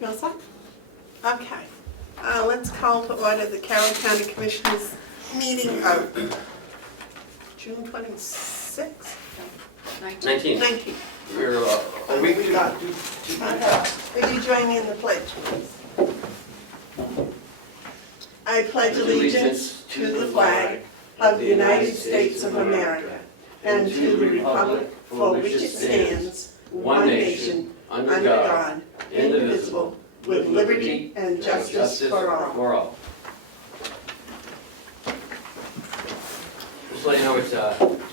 You all set? Okay. Let's call to order the Carroll County Commissioners meeting of June 26th? 19. 19th. We're a week to... Would you join me in the pledge, please? I pledge allegiance to the flag of the United States of America and to the republic for which it stands, one nation, under God, indivisible, with liberty and justice for all. Just let you know it's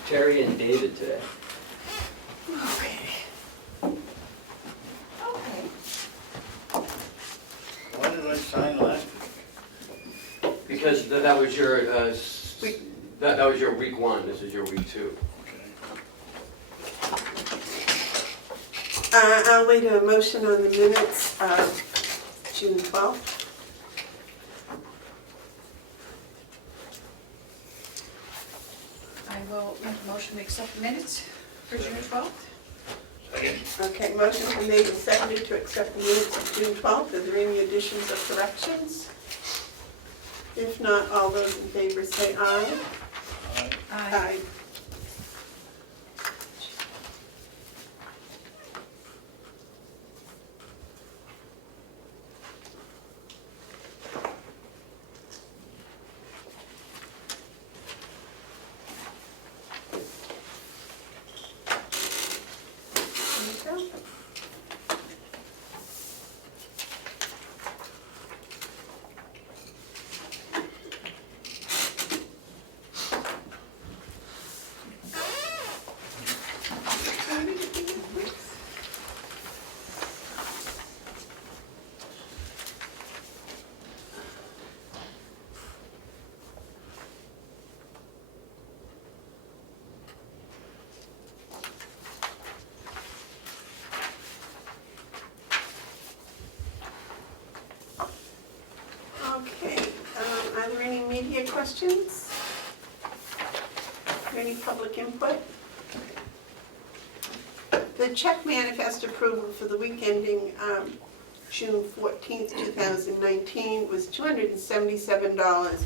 Terry and David today. Okay. Why did I sign last week? Because that was your Week. that was your week 1. This is your week 2. I'll wait a motion on the minutes of June 12th. I will make a motion to accept the minutes for June 12th. Okay, motion's been made and seconded to accept the minutes of June 12th. Are there any additions or corrections? If not, all those in favor say aye. Aye. There you go. Okay, are there any media questions? Any public input? The check manifest approval for the week ending June 14th, 2019 was $277.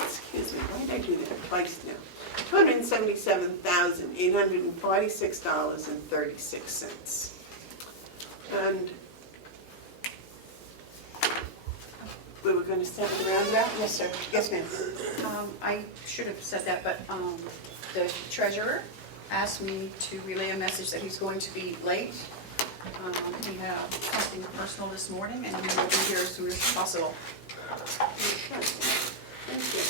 Excuse me, why did I do that twice now? $277,846.36. And we were going to send it around that? Yes, sir. Yes, ma'am. I should have said that, but the treasurer asked me to relay a message that he's going to be late. He had something personal this morning, and he will be here as soon as possible. Okay. Thank you.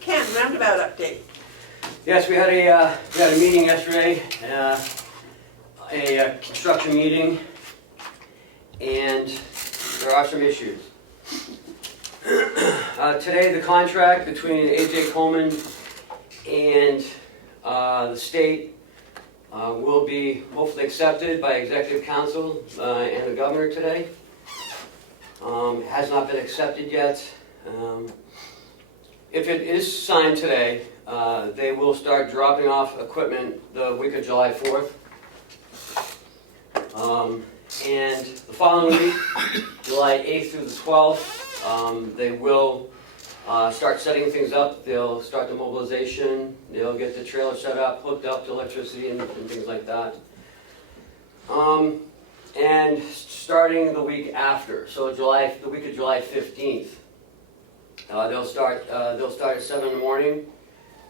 Ken, roundabout update. Yes, we had a meeting yesterday, a construction meeting, and there are some issues. Today, the contract between A.J. Coleman and the state will be hopefully accepted by Executive Council and the Governor today. It has not been accepted yet. If it is signed today, they will start dropping off equipment the week of July 4th. And the following week, July 8th through the 12th, they will start setting things up. They'll start the mobilization. They'll get the trailer set up, hooked up to electricity and things like that. And starting the week after, so the week of July 15th, they'll start at 7 in the morning,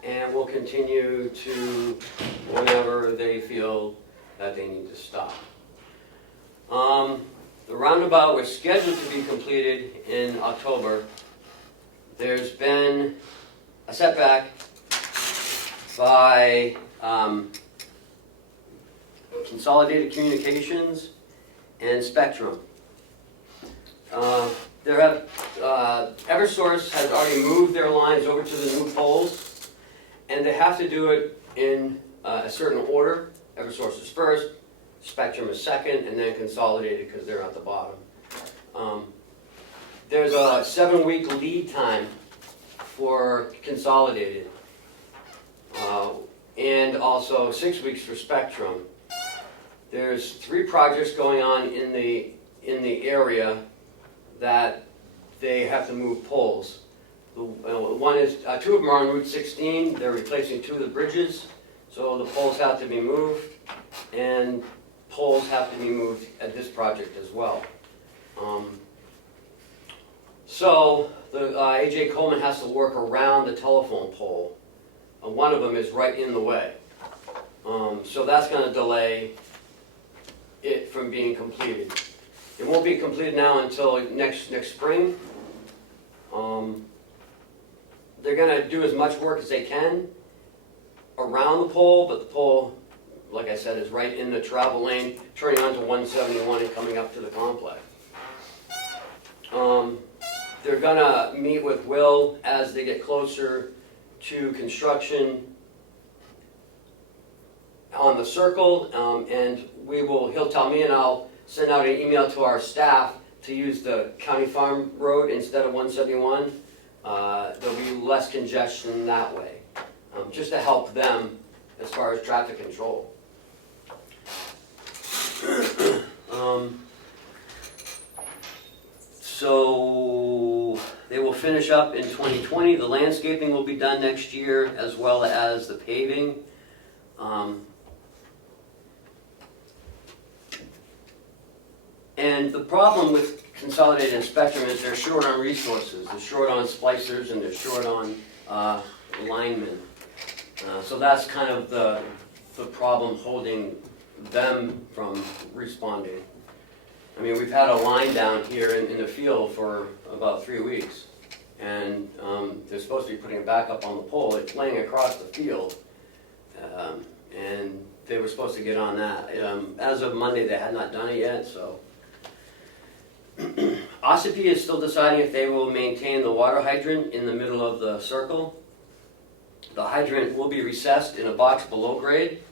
and will continue to whenever they feel that they need to stop. The roundabout was scheduled to be completed in October. There's been a setback by Consolidated Communications and Spectrum. Eversource has already moved their lines over to the new poles, and they have to do it in a certain order. Eversource is first, Spectrum is second, and then Consolidated because they're at the bottom. There's a 7-week lead time for 6 weeks for Spectrum. there's 3 projects going on in the area that they have to move poles. One is, 2 of them are on Route 16, they're replacing 2 of the bridges, so the poles have to be moved, and poles have to be moved at this project as well. So the A.J. Coleman has to work around the telephone pole. One of them is right in the way. So that's going to delay it from being completed. It won't be completed now until next spring. They're going to do as much work as they can around the pole, but the pole, like I said, is right in the travel lane, turning onto 171 and coming up to the complex. They're going to meet with Will as they get closer to construction on the circle, and he'll tell me, and I'll send out an email to our staff to use the County Farm Road instead of 171. There'll be less congestion that way, just to help them as far as traffic control. So they will finish up in 2020. The landscaping will be done next year, as well as the paving. And the problem with Consolidated and Spectrum is they're short on resources. They're short on splicers and they're short on linemen. So that's kind of the problem holding them from responding. I mean, we've had a line down here in the field for about 3 weeks, and they're supposed to be putting it back up on the pole. It's laying across the field, and they were supposed to get on that. As of Monday, they had not done it yet, so. Ossipee is still deciding if they will maintain the water hydrant in the middle of the circle. The hydrant will be recessed in a box below grade.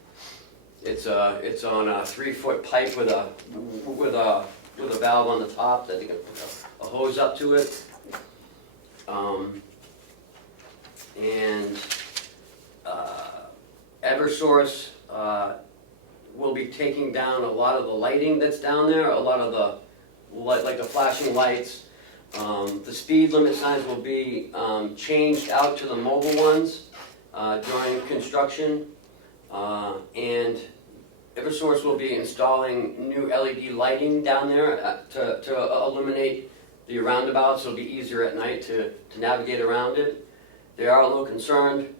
It's on a 3-foot pipe with a valve on the top that they can put a hose up to it. Eversource will be taking down a lot of the lighting that's down there, a lot of the like the flashing lights. The speed limit signs will be changed out to the mobile ones during construction. And Eversource will be installing new LED lighting down there to illuminate the roundabout, so it'll be easier at night to navigate around it. They are a little concerned.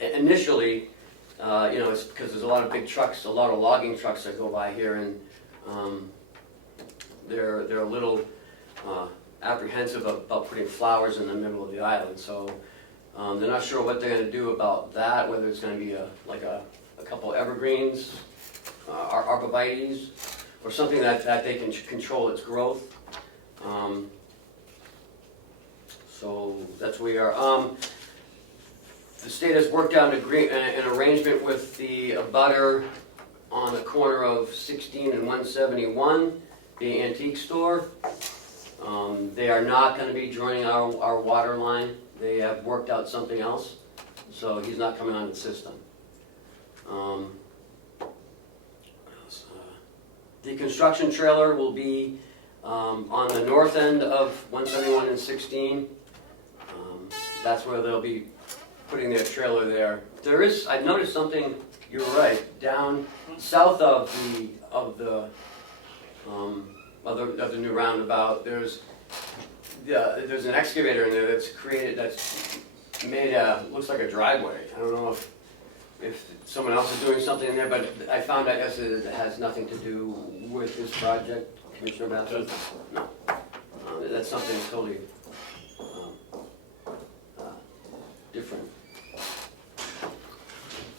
Initially, it's because there's a lot of big trucks, a lot of logging trucks that go by here, and they're a little apprehensive about putting flowers in the middle of the island. So they're not sure what they're going to do about that, whether it's going to be a couple evergreens, arborvitaes, or something that they can control its growth. So that's where we are. The state has worked out an arrangement with the abutter on the corner of 16 and 171, the antique store. They are not going to be joining our water line. They have worked out something else, so he's not coming on the system. The construction trailer will be on the north end of 171 and 16. That's where they'll be putting their trailer there. I've noticed something, you're right, down south of the new roundabout, there's an excavator in there that's made looks like a driveway. I don't know if someone else is doing something in there, but I found, I guess, it has nothing to do with this project, Commissioner Babson. No. That's something totally different.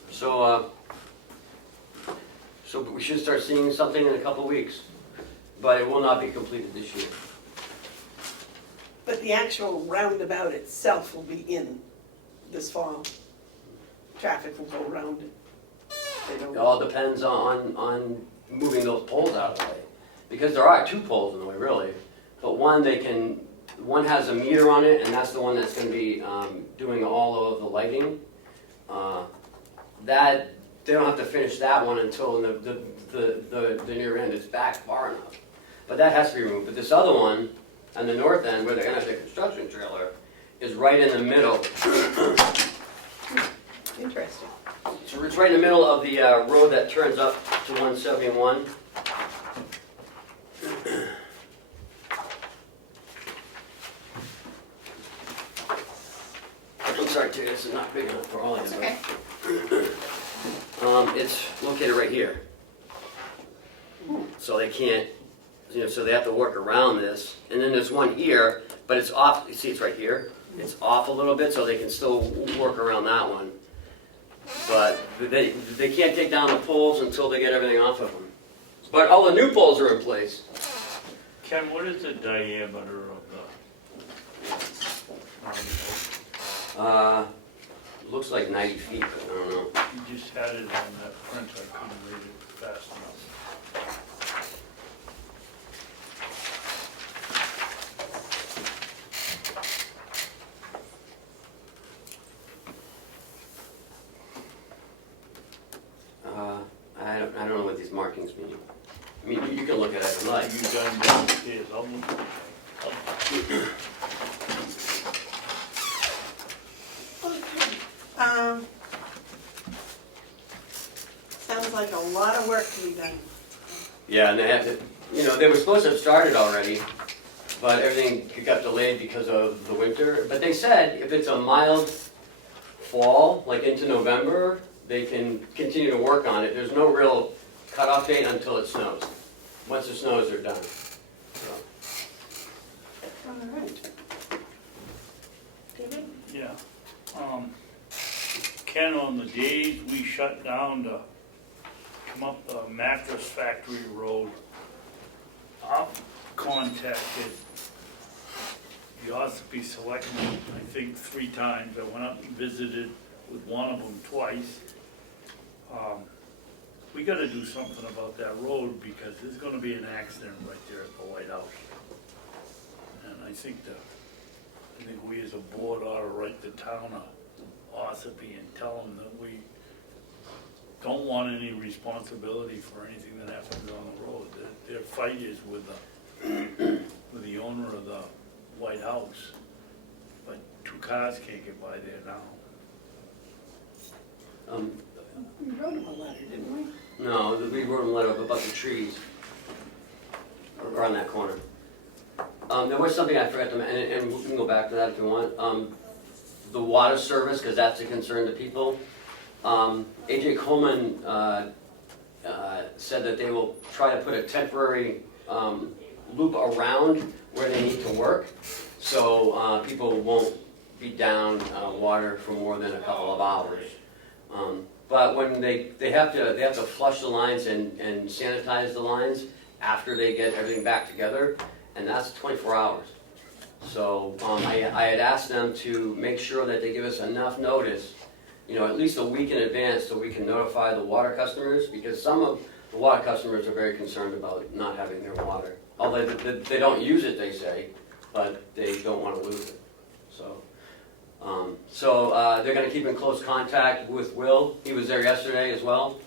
So we should start seeing something in a couple of weeks, but it will not be completed this year. But the actual roundabout itself will be in this fall. Traffic will go around it. It all depends on moving those poles out of the way, because there are 2 poles in the way, really. But one has a meter on it, and that's the one that's going to be doing all of the lighting. That they don't have to finish that one until the near end, it's back far enough. But that has to be removed, but this other one, on the north end, where they're gonna have the construction trailer, is right in the middle. Interesting. So it's right in the middle of the road that turns up to 171. I'm sorry, Terry, this is not big enough for all of you. That's but, okay. It's located right here. So they can't, so they have to work around this. And then there's one here, but it's off, you see it's right here? It's off a little bit, so they can still work around that one. But they can't take down the poles until they get everything off of them. But all the new poles are in place. Ken, what is the diameter of the? Looks like 90 feet, but I don't know. You just had it on that print, I couldn't read it fast enough. I don't know what these markings mean. I mean, you can look at it if you like. You done downstairs, Sounds like a lot of work to be done. Yeah, and they have to, they were supposed to have started already, but everything got delayed because of the winter. But they said if it's a mild fall, like into November, they can continue to work on it. There's no real cutoff date until it snows. Once it snows, they're done. So. All right. David? Yeah. Ken, on the days we shut down to come up the mattress factory road, I've contacted the Ossipee selectmen, I think 3 times. I went up and visited with one of them twice. We gotta do something about that road because there's gonna be an accident right there at the White House. And I think we as a board ought to write the town of Ossipee and tell them that we don't want any responsibility for anything that happens on the road. Their fight is with the owner of the White House, but 2 cars can't get by there now. We wrote him a letter, didn't we? No, we wrote them a letter about the trees around that corner. There was something I forgot to mention, and we can go back to that if you want. The water service, because that's a concern to people. AJ Coleman said that they will try to put a temporary loop around where they need to work, so people won't be down water for more than a couple of hours. But when they have to flush the lines and sanitize the lines after they get everything back together, and that's 24 hours. So I had asked them to make sure that they give us enough notice, at least a week in advance, so we can notify the water customers, because some of the water customers are very concerned about not having their water. Although they don't use it, they say, but they don't want to lose it. So they're going to keep in close contact with Will. He was there yesterday as well.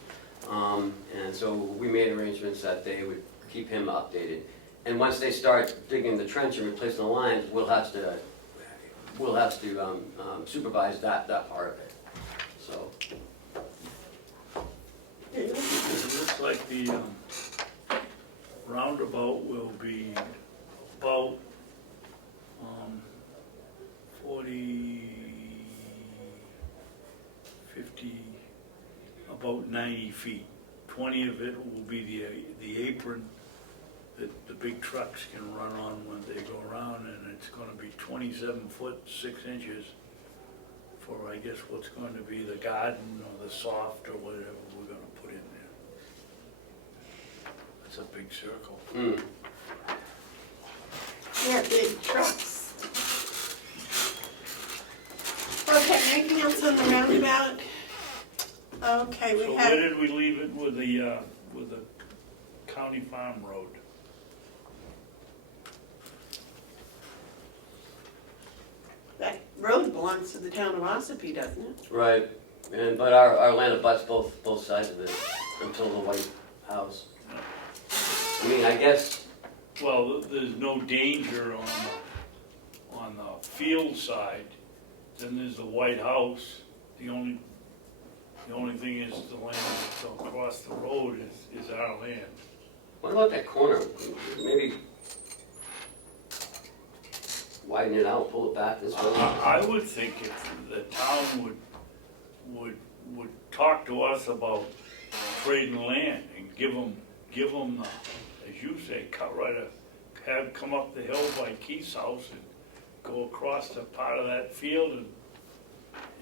And so we made arrangements that they would keep him updated. And once they start digging the trench and replacing the lines, we'll have to supervise that part of it. So. It looks like the roundabout will be about 40, 50, about 90 feet. 20 of it will be the apron that the big trucks can run on when they go around, and it's going to be 27 foot 6 inches for, I guess, what's going to be the garden or the soft or whatever we're going to put in there. It's a big circle. Mm. Yeah, big trucks. Okay, anything else on the roundabout? Okay, So we where have, did we leave it with the county farm road? that road belongs to the town of Ossipee, doesn't it? Right. But our land abuts both sides of it until the White House. I mean, I guess, Well, there's no danger on the field side. Then there's the White House. The only thing is the land that's across the road is our land. what about that corner? Maybe widen it out, pull it back this way? I would think if the town would talk to us about trading land and give them the, as you say, come up the hill by Keith's house and go across the part of that field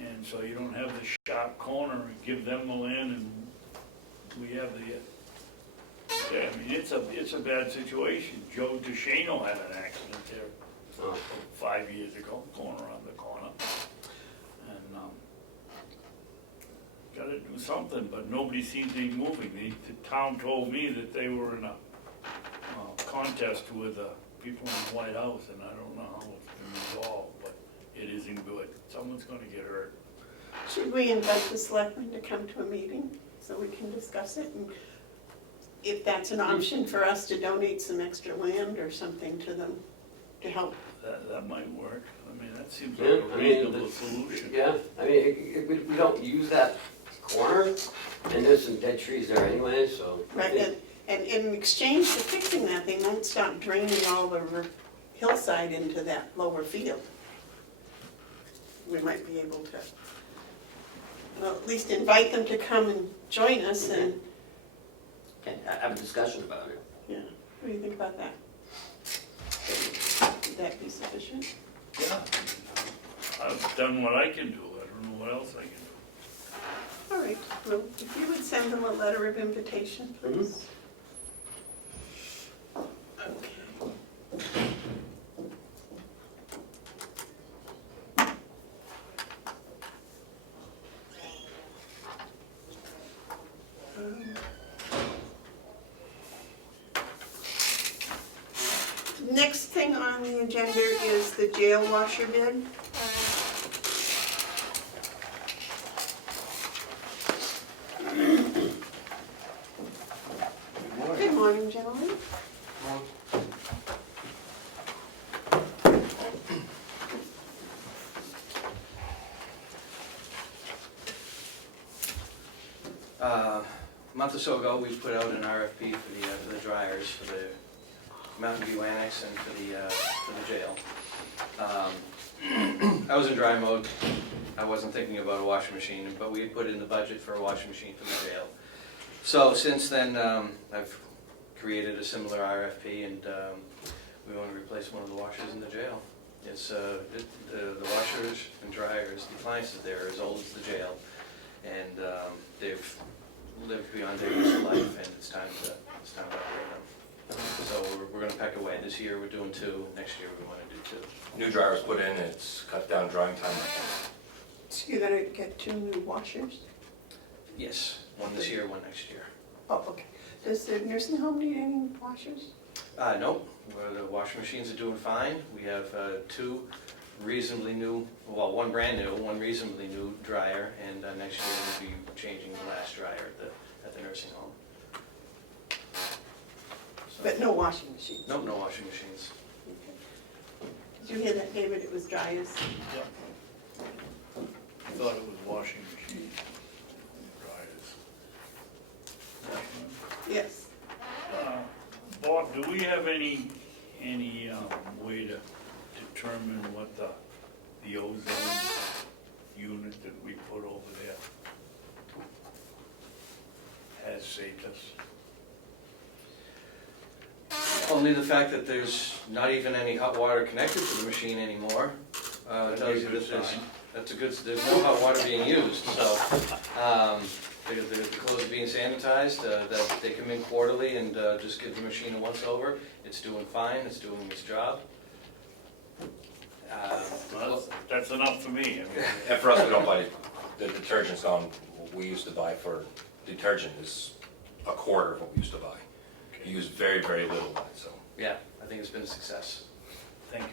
and so you don't have the sharp corner, and give them the land and we have the, I mean, it's a bad situation. Joe DeShano had an accident there Oh. 5 years ago, going around the corner. And gotta do something, but nobody seems to be moving. The town told me that they were in a contest with people in the White House, and I don't know how it's been resolved, but it isn't good. Someone's gonna get hurt. Should we invite the selectmen to come to a meeting so we can discuss it? And if that's an option for us to donate some extra land or something to them to help. That might work. I mean, that seems Yeah, like a I mean, reasonable solution. Yeah, I mean, we don't use that corner, and there's some dead trees there anyway, so. I Right, think- and in exchange for fixing that, they might stop draining all the hillside into that lower field. We might be able to, well, at least invite them to come and join us and, Okay, have a discussion about it. yeah, what do you think about that? Would that be sufficient? Yeah. I've done what I can do. I don't know what else I can do. All right, well, if you would send them a letter of invitation, please. Okay. Next thing on the agenda is the jail washer bid. Good morning, gentlemen. A month or so ago, we put out an RFP for the dryers for the Mountain View Annex and for the jail. I was in dry mode. I wasn't thinking about a washing machine, but we had put in the budget for a washing machine for the jail. So since then, I've created a similar RFP, and we want to replace one of the washers in the jail. It's the washers and dryers, the appliances there are as old as the jail, and they've lived beyond their useful life, and it's time to upgrade them. So we're going to pack away. This year we're doing 2. Next year we want to do 2. New dryers put in, it's cut down drying time. So you're gonna get 2 new washers? Yes, 1 this year, 1 next year. Oh, okay. Does the nursing home need any washers? Nope, the washing machines are doing fine. We have 2 reasonably new, well, 1 brand new, 1 reasonably new dryer, and next year we'll be changing the last dryer at the nursing home. So- But no washing machines? Nope, no washing machines. Okay. Did you hear that, David? It was dry as... Yep. I thought it was washing machine. Dryers. Yes. Bob, do we have any way to determine what the ozone unit that we put over there has saved us? Only the fact that there's not even any hot water connected to the machine anymore tells you that there's no hot water being used. So the clothes are being sanitized, that they come in quarterly and just give the machine a once over. It's doing fine, it's doing its job. Well, that's enough for me. I mean, And for us, we don't buy, the detergent's gone, what we used to buy for detergent is a quarter of what we used to buy. We use very, very little of it, so. Yeah, I think it's been a success. Thank you.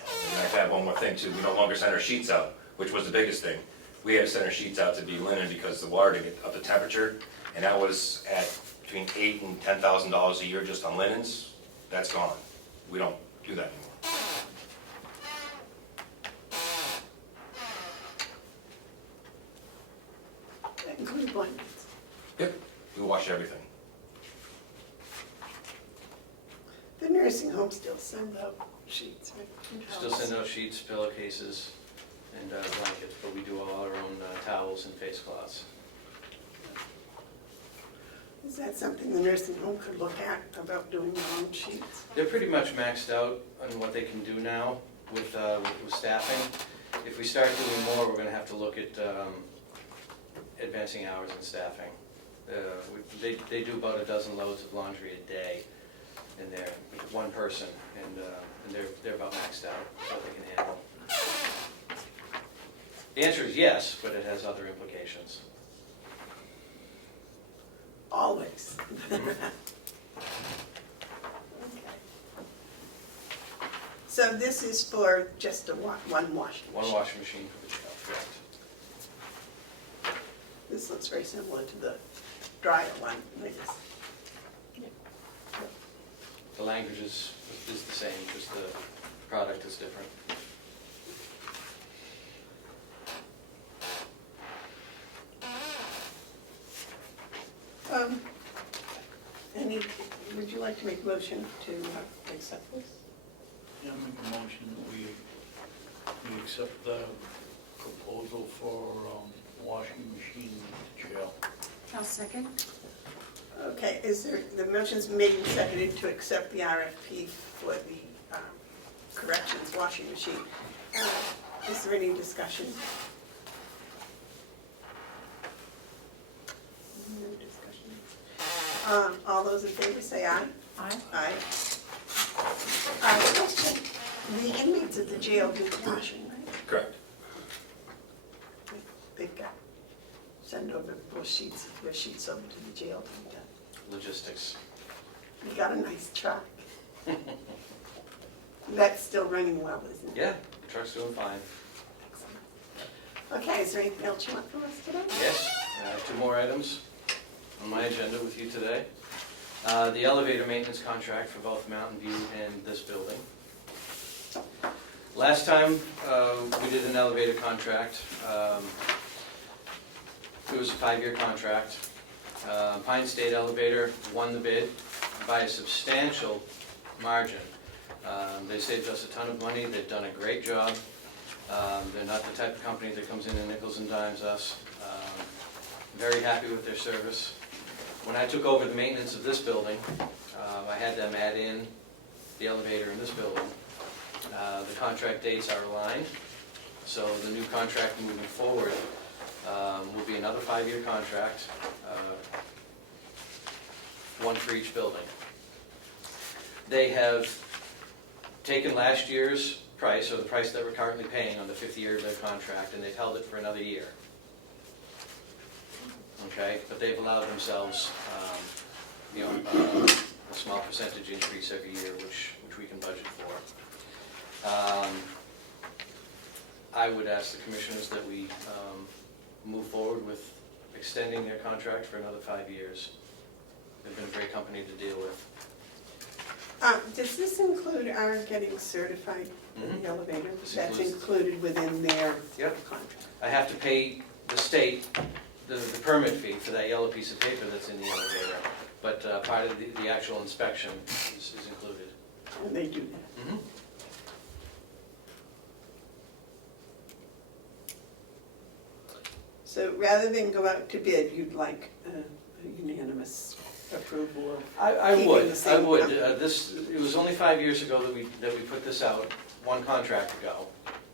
And I have one more thing too, we no longer send our sheets out. which was the biggest thing. We had to send our sheets out to be linen because the water didn't get up to temperature, and that was at between $8,000 and $10,000 a year just on linens. That's gone. We don't do that anymore. That includes blankets. Yep. We wash everything. The nursing home still sends out sheets, right? And Still towels. send out sheets, pillowcases, and blankets, but we do all our own towels and face cloths. Is that something the nursing home could look at, about doing their own sheets? They're pretty much maxed out on what they can do now with staffing. If we start doing more, we're gonna have to look at advancing hours and staffing. They do about a dozen loads of laundry a day, and they're one person, and they're about maxed out, what they can handle. The answer is yes, but it has other implications. Always. Okay. So this is for just one washing machine? One washing machine for the jail, correct. This looks very similar to the dryer one, I guess. The language is the same, just the product is different. Would you like to make a motion to accept this? Yeah, make a motion that we accept the proposal for washing machine in the jail. I'll second. Okay, the motion's made and seconded to accept the RFP for the corrections washing machine. Is there any discussion? No discussion. All those in favor say aye. Aye. Aye. Question, the inmates at the jail do the washing, right? Correct. They've got, send over those sheets, their sheets over to the jail to be done. Logistics. You got a nice truck. That's still running well, isn't it? Yeah, the truck's doing fine. Excellent. Okay, is there anything else you want from us today? Yes, two more items on my agenda with you today. The elevator maintenance contract for both Mountain View and this building. Last time we did an elevator contract, it was a 5-year contract. Pine State Elevator won the bid by a substantial margin. They saved us a ton of money, they've done a great job. They're not the type of company that comes in and nickels and dimes us. Very happy with their service. When I took over the maintenance of this building, I had them add in the elevator in this building. The contract dates are aligned, so the new contract moving forward will be another 5-year contract, one for each building. They have taken last year's price, or the price that we're currently paying on the 5th year of their contract, and they've held it for another year. Okay, but they've allowed themselves, a small percentage increase every year, which we can budget for. I would ask the commissioners that we move forward with extending their contract for another 5 years. They've been a great company to deal with. Does this include our getting certified in the elevator? This That's includes- included within their Yep. contract? I have to pay the state the permit fee for that yellow piece of paper that's in the elevator, but part of the actual inspection is included. And they do that? Mhm. So rather than go out to bid, you'd like a unanimous approval of I keeping would, the same I would. company? It was only 5 years ago that we put this out, one contract ago.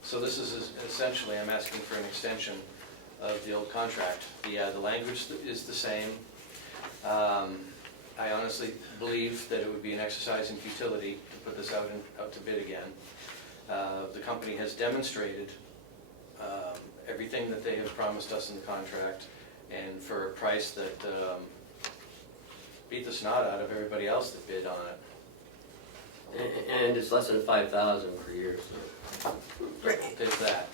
So this is essentially, I'm asking for an extension of the old contract. The language is the same. I honestly believe that it would be an exercise in futility to put this out to bid again. The company has demonstrated everything that they have promised us in the contract, and for a price that beat the snot out of everybody else that bid on it. And it's less than 5,000 per year, so. Right. There's that.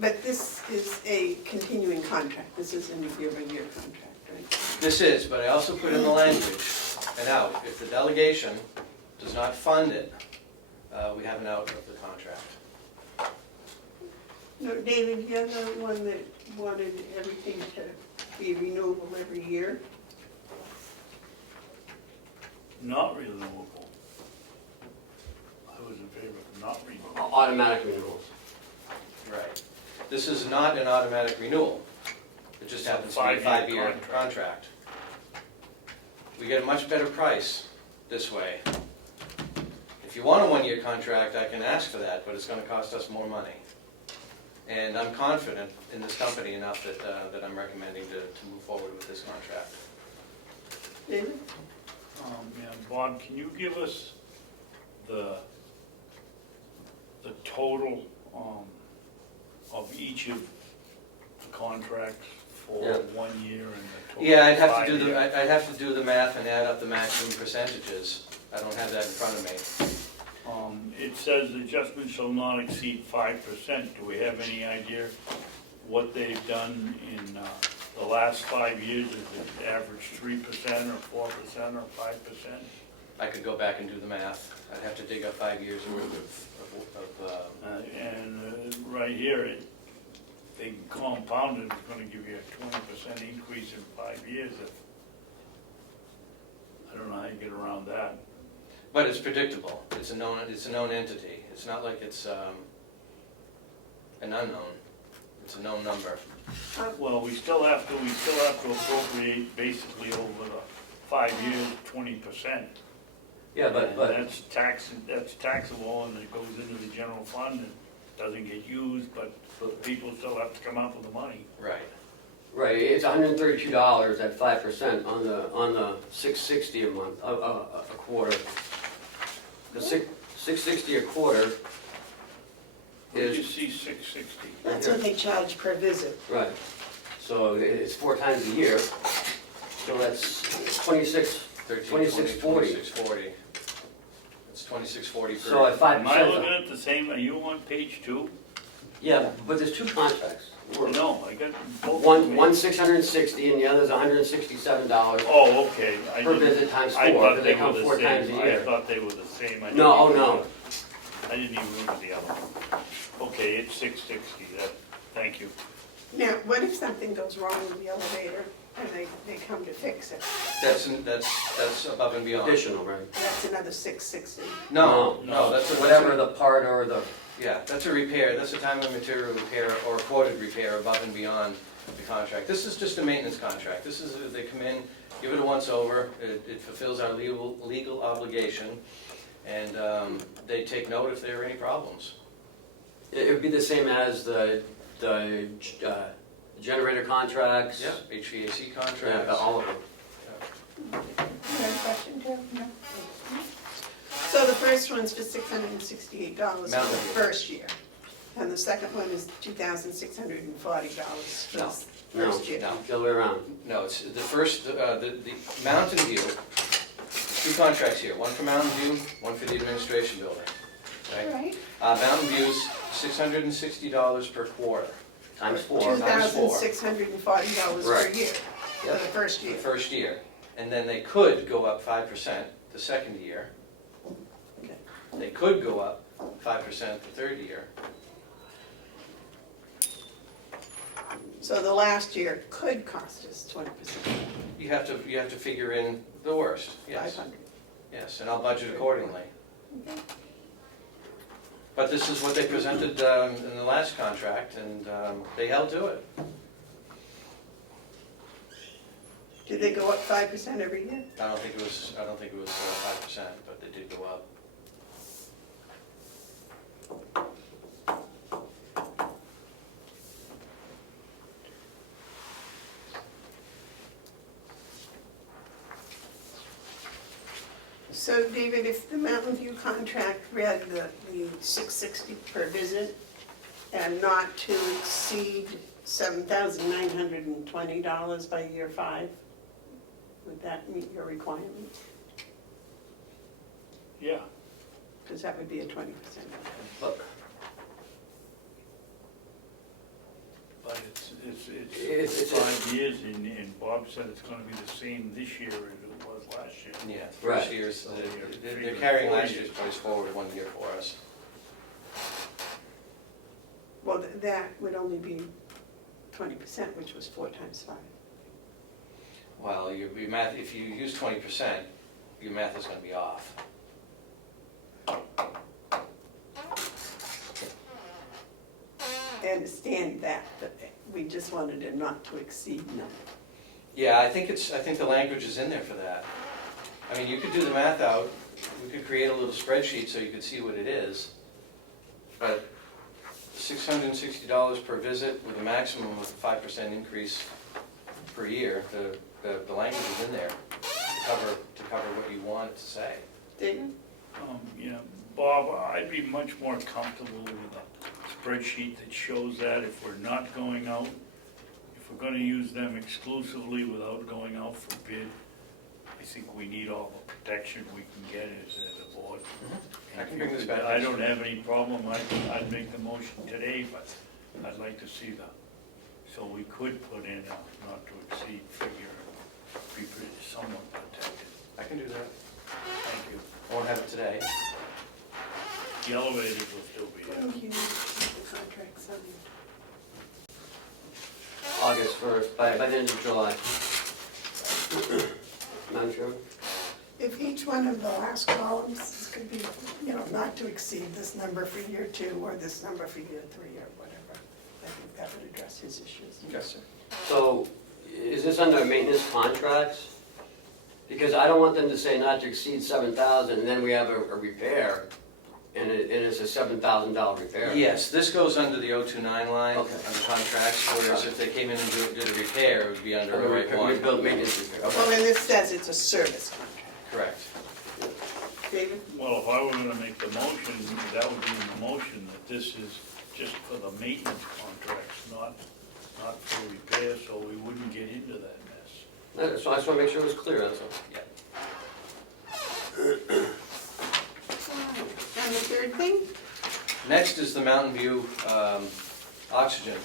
But this is a continuing contract, this isn't a year-by-year contract, right? This is, but I also put in the language, an out. If the delegation does not fund it, we have an out of the contract. No, David, you're the one that wanted everything to be renewable every year. Not renewable. I was in favor of not renewable. Automatic renewals. Right. This is not an automatic renewal. It just happens to be a 5-year five-year contract. We get a much better price this way. If you want a one-year contract, I can ask for that, but it's gonna cost us more money. And I'm confident in this company enough that I'm recommending to move forward with this contract. David? Yeah, Bob, can you give us the total of each of the contracts for Yeah. 1 year and the total? Yeah, I'd have to 5 do the, years? I'd have to do the math and add up the maximum percentages. I don't have that in front of me. It says adjustment shall not exceed 5%. Do we have any idea what they've done in the last 5 years? Is it average 3% or 4% or 5%? I could go back and do the math. I'd have to dig up 5 years worth of Right here, they compounded, it's gonna give you a 20% increase in 5 years. I don't know how you get around that. but it's predictable. It's a known entity. It's not like it's an unknown. It's a known number. Well, we still have to appropriate basically over the 5 years, 20%. Yeah, but, That's taxable and it goes into the general fund and doesn't get used, but people still have to come up with the money. Right. right, it's $132 at 5% on the $660 a month, a quarter. The $660 a quarter Where do you is, see 660? That's what they charge per visit. right, so it's 4 times a year, so that's 2640. 2640. It's 2640 per. So at 5%. Am I looking at the same, are you on page 2? Yeah, but there's 2 contracts. No, I got both. One's $660 and the other's $167 Oh, okay. per visit times 4, I thought but they they come were 4 the times a same. I year. thought they were the same. I No, didn't oh even- no, I didn't even look at the other one. Okay, it's 660, thank you. Now, what if something goes wrong with the elevator and they come to fix it? That's above and beyond. additional, right? That's another $660. No, No. that's a, Whatever the part or the, yeah, that's a repair. That's a time and material repair or a quoted repair above and beyond the contract. This is just a maintenance contract. This is, they come in, give it a once over, it fulfills our legal obligation, and they take note if there are any problems. it would be the same as the generator contracts. Yeah, HVAC Yeah, contracts. all of them. You have a question, Joe? No? So the first one's for $668 for the Mountain. first year, and the second one is $2,640 for No, the No, first year. No. the other way around. No, it's the first, the Mountain View, 2 contracts here, one for Mountain View, one for the administration building. All Okay? right, Mountain View's $660 per quarter, Times 4. $2,640 per Right. year for Yep. the first the year. first year. And then they could go up 5% the second year. Okay. They could go up 5% the third year. So the last year could cost us 20%, You have to figure in the worst, yes. 500. Yes, and I'll budget accordingly. Okay. But this is what they presented in the last contract, and they held to it. Did they go up 5% every year? I don't think it was 5%, but they did go up. So David, if the Mountain View contract read the $660 per visit and not to exceed $7,920 by year 5, would that meet your requirement? Yeah, Because that would be a 20%. But it's 5 years, and Bob said it's gonna be the same this year as it was last year. Yeah, Right. first years, So they're carrying last year's price forward 1 year for us. Well, that would only be 20%, which was 4 times 5. Well, your math, if you use 20%, your math is gonna be off. I understand that, but we just wanted it not to exceed number. Yeah, I think the language is in there for that. I mean, you could do the math out, we could create a little spreadsheet so you could see what it is. But $660 per visit with a maximum of 5% increase per year, the language is in there to cover what you want it to say. David? Yeah, Bob, I'd be much more comfortable with a spreadsheet that shows that if we're not going out, if we're gonna use them exclusively without going out for bid, I think we need all the protection we can get as a board. I can bring this back. I don't have any problem, I'd make the motion today, but I'd like to see so we could put in a not to exceed figure, be somewhat protected. I can do that. Thank you. I won't have it today. The elevators will still be there. When do you need the contract signed? August 1st, by the end of July. Madam Chairman? If each one of the last columns could be, not to exceed this number for year 2 or this number for year 3 or whatever, I think that would address his issues. Yes, sir. So, is this under maintenance contracts? Because I don't want them to say not to exceed 7,000, and then we have a repair, and it's a $7,000 repair. Yes, this goes under the 029 line, Okay. under contracts, whereas if they came in and did a repair, it would be under Under a repair, one. rebuild maintenance repair, Well, okay. and this says it's a service contract. Correct. David? Well, if I were gonna make the motion, that would be the motion, that this is just for the maintenance contracts, not for repair, so we wouldn't get into that mess. So I just want to make sure it was clear, that's all. Yeah. And the third thing? Next is the Mountain View oxygen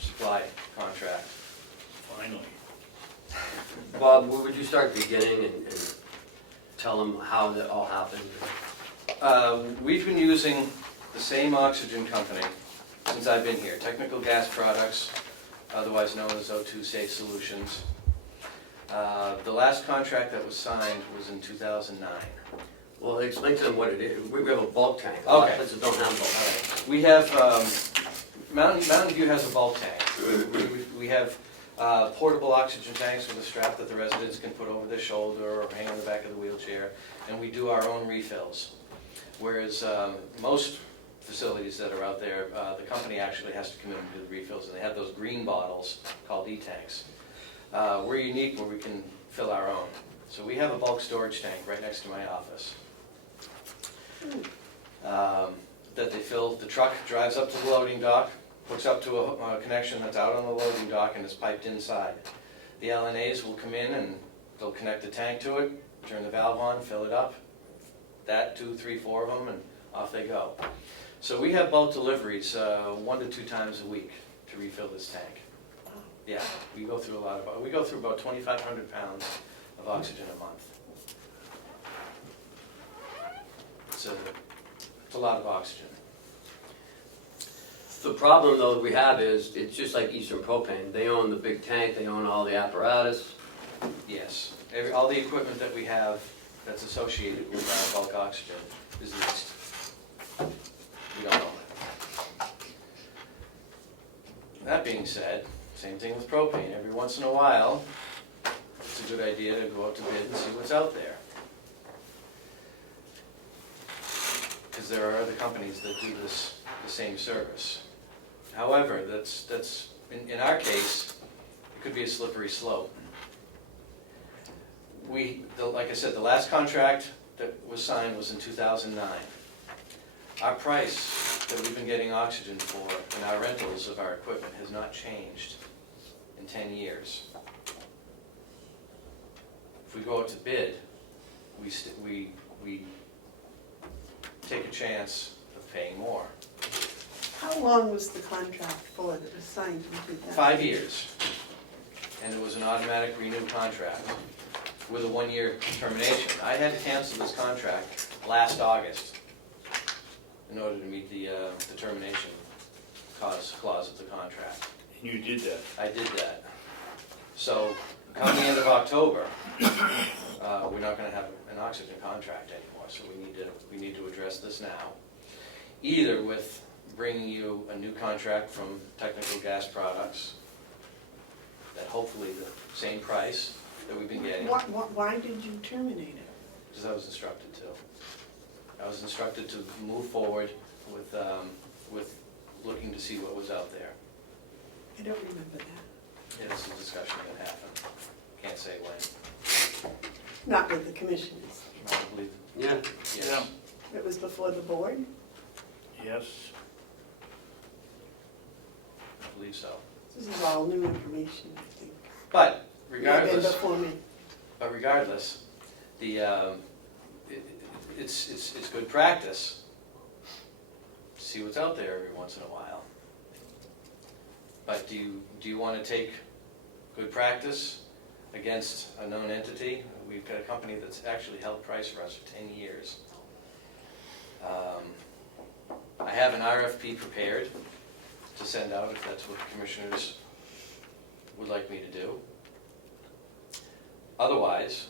supply contract. Finally. Bob, would you start beginning and tell them how that all happened? We've been using the same oxygen company since I've been here, Technical Gas Products, otherwise known as O2 Safe Solutions. The last contract that was signed was in 2009. Well, explain to them what it is. We have a bulk tank. A lot of Okay. places don't have bulk tanks. We have, Mountain View has a bulk tank. We have portable oxygen tanks with a strap that the residents can put over their shoulder or hang on the back of the wheelchair, and we do our own refills. Whereas most facilities that are out there, the company actually has to come in and do the refills, and they have those green bottles called e-tanks. We're unique where we can fill our own. So we have a bulk storage tank right next to my office. That they fill, the truck drives up to the loading dock, hooks up to a connection that's out on the loading dock and is piped inside. The LNAs will come in and they'll connect the tank to it, turn the valve on, fill it up. That, 2, 3, 4 of them, and off they go. So we have bulk deliveries 1 to 2 times a week to refill this tank. Yeah, we go through about 2,500 pounds of oxygen a month. It's a lot of oxygen. The problem though that we have is, it's just like Eastern Propane. They own the big tank, they own all the apparatus. Yes, all the equipment that we have that's associated with our bulk oxygen is leased. We don't own it. That being said, same thing with propane. Every once in a while, it's a good idea to go out to bid and see what's out there. Because there are other companies that do the same service. However, that's in our case, it could be a slippery slope. Like I said, the last contract that was signed was in 2009. Our price that we've been getting oxygen for and our rentals of our equipment has not changed in 10 years. If we go out to bid, we take a chance of paying more. How long was the contract for that was signed in 2000? 5 years. And it was an automatic renew contract with a 1-year termination. I had to cancel this contract last August in order to meet the termination clause of the contract. And you did that. I did that. So, come the end of October, we're not gonna have an oxygen contract anymore, so we need to address this now. Either with bringing you a new contract from Technical Gas Products, at hopefully the same price that we've been getting, Why did you terminate it? because I was instructed to. I was instructed to move forward with looking to see what was out there. I don't remember that. It was a discussion that happened. Can't say when. Not with the commissioners. I believe, Yeah. yes. It was before the board? Yes. I believe so. This is all new information, I think. But May have been regardless, before me. it's good practice to see what's out there every once in a while. But do you want to take good practice against a known entity? We've got a company that's actually held price for us for 10 years. I have an RFP prepared to send out if that's what the commissioners would like me to do. Otherwise,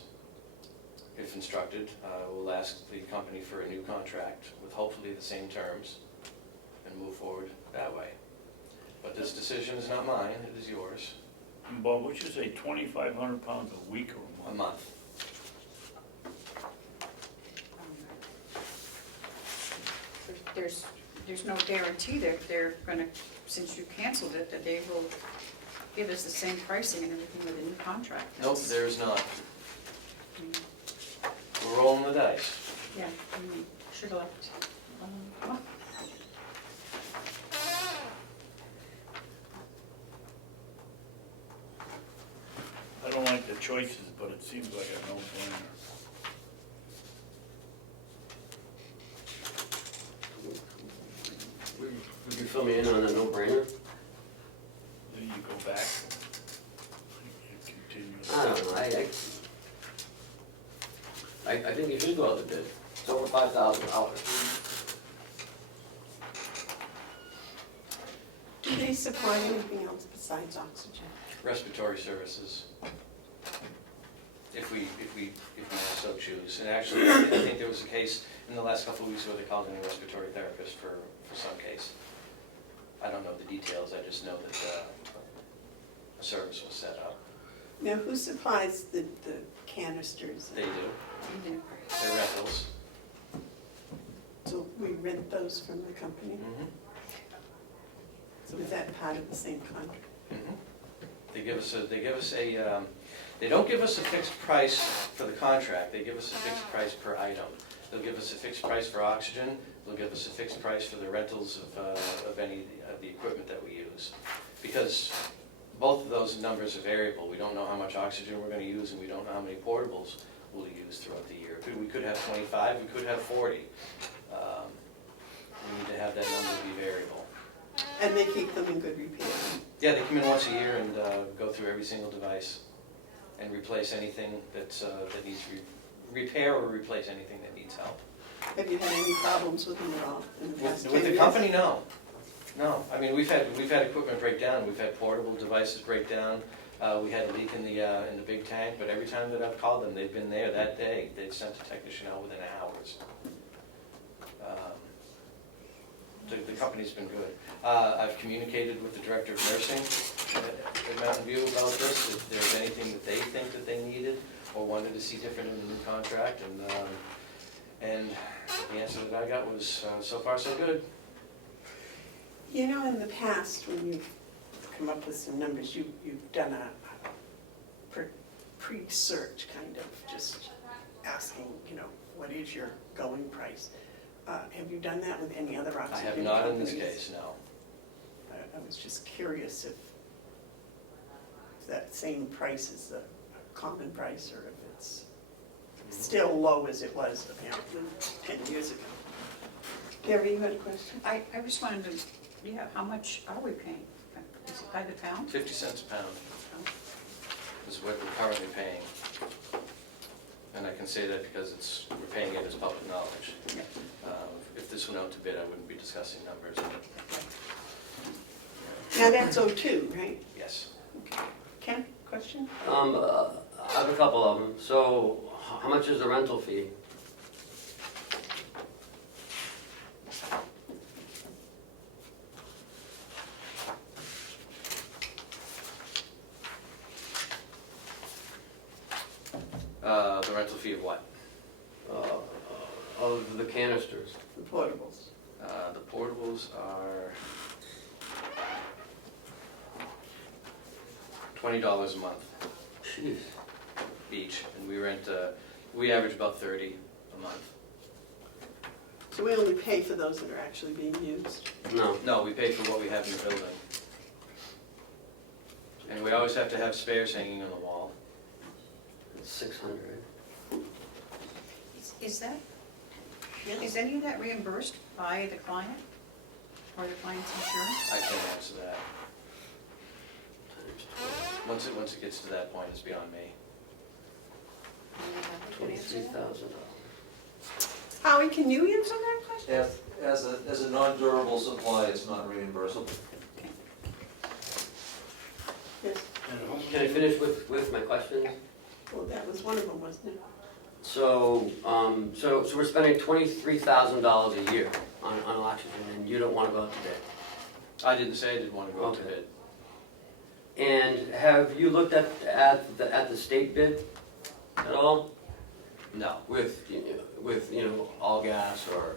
if instructed, we'll ask the company for a new contract with hopefully the same terms and move forward that way. But this decision is not mine, it is yours. Bob, would you say 2,500 pounds a week or A a month? month. There's no guarantee that they're gonna, since you canceled it, that they will give us the same pricing and everything with a new contract. Nope, there is not. I mean, We're rolling the dice. Yeah, we should have left. Well, I don't like the choices, but it seems like a no-brainer. Would you fill me in on a no-brainer? Then you go back. You continue. I don't know, I think you should go out to bid. It's over $5,000. Do they supply anything else besides oxygen? Respiratory services. If we so choose. And actually, I think there was a case in the last couple of weeks where they called in a respiratory therapist for some case. I don't know the details, I just know that a service was set up. Now, who supplies the canisters? They do, yeah. they're rentals. So we rent those from the company? Mhm. So is that part of the same contract? Mhm. They don't give us a fixed price for the contract, they give us a fixed price per item. They'll give us a fixed price for oxygen, they'll give us a fixed price for the rentals of any of the equipment that we use. Because both of those numbers are variable, we don't know how much oxygen we're gonna use and we don't know how many portables we'll use throughout the year. We could have 25, we could have 40. We need to have that number be variable. And they keep them in good repair? Yeah, they come in once a year and go through every single device and replace anything that needs repair or replace anything that needs help. Have you had any problems with them at all in the past 10 With the years? company, no. No, I mean, we've had equipment break down, we've had portable devices break down. We had a leak in the big tank, but every time that I've called them, they've been there that day. They've sent a technician out within hours. The company's been good. I've communicated with the director of nursing at Mountain View about this, if there's anything that they think that they needed or wanted to see different in the new contract, and the answer that I got was, so far so good. You know, in the past, when you've come up with some numbers, you've done a pre-search kind of, just asking, what is your going price? Have you done that with any other oxygen I companies? have not in this case, no. I was just curious if that same price is the common price, or if it's still low as it was apparently 10 years ago. Gary, you had a question? I just wanted to Yeah, how much are we paying? Is it by the pound? 50 cents a pound is what we're currently paying. And I can say that because we're paying it as public knowledge. Yeah. If this went out to bid, I wouldn't be discussing numbers. Now that's O2, right? Yes. Okay. Ken, question? I have a couple of them. So how much is the rental fee? The rental fee of what? Of the canisters? The portables. The portables are $20 a month Jeez. each, and we average about 30 a month. So we only pay for those that are actually being used? No. No, we pay for what we have in the building. And we always have to have spares hanging on the wall. It's 600. Is any of that reimbursed by the client or the client's insurance? I can't answer that. Times Once it gets to that point, it's beyond me. $23,000. Howie, can you answer that question? If, as a non-durable supply, it's not reimbursable. Yes. Can I finish with my questions? Well, that was one of them, wasn't it? So, so we're spending $23,000 a year on oxygen, and you don't want to go out to bid. I didn't say I didn't want to go out to Okay. bid. And have you looked at the state bid at all? No. With all gas or?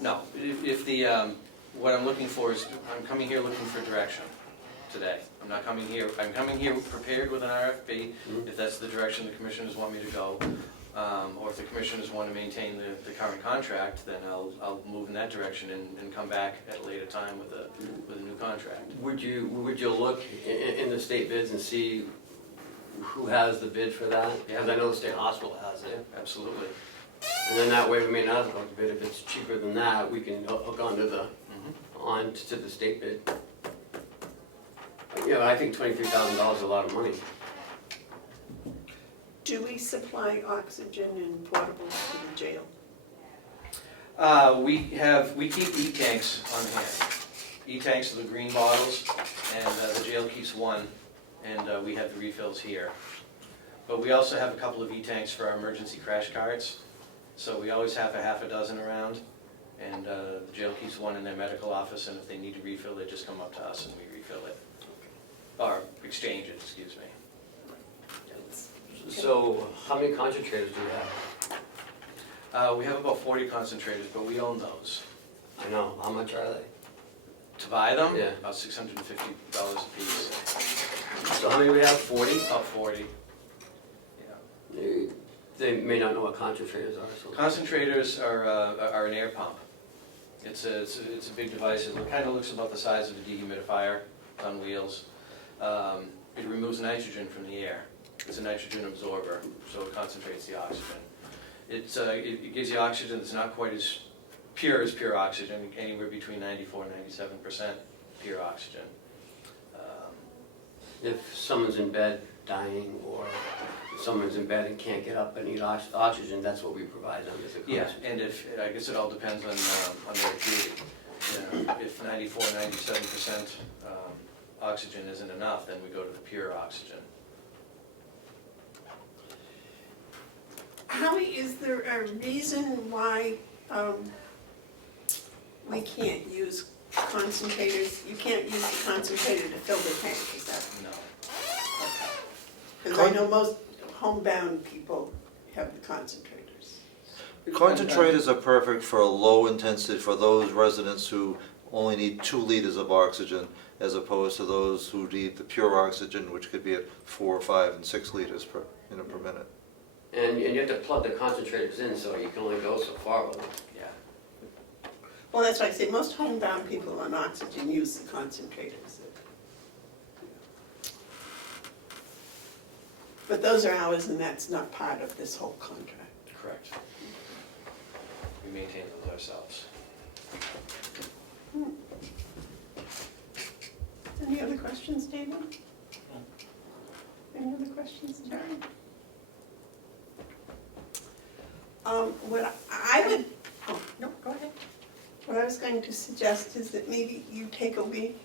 No, if what I'm looking for is, I'm coming here looking for direction today. I'm coming here prepared with an RFP, if that's the direction the commissioners want me to go. Or if the commissioners want to maintain the current contract, then I'll move in that direction and come back at a later time with a new contract. Would you look in the state bids and see who has the bid for that? Because I know the state hospital has it. Absolutely. And then that way we may not have to go out to bid. If it's cheaper than that, we can hook onto to the state bid. Yeah, I think $23,000 is a lot of money. Do we supply oxygen and portables to the jail? We keep E-tanks on hand. E-tanks are the green bottles, and the jail keeps one, and we have the refills here. But we also have a couple of E-tanks for our emergency crash carts, so we always have a half a dozen around, and the jail keeps one in their medical office, and if they need to refill, they just come up to us and we refill it. Or exchange it, excuse me. So how many concentrators do you have? We have about 40 concentrators, but we own those. I know. How much are they? To buy them? Yeah. About $650 a piece. So how many we have? 40? About 40. Yeah. They may not know what concentrators are. So. Concentrators are an air pump. It's a big device. It kind of looks about the size of a dehumidifier on wheels. It removes nitrogen from the air. It's a nitrogen absorber, so it concentrates the oxygen. It gives you oxygen that's not quite as pure oxygen, anywhere between 94 and 97% pure oxygen. If someone's in bed dying, or if someone's in bed and can't get up and need oxygen, that's what we provide them as a Yeah, concentrator. and I guess it all depends on their acuity. You know, if 94, 97% oxygen isn't enough, then we go to the pure oxygen. Howie, is there a reason why we can't use concentrators? You can't use the concentrator to fill the tank, is that? No. Because I know most homebound people have the concentrators. Concentrators are perfect for a low intensity, for those residents who only need 2 liters of oxygen, as opposed to those who need the pure oxygen, which could be at 4, 5, and 6 liters per minute. And you have to plug the concentrators in, so you can only go so far with them. Yeah. Well, that's why I say most homebound people on oxygen use the concentrators. But those are ours, and that's not part of this whole contract. Correct. We maintain those ourselves. Any other questions, David? Any other questions, Terry? What I would, oh, no, go ahead. What I was going to suggest is that maybe you take a week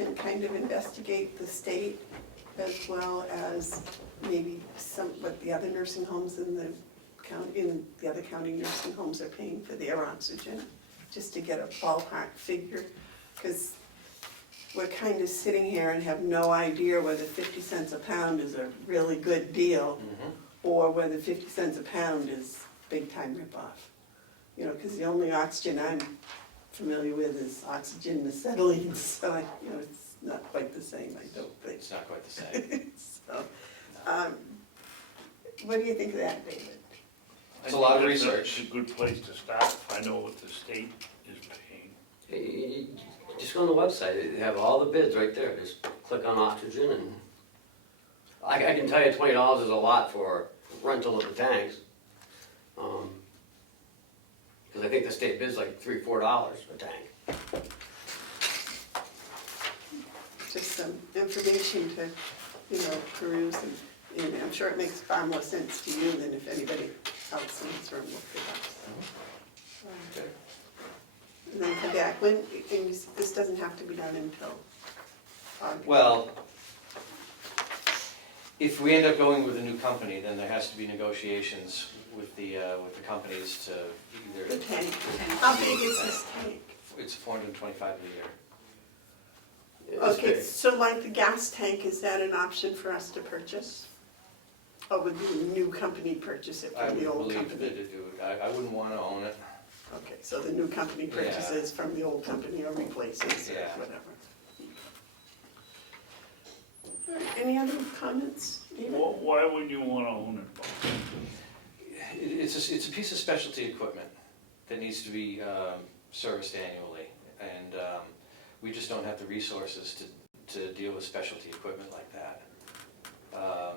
and kind of investigate the state as well as maybe what the other nursing homes in the other county nursing homes are paying for their oxygen, just to get a ballpark figure. Because we're kind of sitting here and have no idea whether 50 cents a pound is a really good deal or whether 50 cents a pound is big time ripoff. You know, because the only oxygen I'm familiar with is oxygen and acetylene, so it's not quite the same, I don't think. It's not quite the same. So, what do you think of that, David? It's a lot of I think research. It's a good place to start, find out what the state is paying. You just go on the website, they have all the bids right there, just click on oxygen and I can tell you $20 is a lot for rental of the tanks. Because I think the state bid's like $3 or $4 a tank. Just some information to, peruse, and I'm sure it makes far more sense to you than if anybody else in this room looked it up. Okay. And then come back, this doesn't have to be done until August. Well, if we end up going with a new company, then there has to be negotiations with the companies to The either, tank, how big is this tank? it's $425 a year. It's Okay, big. so like the gas tank, is that an option for us to purchase? Or would the new company purchase it I from would the old believe company? that it would, I wouldn't want to own it. Okay, so the new company Yeah. purchases from the old company or replaces or Yeah. whatever. All right, any other comments, David? Why would you wanna own it, Bob? It's a piece of specialty equipment that needs to be serviced annually, and we just don't have the resources to deal with specialty equipment like that.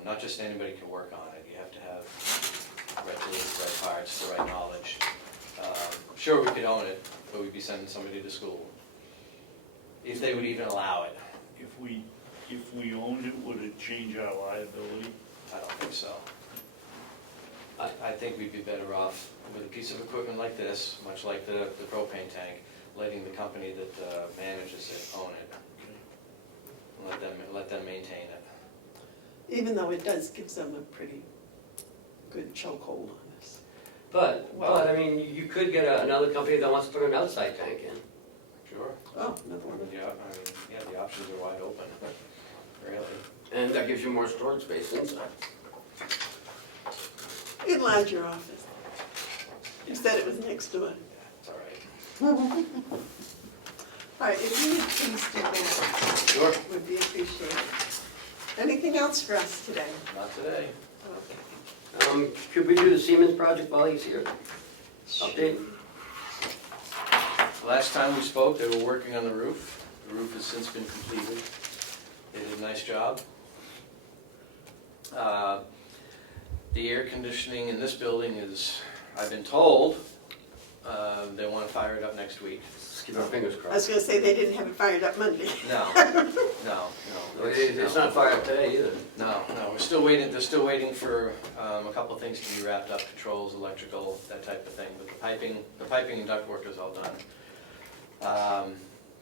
Not just anybody can work on it, you have to have right tools, the right parts, the right knowledge. Sure, we could own it, but we'd be sending somebody to school, if they would even allow it. If we owned it, would it change our liability? I don't think so. I think we'd be better off with a piece of equipment like this, much like the propane tank, letting the company that manages it own it, and let them maintain it. Even though it does give them a pretty good chokehold on us. But I mean, you could get another company that wants to put an outside tank in. Sure. Oh, another one. Yeah, the options are wide open, really. And that gives you more storage space inside. Enlarge your office. You said it was next door. It's all right. All right, if you would please do that, Sure. would be appreciated. Anything else for us today? Not today. Okay. Could we do the Siemens project while he's here? Update? Last time we spoke, they were working on the roof. The roof has since been completed. They did a nice job. The air conditioning in this building is, I've been told, they want to fire it up next week. Let's keep our fingers I was crossed. gonna say they didn't have it fired up Monday. No, no. It's not fired up today either. No, we're still waiting, they're still waiting for a couple of things to be wrapped up, controls, electrical, that type of thing, but the piping and ductwork is all done.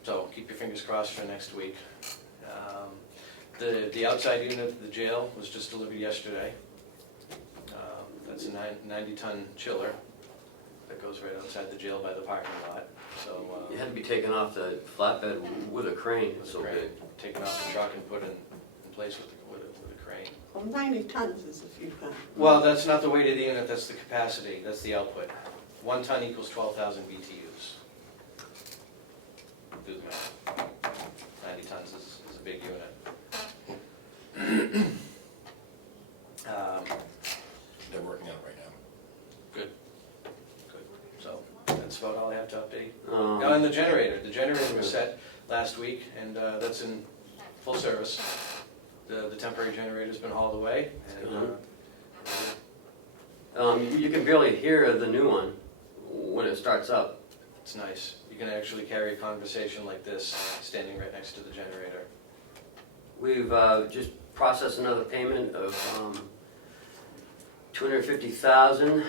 So keep your fingers crossed for next week. The outside unit of the jail was just delivered yesterday. That's a 90-ton chiller that goes right outside the jail by the parking lot, so. It had to be taken off the flatbed with a crane, it's so big. Taken off the truck and put in place with a crane. Well, 90 tons is a few pounds. Well, that's not the weight of the unit, that's the capacity, that's the output. 1 ton equals 12,000 BTUs. Do the math. 90 tons is a big unit. They're working on it right now. Good. So, that's about all I have to update. And the generator was set last week, and that's in full service. The temporary generator's been hauled away, and You can barely hear the new one when it starts up. it's nice. You can actually carry a conversation like this, standing right next to the generator. We've just processed another payment of $250,000.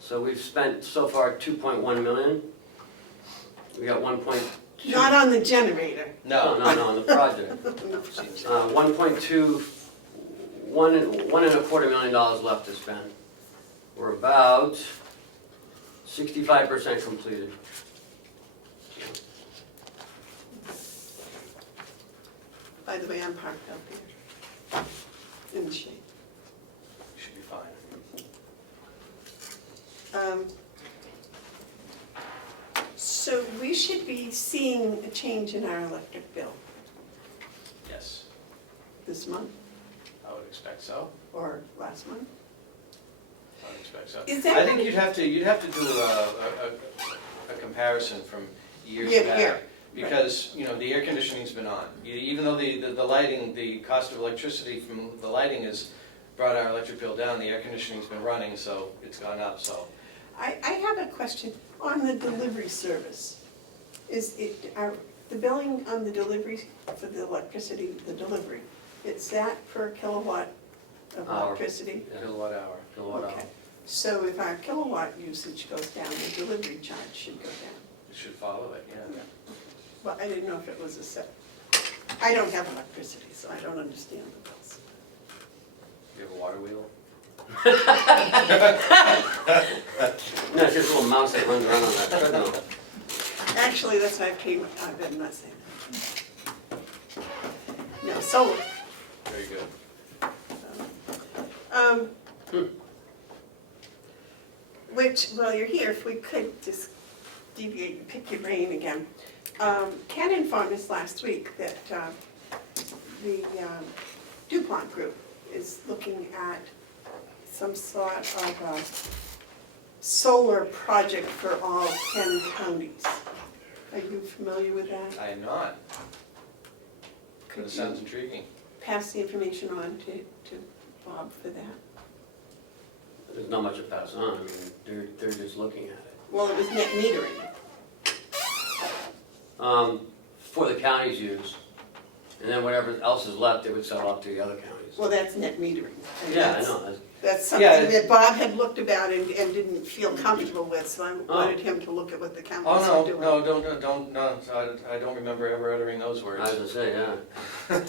So we've spent so far $2.1 million. We got 1.2. Not on the generator. No, on the project. Seems- 1.2, $1.25 million left to spend. We're about 65% completed. By the way, I'm parked out there in the shade. Should be fine. So we should be seeing a change in our electric bill Yes, this month I would expect so. or last month. I would expect so. Is that I think right? you'd have to do a comparison from years Year to back. year. Because, you know, the air conditioning's been on. Even though the lighting, the cost of electricity from the lighting has brought our electric bill down, the air conditioning's been running, so it's gone up, so. I have a question on the delivery service. The billing on the delivery for the electricity, the delivery, it's that per kilowatt of Hour. electricity? Kilowatt hour. Kilowatt hour. Okay. So if our kilowatt usage goes down, the delivery charge should go down. It should follow it, yeah. Well, I didn't know if it was a set. I don't have electricity, so I don't understand the bills. You have a water wheel? No, it's just a little mouse that runs around on that treadmill. Actually, that's why I paid, I better not say that. No, solar. Very good. Which, while you're here, if we could just deviate and pick your brain again. Ken informed us last week that the DuPont Group is looking at some sort of a solar project for all 10 counties. Are you familiar with that? I am not. Could That sounds you intriguing. pass the information on to Bob for that? There's not much to pass on, I mean, they're just looking at it. Well, it was net metering. For the county's use, and then whatever else is left, they would sell up to the other counties. Well, that's net metering. And Yeah, I that's- know, That's Yeah, something that Bob had looked about and didn't feel comfortable with, so I Oh. wanted him to look at what the counties Oh, are no, doing. no, I don't remember ever uttering those I words. was gonna say, yeah.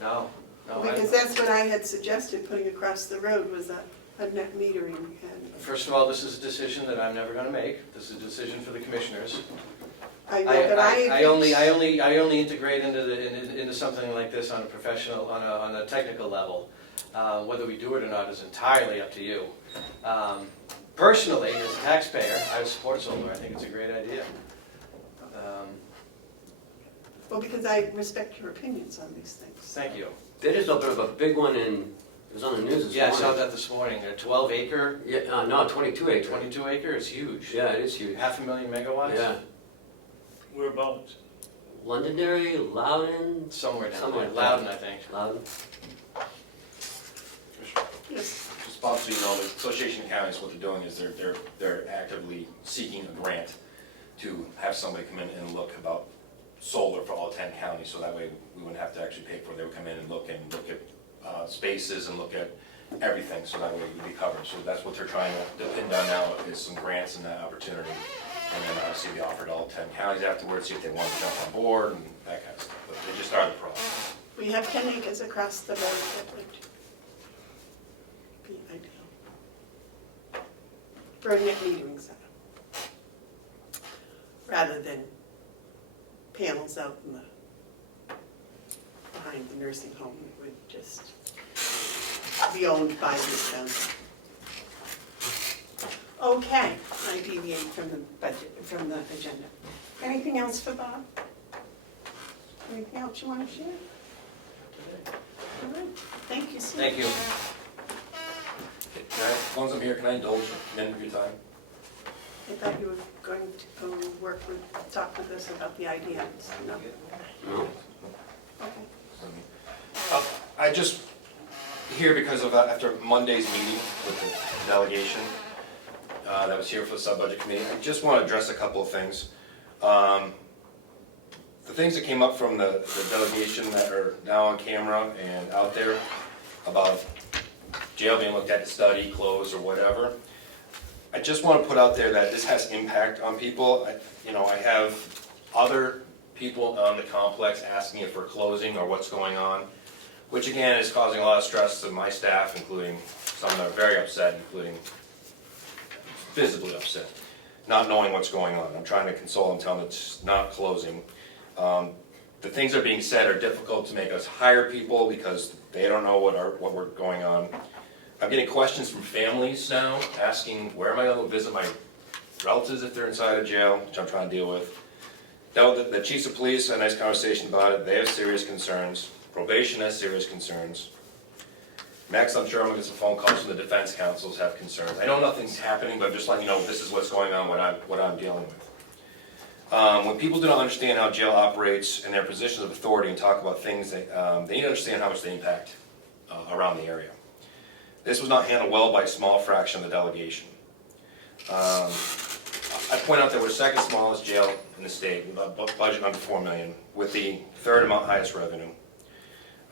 No, no. Because that's what I had suggested, putting across the road was a net metering. And First of all, this is a decision that I'm never gonna make. This is a decision for the commissioners. I know, but I only integrate into something like this on a professional, on a technical level. Whether we do it or not is entirely up to you. Personally, as a taxpayer, I support solar. I think it's a great idea. Well, because I respect your opinions on these things. Thank you. They just opened up a big one it was on the news this morning. Yeah, I saw that this morning. A 12 acre, Yeah, no, 22 acre. 22 acre is huge. Yeah, it is huge. 500,000 megawatts? Yeah. Whereabouts? Londonderry, Loudon, Somewhere down Somewhere there. down Loudon, I think. Loudon. Yes. Just Bob, so you know, the Association of Counties, what they're doing is they're actively seeking a grant to have somebody come in and look about solar for all 10 counties, so that way we wouldn't have to actually pay for it. They would come in and look at spaces and look at everything, so that way we'd be covered. So that's what they're trying to pin down now, is some grants and that opportunity. And then obviously they offered all 10 counties afterwards, see if they want to jump on board and that kind of stuff. But they just started the process. We have 10 acres across the road that would be ideal for a net metering setup, rather than panels out in behind the nursing home that would just be owned by this town. Okay, I deviate from the budget, from the agenda. Anything else for Bob? Anything else you want to share? All right, thank you, Sue. Thank you. As long as I'm here, can I indulge a minute of your time? I thought you were going to go talk with us about the IDMs. No? No. Okay. I just here because of after Monday's meeting with the delegation that was here for the sub-budget committee. I just want to address a couple of things. the things that came up from the delegation that are now on camera and out there about jail being looked at to study, closed, or whatever, I just want to put out there that this has impact on people. I have other people on the complex asking if we're closing or what's going on, which again is causing a lot of stress to my staff, including some that are very upset, including visibly upset, not knowing what's going on. I'm trying to console and tell them it's not closing. The things that are being said are difficult to make us hire people because they don't know what we're going on. I'm getting questions from families now asking where am I going to visit my relatives if they're inside of jail, which I'm trying to deal with. The chiefs of police had a nice conversation about it. They have serious concerns. Probation has serious concerns. Next, I'm sure I'm going to get some phone calls from the defense councils have concerns. I know nothing's happening, but I'm just letting you know this is what's going on, what I'm dealing with. When people do not understand how jail operates and their positions of authority and talk about things, they need to understand how much they impact around the area. This was not handled well by a small fraction of the delegation. I point out that we're the second smallest jail in the state, with a budget under $4 million, with the third amount highest revenue.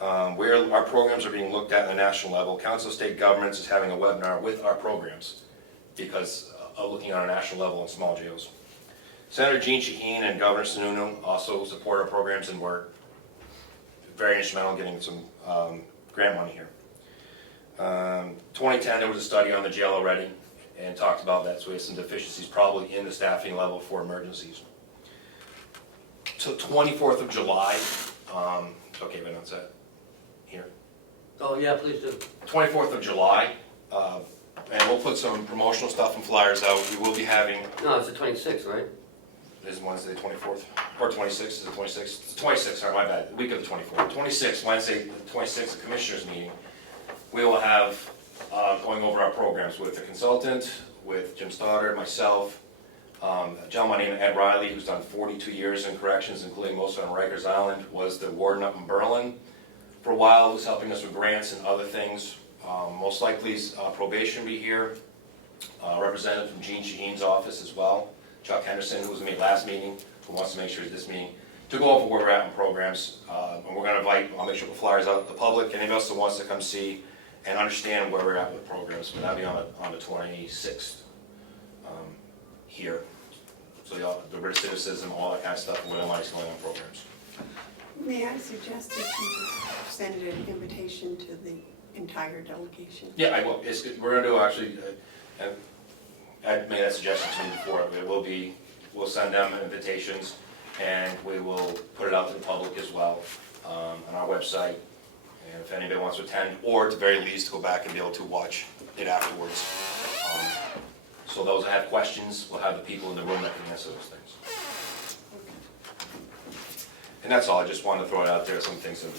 Our programs are being looked at on a national level. Council of State Governments is having a webinar with our programs because of looking on a national level in small jails. Senator Jean Shaheen and Governor Sununu also support our programs and were very instrumental in getting some grant money here. 2010 there was a study on the jail already and talked about that, so we have some deficiencies probably in the staffing level for emergencies. So 24th of July, okay, but that's it. Here. Oh, yeah, please do. 24th of July, and we'll put some promotional stuff and flyers out. We will be having, No, it's the 26th, right? this is Wednesday the 24th, or 26th, is it 26th? It's 26th, sorry, my bad, the week of the 24th. 26th, Wednesday the 26th, the Commissioners meeting. We will have, going over our programs with the consultant, with Jim Stoddard, myself, a gentleman named Ed Riley, who's done 42 years in corrections, including most on Rikers Island, was the warden up in Berlin for a while, who's helping us with grants and other things. Most likely probation will be here, representative from Jean Shaheen's office as well, Chuck Henderson, who was in the last meeting, who wants to make sure this meeting, to go over where we're at in programs. And we're going to invite, I'll make sure the flyers out to the public, anybody else that wants to come see and understand where we're at with programs, but that'll be on the 26th here. So the recidivism, all that kind of stuff, and where the money's going on programs. May I suggest that you send an invitation to the entire delegation? Yeah, I will. We're going to do actually, I made that suggestion to me before. We'll send them invitations and we will put it out to the public as well on our website. And if anybody wants to attend, or at the very least, go back and be able to watch it afterwards. So those that have questions, we'll have the people in the room that can answer those things. And that's all. I just wanted to throw it out there, some things that,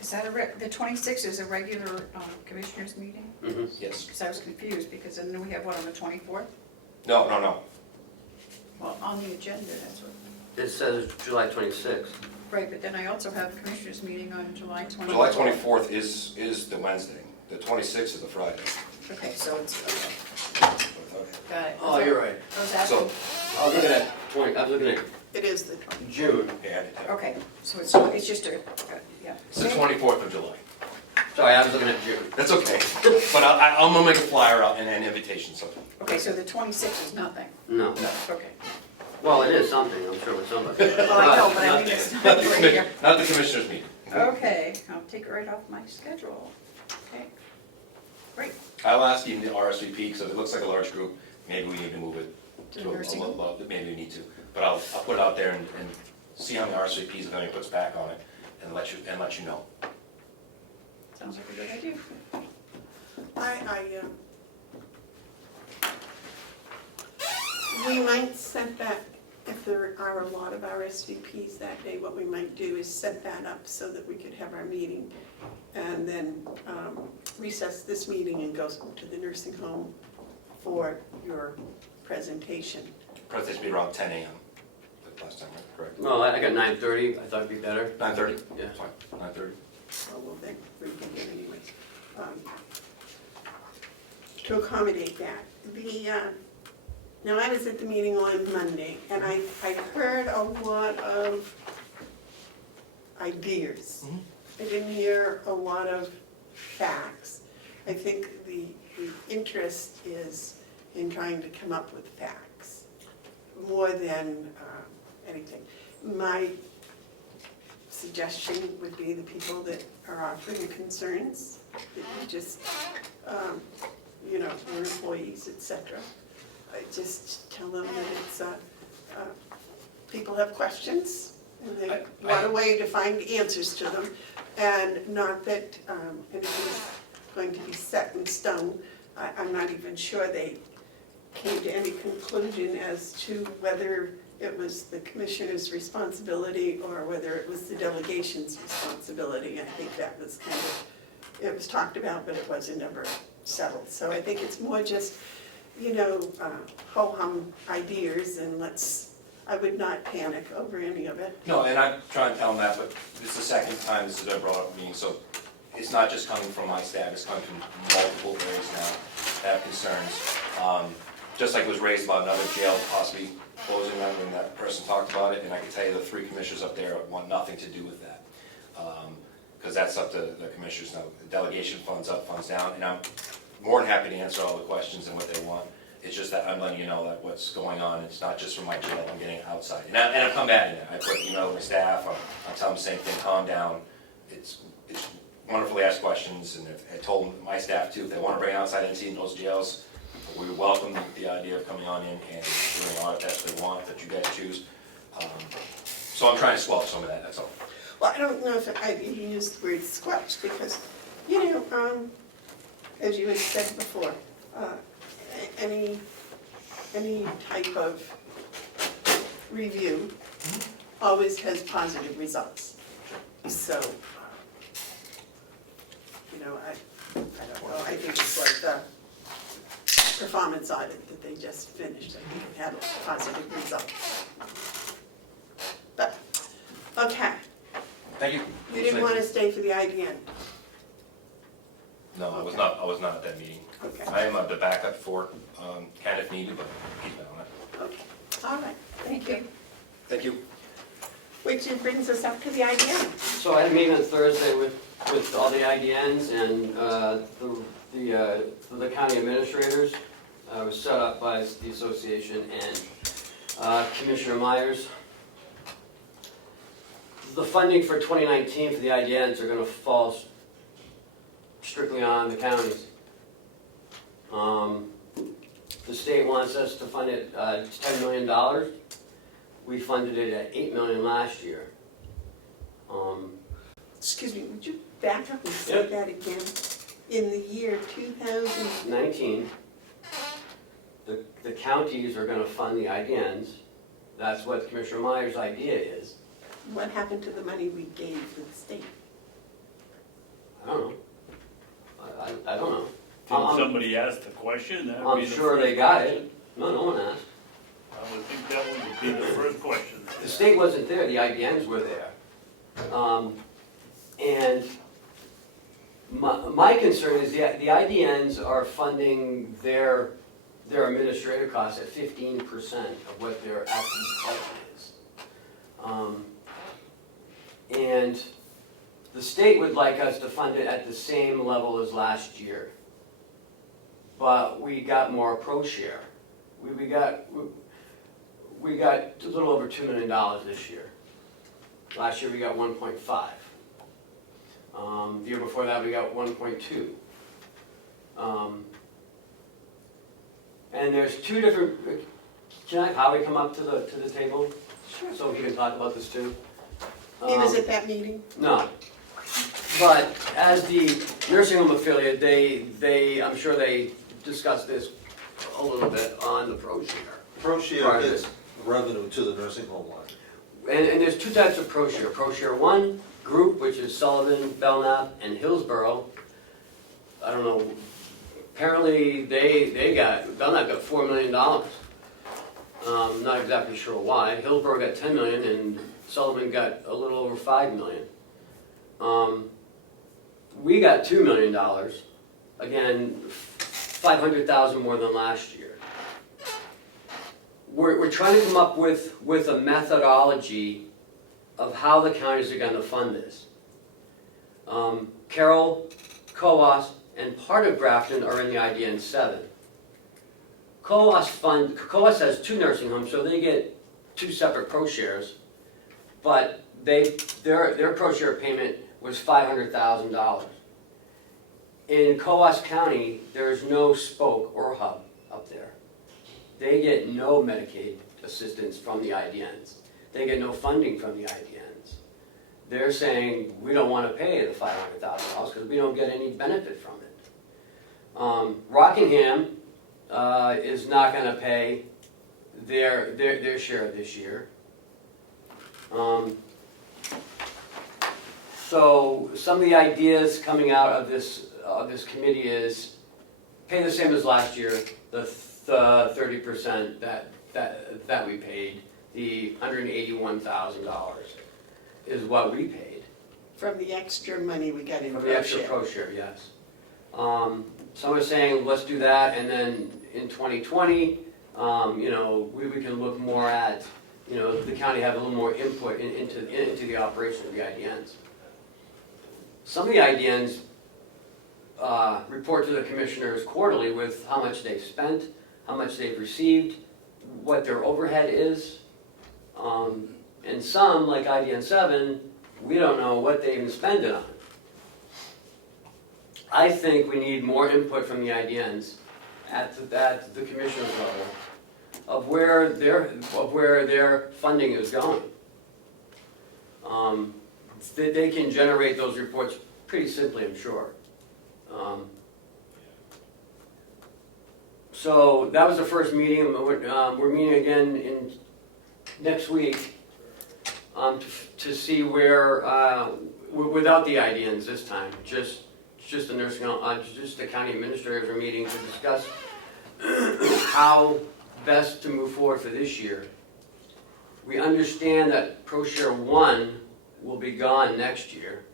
Is that the 26th is a regular commissioners meeting? Mm-hmm. Yes. Because I was confused, because then we have one on the 24th? No. Well, on the agenda, that's what. It says July 26th. Right, but then I also have a commissioners meeting on July 24th. July 24th is the Wednesday. The 26th is the Friday. Okay, so it's, Okay. got it. Oh, you're right. I was asking, I was looking at It is the 20th. June. Yeah, okay, so it's just a, yeah. it's the 24th of July. Sorry, I was looking at June. That's okay. But I'm gonna make a flyer out and an invitation, so. Okay, so the 26th is nothing, No. okay. Well, it is something, I'm sure with somebody. Well, I know, but I mean, it's not right here. Not the commissioners meeting. Okay, I'll take it right off my schedule. Okay, great. I'll ask you in the RSVP, because if it looks like a large group, maybe we need to move it To to the nursing home? maybe we need to. But I'll put it out there and see how many RSVPs, if anybody puts back on it, and let you know. Sounds like a good idea. We might set that, if there are a lot of RSVPs that day, what we might do is set that up so that we could have our meeting and then recess this meeting and go to the nursing home for your presentation. Presentation will be around 10 a.m. last time, right? Correct? Well, I got 9:30, I thought it'd be better. 9:30? Yeah. Fine, 9:30. Well, then we can get anyways. To accommodate that. Now, I was at the meeting on Monday, and I heard a lot of ideas. I didn't hear a lot of facts. I think the interest is in trying to come up with facts more than anything. My suggestion would be the people that are offering concerns, that you just, your employees, etc. I just tell them that it's, people have questions and they want a way to find answers to them, and not that anything's going to be set in stone. I'm not even sure they came to any conclusion as to whether it was the commissioner's responsibility or whether it was the delegation's responsibility. I think that was kind of, it was talked about, but it wasn't ever settled. So I think it's more just, ho-hum ideas, and I would not panic over any of it. No, and I'm trying to tell them that, but this is the second time this has been brought up to me, so it's not just coming from my staff, it's coming from multiple areas now that have concerns. Just like it was raised about another jail possibly closing them, and that person talked about it, and I can tell you the 3 commissioners up there want nothing to do with that. Because that's up to the commissioners now. The delegation funds up, funds down, and I'm more than happy to answer all the questions and what they want. It's just that I'm letting you know that what's going on, it's not just from my jail, I'm getting outside. And I'm combating it. I put email to my staff, I tell them the same thing, calm down. It's wonderfully asked questions, and I told my staff too, if they want to bring outside entity in those jails, we welcome the idea of coming on in and doing audit tests they want, that you guys choose. So I'm trying to squelch some of that, that's all. Well, I don't know if I'd even use the word squelch, because, as you had said before, any type of review always has positive results. So, I don't know, I think it's like the performance audit that they just finished. I think it had a positive result. But, okay. Thank you. You didn't want to stay for the IDN? No, I was not at that meeting. Okay. I am the backup for Ken if needed, but he's not on it. Okay, all right, thank you. Thank you. Which brings us up to the IDN. So I had a meeting on Thursday with all the IDNs and the county administrators. Was set up by the association and Commissioner Myers. The funding for 2019 for the IDNs are going to fall strictly on the counties. The state wants us to fund it $10 million. We funded it at $8 million last year. Excuse me, would you back up and say Yep. that again? In the year 2000, 19, the counties are going to fund the IDNs. That's what Commissioner Myers' idea is. what happened to the money we gave to the state? I don't know. I don't know. Did somebody ask the question? That would I'm be the sure they first got question. it. No one asked. I would think that would be the first question. The state wasn't there, the IDNs were there. And my concern is the IDNs are funding their administrative costs at 15% of what their actual budget is. And the state would like us to fund it at the same level as last year. But we got more pro share. We got a little over $2 million this year. Last year we got 1.5. The year before that we got 1.2. And there's 2 different. Can I have Howie come up to the table Sure. so we can talk about this too? He was at that meeting? No. But as the nursing home affiliate, I'm sure they discussed this a little bit on the pro share. Pro share Part of gets it. revenue to the nursing home line. And there's 2 types of pro share. Pro share 1 group, which is Sullivan, Belknap, and Hillsborough. I don't know. Apparently Belknap got $4 million. Not exactly sure why. Hillsborough got $10 million, and Sullivan got a little over $5 million. We got $2 million. Again, $500,000 more than last year. We're trying to come up with a methodology of how the counties are gonna fund this. Carroll, Coas, and part of Grafton are in the IDN 7. Coas has 2 nursing homes, so they get 2 separate pro shares, but their pro share payment was $500,000. In Coas County, there is no spoke or hub up there. They get no Medicaid assistance from the IDNs. They get no funding from the IDNs. They're saying, we don't want to pay the $500,000 because we don't get any benefit from it. Rockingham is not going to pay their share this year. So some of the ideas coming out of this committee is pay the same as last year, the 30% that we paid, the $181,000 is what we paid. From the extra money we got in From the extra pro share, yes. Some are saying, let's do that, and then in 2020, we can look more at, the county have a little more input into the operation of the IDNs. Some of the IDNs report to the commissioners quarterly with how much they've spent, how much they've received, what their overhead is. And some, like IDN 7, we don't know what they even spend it on. I think we need more input from the IDNs at the commissioner's level of where their funding is going. They can generate those reports pretty simply, I'm sure. So that was the first meeting. We're meeting again next week to see where, without the IDNs this time, just the nursing home, just the county administrators are meeting to discuss how best to move forward for this year. We understand that ProShare 1 will be gone next year.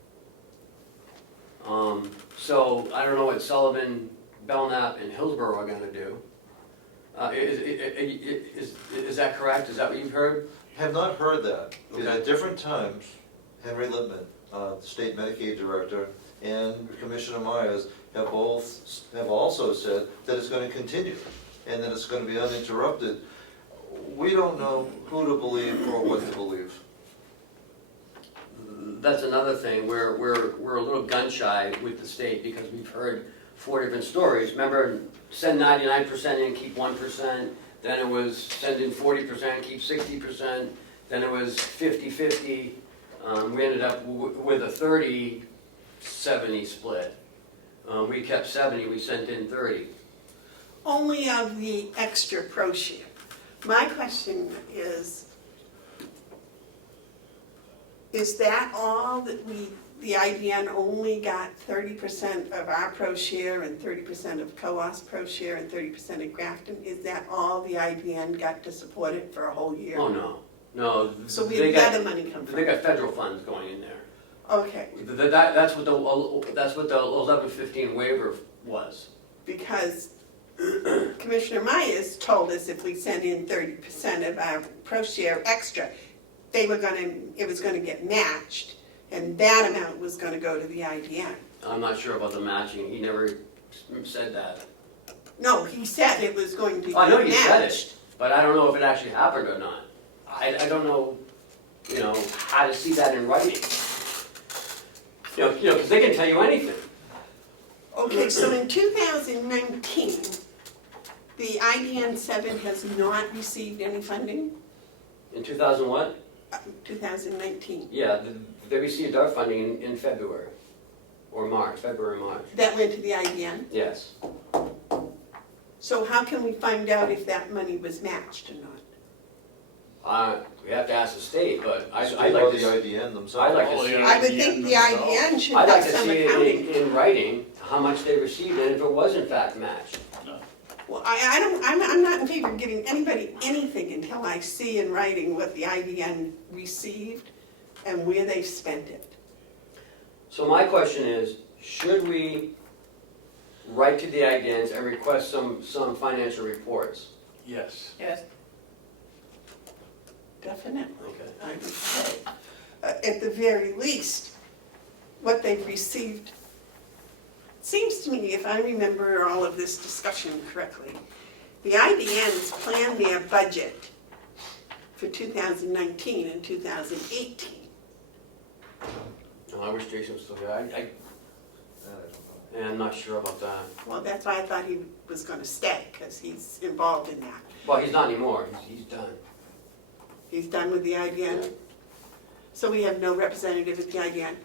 So I don't know what Sullivan, Belknap, and Hillsborough are going to do. Is that correct? Is that what you've heard? Have not heard that. At different times, Henry Littman, the state Medicaid director, and Commissioner Myers have also said that it's going to continue and that it's going to be uninterrupted. We don't know who to believe or what to believe. That's another thing. We're a little gun shy with the state because we've heard 4 different stories. Remember, send 99% in, keep 1%. Then it was send in 40%, keep 60%. Then it was 50-50. We ended up with a 30-70 split. We kept 70, we sent in 30. Only of the extra pro share. My question is that all that the IDN only got 30% of our pro share and 30% of COAS pro share and 30% of Grafton? Is that all the IDN got to support it for a whole year? Oh, no. So where did the other money come from? They got federal funds going in there. Okay, That's what the 1115 waiver was. because Commissioner Myers told us if we sent in 30% of our pro share extra, it was gonna get matched, and that amount was gonna go to the IDN. I'm not sure about the matching. He never said that. No, he said it was going to be I know matched. he said it, but I don't know if it actually happened or not. I don't know, how to see that in writing. Because they can tell you anything. Okay, so in 2019, the IDN 7 has not received any funding? In 2000 what? 2019. Yeah, they received our funding in February or March, February, March. That went to the IDN? Yes. So how can we find out if that money was matched or not? We have to ask the state, but I'd State like or to the IDN themselves. I'd like to Oh, see yeah. I would think the IDN should I'd like have to some see it accounting. in writing, how much they received and if it was in fact matched. Well, I'm not in favor of giving anybody anything until I see in writing what the IDN received and where they've spent it. So my question is, should we write to the IDNs and request some financial reports? Yes. Yes. Definitely, Okay. I would say. at the very least, what they've received. Seems to me, if I remember all of this discussion correctly, the IDNs plan their budget for 2019 and 2018. I wish Jason was still here. Yeah, I'm not sure about that. Well, that's why I thought he was gonna stay, because he's involved in that. Well, he's not anymore. He's done. He's done with the IDN? So we have no representative at the IDN?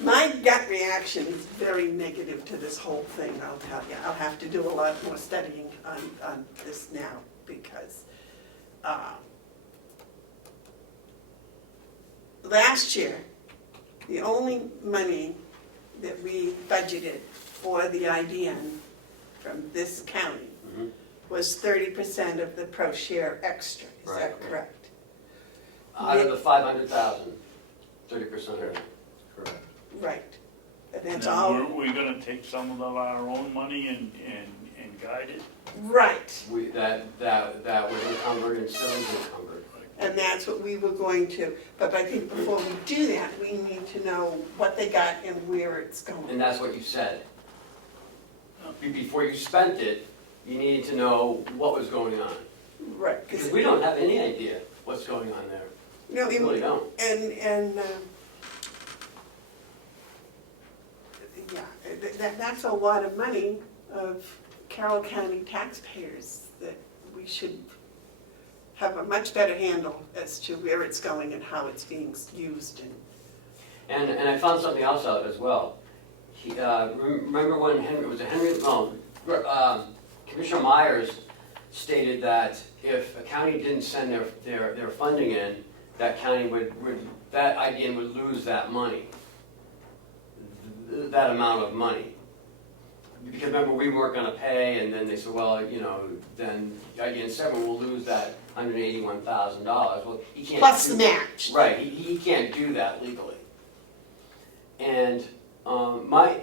My gut reaction is very negative to this whole thing, I'll tell you. I'll have to do a lot more studying on this now, because last year, the only money that we budgeted for the IDN from this county Mhm. was 30% of the pro share extra, is that Right. correct? Out of the 500,000, 30%. Correct. Right. And And that's then all, we're gonna take some of our own money and guide it. right. That was encumbered and still is encumbered. And that's what we were going to, but I think before we do that, we need to know what they got and where it's And going. that's what you said. Before you spent it, you needed to know what was going on. Right, Because because, we don't have any idea what's going on there. no, We really don't. and, yeah, that's a lot of money of Carroll County taxpayers that we should have a much better handle as to where it's going and how it's being used and. And I found something else out as well. Remember when Commissioner Myers stated that if a county didn't send their funding in, that county that IDN would lose that money, that amount of money. Because remember, we weren't gonna pay, and then they said, well, then IDN 7 will lose that $181,000. Well, he can't. Plus the match. Right, he can't do that legally. And my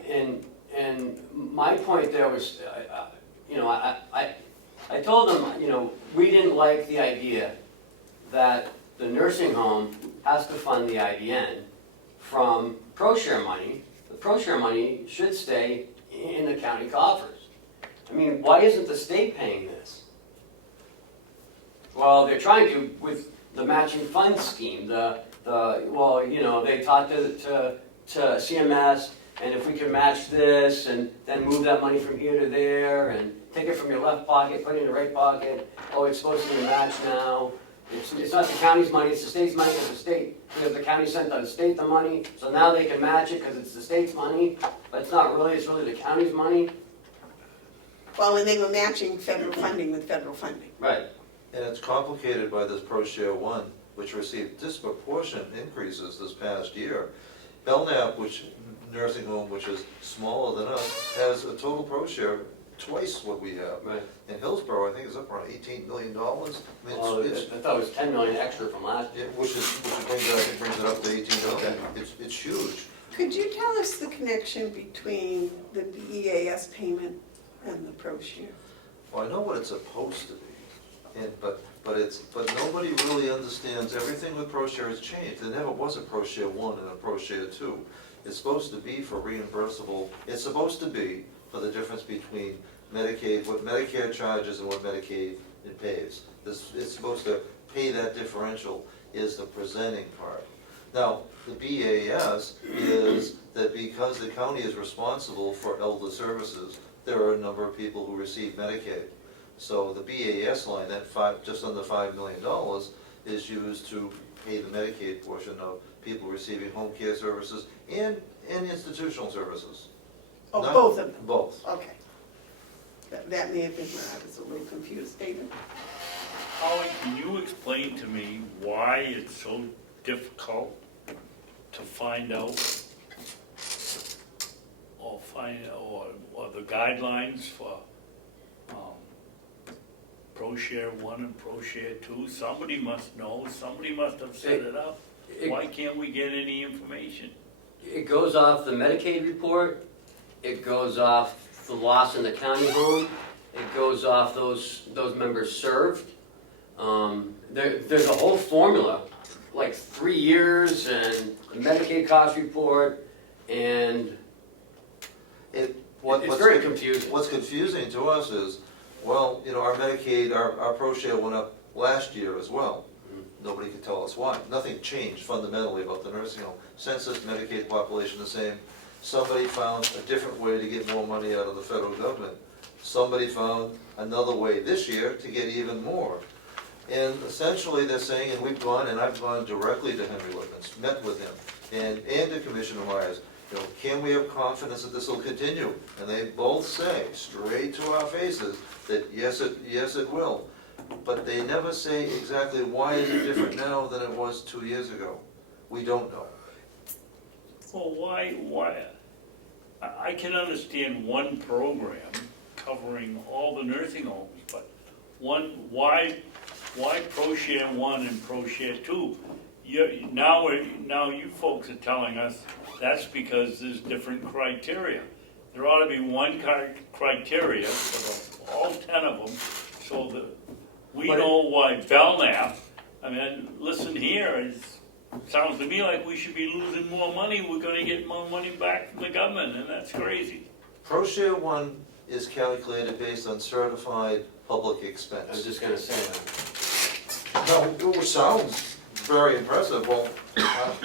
point there was, I told them, we didn't like the idea that the nursing home has to fund the IDN from pro-share money. The pro-share money should stay in the county coffers. I mean, why isn't the state paying this? Well, they're trying to with the matching fund scheme. They talked to CMS, and if we can match this, and then move that money from here to there, and take it from your left pocket, put it in the right pocket. Oh, it's supposed to be matched now. It's not the county's money, it's the state's money, because the state, because the county sent the state the money, so now they can match it because it's the state's money, but it's not really, it's really the county's money. Well, and they were matching federal funding with federal funding. Right. And it's complicated by this Pro Share 1, which received disproportionate increases this past year. Belknap, nursing home, which is smaller than us, has a total Pro Share twice what we have. Right. And Hillsborough, I think, is up around $18 million. I mean, Well, I thought it was 10 million extra from last year. which brings it up to 18 million. It's huge. Could you tell us the connection between the BEAS payment and the pro share? Well, I know what it's supposed to be, but nobody really understands, everything with Pro Share has changed. There never was a Pro Share 1 and a Pro Share 2. It's supposed to be for reimbursable, it's supposed to be for the difference between Medicaid, what Medicare charges and what Medicaid pays. It's supposed to pay that differential is the presenting part. Now, the BAS is that because the county is responsible for elder services, there are a number of people who receive Medicaid. So the BAS line, just under $5 million, is used to pay the Medicaid portion of people receiving home care services and institutional services. Oh, Not- both of them? Both. Okay. That may have been where I was a little confused, David. Holly, can you explain to me why it's so difficult to find out or the guidelines for Pro Share 1 and Pro Share 2? Somebody must know, somebody must have set it up. Why can't we get any information? It goes off the Medicaid report, it goes off the loss in the county home, it goes off those members served. There's a whole formula, like 3 years and a Medicaid cost report, and it's very confusing. What's confusing to us is, well, you know, our Medicaid, our pro share went up last year as well. Nobody could tell us why. Nothing changed fundamentally about the nursing home. Census, Medicaid population the same. Somebody found a different way to get more money out of the federal government. Somebody found another way this year to get even more. And essentially they're saying, and we've gone, and I've gone directly to Henry Lippman, met with him, and to Commissioner Myers, you know, can we have confidence that this will continue? And they both say, straight to our faces, that yes it will. But they never say exactly why is it different now than it was 2 years ago. We don't know. Well, why, I can understand one program covering all the nursing homes, but why Pro Share 1 and Pro Share 2? Now you folks are telling us that's because there's different criteria. There ought to be one criteria for all 10 of them, so that we know why Belknap, I mean, listen here, it sounds to me like we should be losing more money, we're gonna get more money back from the government, and that's crazy. Pro Share 1 is calculated based on certified public I was expense. just gonna say that. No, it sounds very impressive. Well,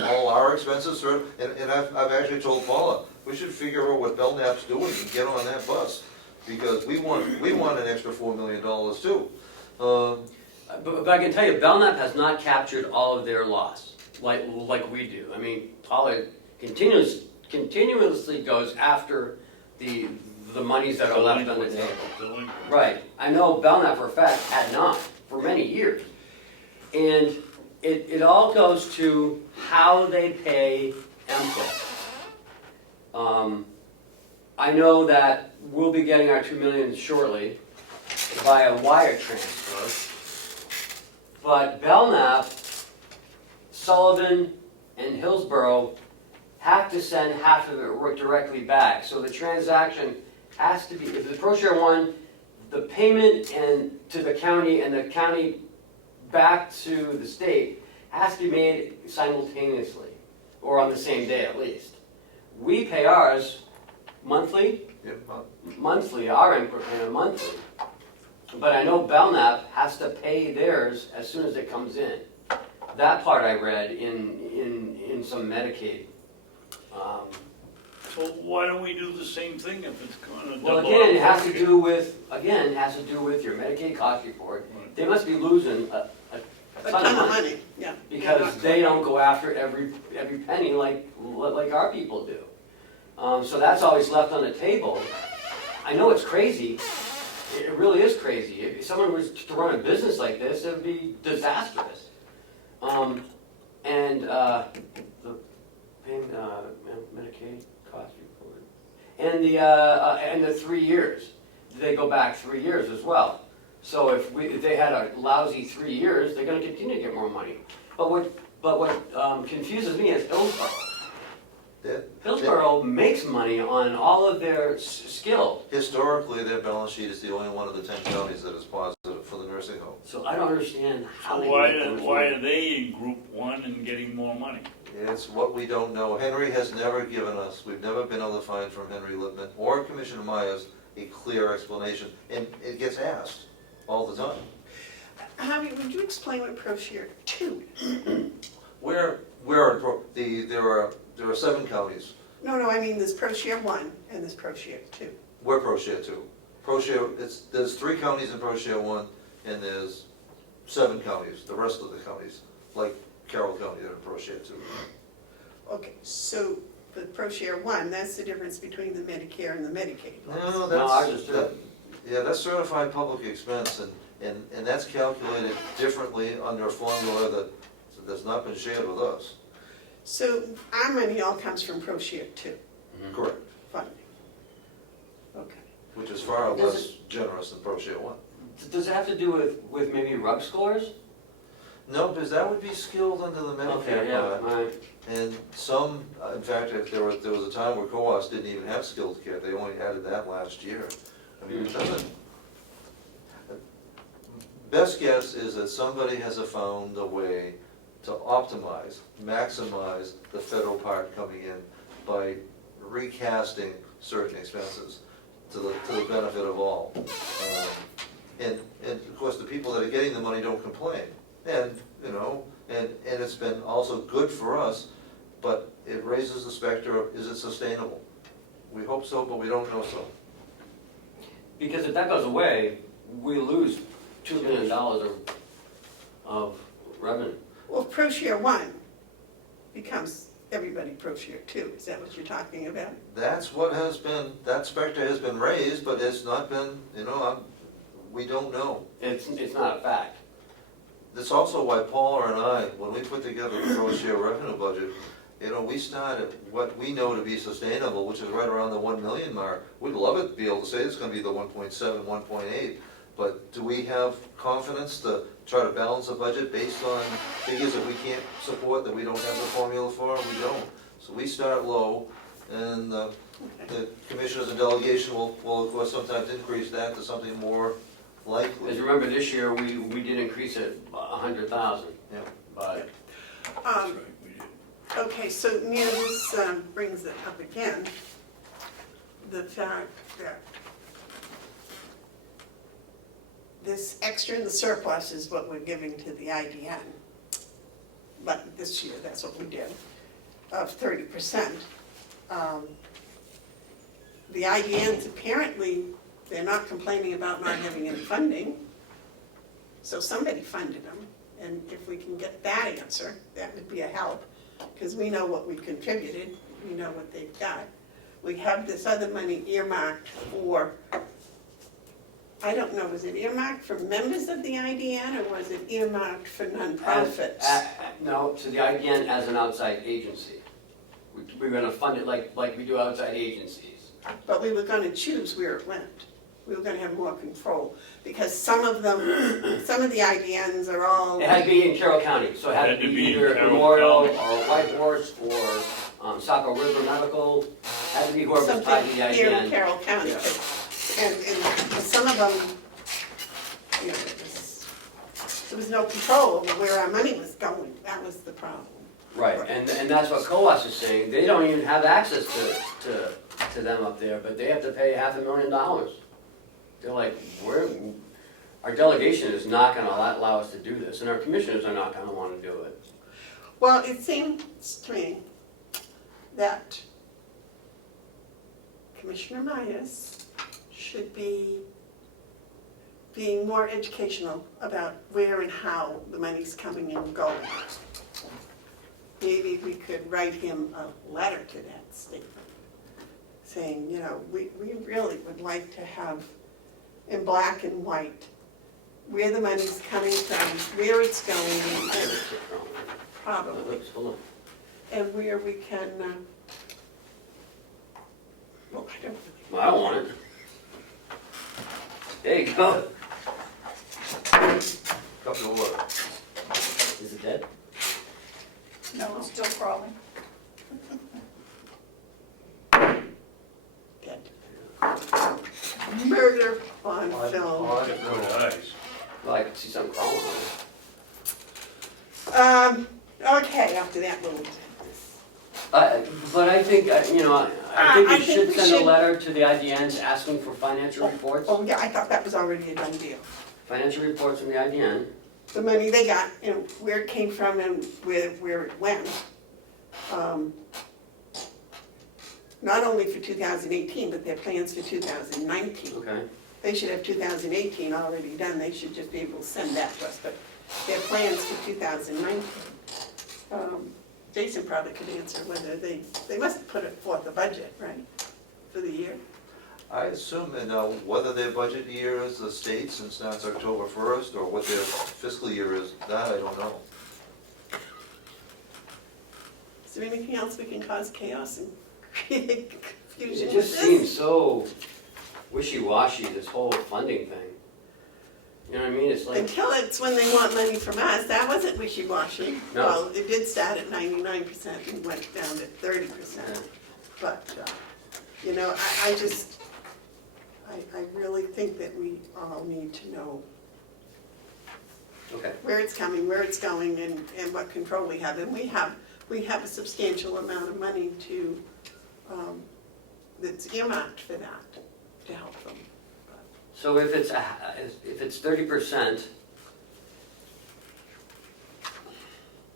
all our expenses, and I've actually told Paula, we should figure out what Belknap's doing and get on that bus, because we want an extra $4 million too. But I can tell you, Belknap has not captured all of their loss like we do. I mean, Paula continuously goes after the monies that are left on the table. Right. I know Belknap for a fact had not for many years. And it all goes to how they pay MPRO. I know that we'll be getting our $2 million shortly via wire transfer. But Belknap, Sullivan, and Hillsborough have to send half of it directly back. So the transaction has to be, if the Pro Share 1, the payment to the county and the county back to the state has to be made simultaneously, or on the same day at least. We pay ours monthly, monthly, our input payment monthly. But I know Belknap has to pay theirs as soon as it comes in. That part I read in some Medicaid. So why don't we do the same thing if it's gonna double? Well, again, it has to do with your Medicaid cost report. Right. They must be losing a ton of money. Yeah. Because they don't go after every penny like our people do. So that's always left on the table. I know it's crazy. It really is crazy. If someone was to run a business like this, it would be disastrous. The paying Medicaid cost report, and the 3 years, they go back 3 years as well. So if they had a lousy 3 years, they're going to continue to get more money. But what confuses me is Hillsborough. Hillsborough makes money on all of their skill. Historically, their balance sheet is the only one of the 10 counties that is positive for the nursing home. So I don't understand how So they why are they in group 1 and getting more money? It's what we don't know. Henry has never given us, we've never been able to find from Henry Lippman or Commissioner Myers a clear explanation, and it gets asked all the time. Javi, would you explain what Pro Share 2 is? There are 7 counties. No, I mean this Pro Share 1 and this Pro Share 2. We're Pro Share 2. Pro Share, there's 3 counties in Pro Share 1, and there's 7 counties, the rest of the counties, like Carroll County, that are Pro Share 2. Okay, so the Pro Share 1, that's the difference between the Medicare and the Medicaid. No, No, ours is too. Yeah, that's certified public expense, and that's calculated differently under a formula that's not been shared with us. So our money all comes from Pro Share 2 Correct. funding. Okay. Which is far less generous than Pro Share 1. Does it have to do with maybe RUG scores? No, because that would be skilled under the Medicare Okay, yeah, plan. right. And some, in fact, if there was a time where COAS didn't even have skilled care, they only added that last year. I mean, it best guess is that somebody has found a way to optimize, maximize the federal part coming in by recasting certain expenses to the benefit of all. And of course, the people that are getting the money don't complain. And, you know, and it's been also good for us, but it raises the specter of, is it sustainable? We hope so, but we don't know so. Because if that goes away, we lose $2 billion of revenue. Well, Pro Share 1 becomes everybody Pro Share 2, is that what you're talking about? That's what has been, that specter has been raised, but it's not been, you know, we don't know. It's not a fact. That's also why Paula and I, when we put together the pro share revenue budget, you know, we started what we know to be sustainable, which is right around the 1 million mark. We'd love it to be able to say it's gonna be the 1.7, 1.8, but do we have confidence to try to balance a budget based on figures that we can't support, that we don't have the formula for? We don't. So we start low, and the commissioners and delegation will of course sometimes increase that to something more likely. As you remember, this year, we did increase it 100,000. Yeah. But That's right, we did. Okay, so Nina, this brings it up again, the fact that this extra in the surplus is what we're giving to the IDN. But this year, that's what we did, of 30%. The IDNs, apparently, they're not complaining about not having any funding, so somebody funded them. And if we can get that answer, that would be a help, because we know what we contributed, we know what they've got. We have this other money earmarked for, I don't know, was it earmarked for members of the IDN, or was it earmarked for nonprofits? no, to the IDN as an outside agency. We're gonna fund it like we do outside agencies. But we were gonna choose where it went. We were gonna have more control, because some of them, some of the IDNs are all. It had to be in Carroll County, so it had to be either Memorial or White Horse or Saco River Medical. Had to be whoever's tied to the Something here in IDN. Carroll County. Yeah. And some of them, you know, there was no control over where our money was going. That was the problem. Right, and that's what COAS is saying. They don't even have access to them up there, but they have to pay $500,000. They're like, our delegation is not gonna allow us to do this, and our commissioners are not gonna wanna do it. Well, it seems to me that Commissioner Myers should be being more educational about where and how the money's coming and going. Maybe we could write him a letter to that statement, saying, you know, we really would like to have in black and white where the money's coming from, where it's going, and probably, Hold on. and where we can, well, I don't Well, I don't want it. There you go. Cup of water. Is it dead? No, it's still crawling. get murder on film. On Got film. good eyes. Well, I can see something crawling on it. Okay, after that little. But I think, you know, I think I we think should we send should- a letter to the IDNs asking for financial reports. Oh, yeah, I thought that was already a done deal. Financial reports from the IDN. The money they got and where it came from and where it went. Not only for 2018, but their plans for 2019. Okay. They should have 2018 already done, they should just be able to send that to us, but their plans for 2019. Jason probably could answer whether they must have put it forth a budget, right, for the year? I assume, and whether their budget year is the state, since now it's October 1st, or what their fiscal year is, that I don't know. Is there anything else we can cause chaos and create confusion It with just this? seems so wishy-washy, this whole funding thing. You know what I mean? It's like, Until it's when they want money from us, that wasn't wishy-washy. No. Well, it did start at 99% and went down to 30%. But, you know, I really think that we all need to know where it's coming, where it's going, and what control we have. And we have a substantial amount of money to, that's earmarked for that, to help them. So if it's 30%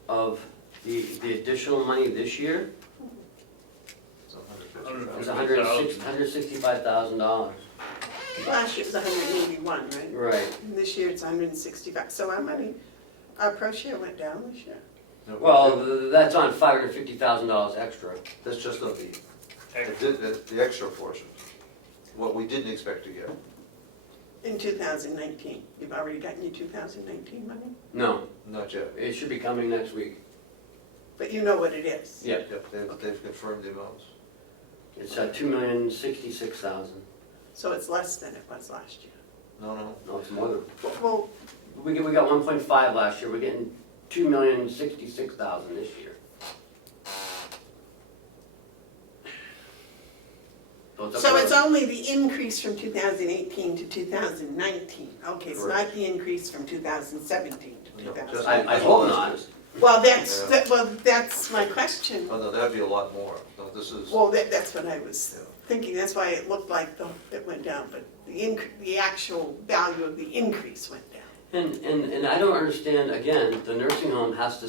of the additional money this year, it's $165,000. Last year it was 181, right? Right. And this year it's 165. So our pro share went down this year. Well, that's on $550,000 extra. That's just on the extra portion, what we didn't expect to get. In 2019. You've already gotten your 2019 money? No, Not yet. it should be coming next week. But you know what it is? Yeah, Yep, they've confirmed the amounts. it's $2,066,000. So it's less than it was last year. No, No, it's more than, Well, we got 1.5 last year, we're getting $2,066,000 this year. so it's only the increase from 2018 to 2019. Okay, it's not the increase from 2017 to No, 2019. I hope not. Well, that's my question. Oh, no, that'd be a lot more. No, this is, Well, that's what I was thinking. That's why it looked like it went down, but the actual value of the increase went down. And I don't understand, again, the nursing home has to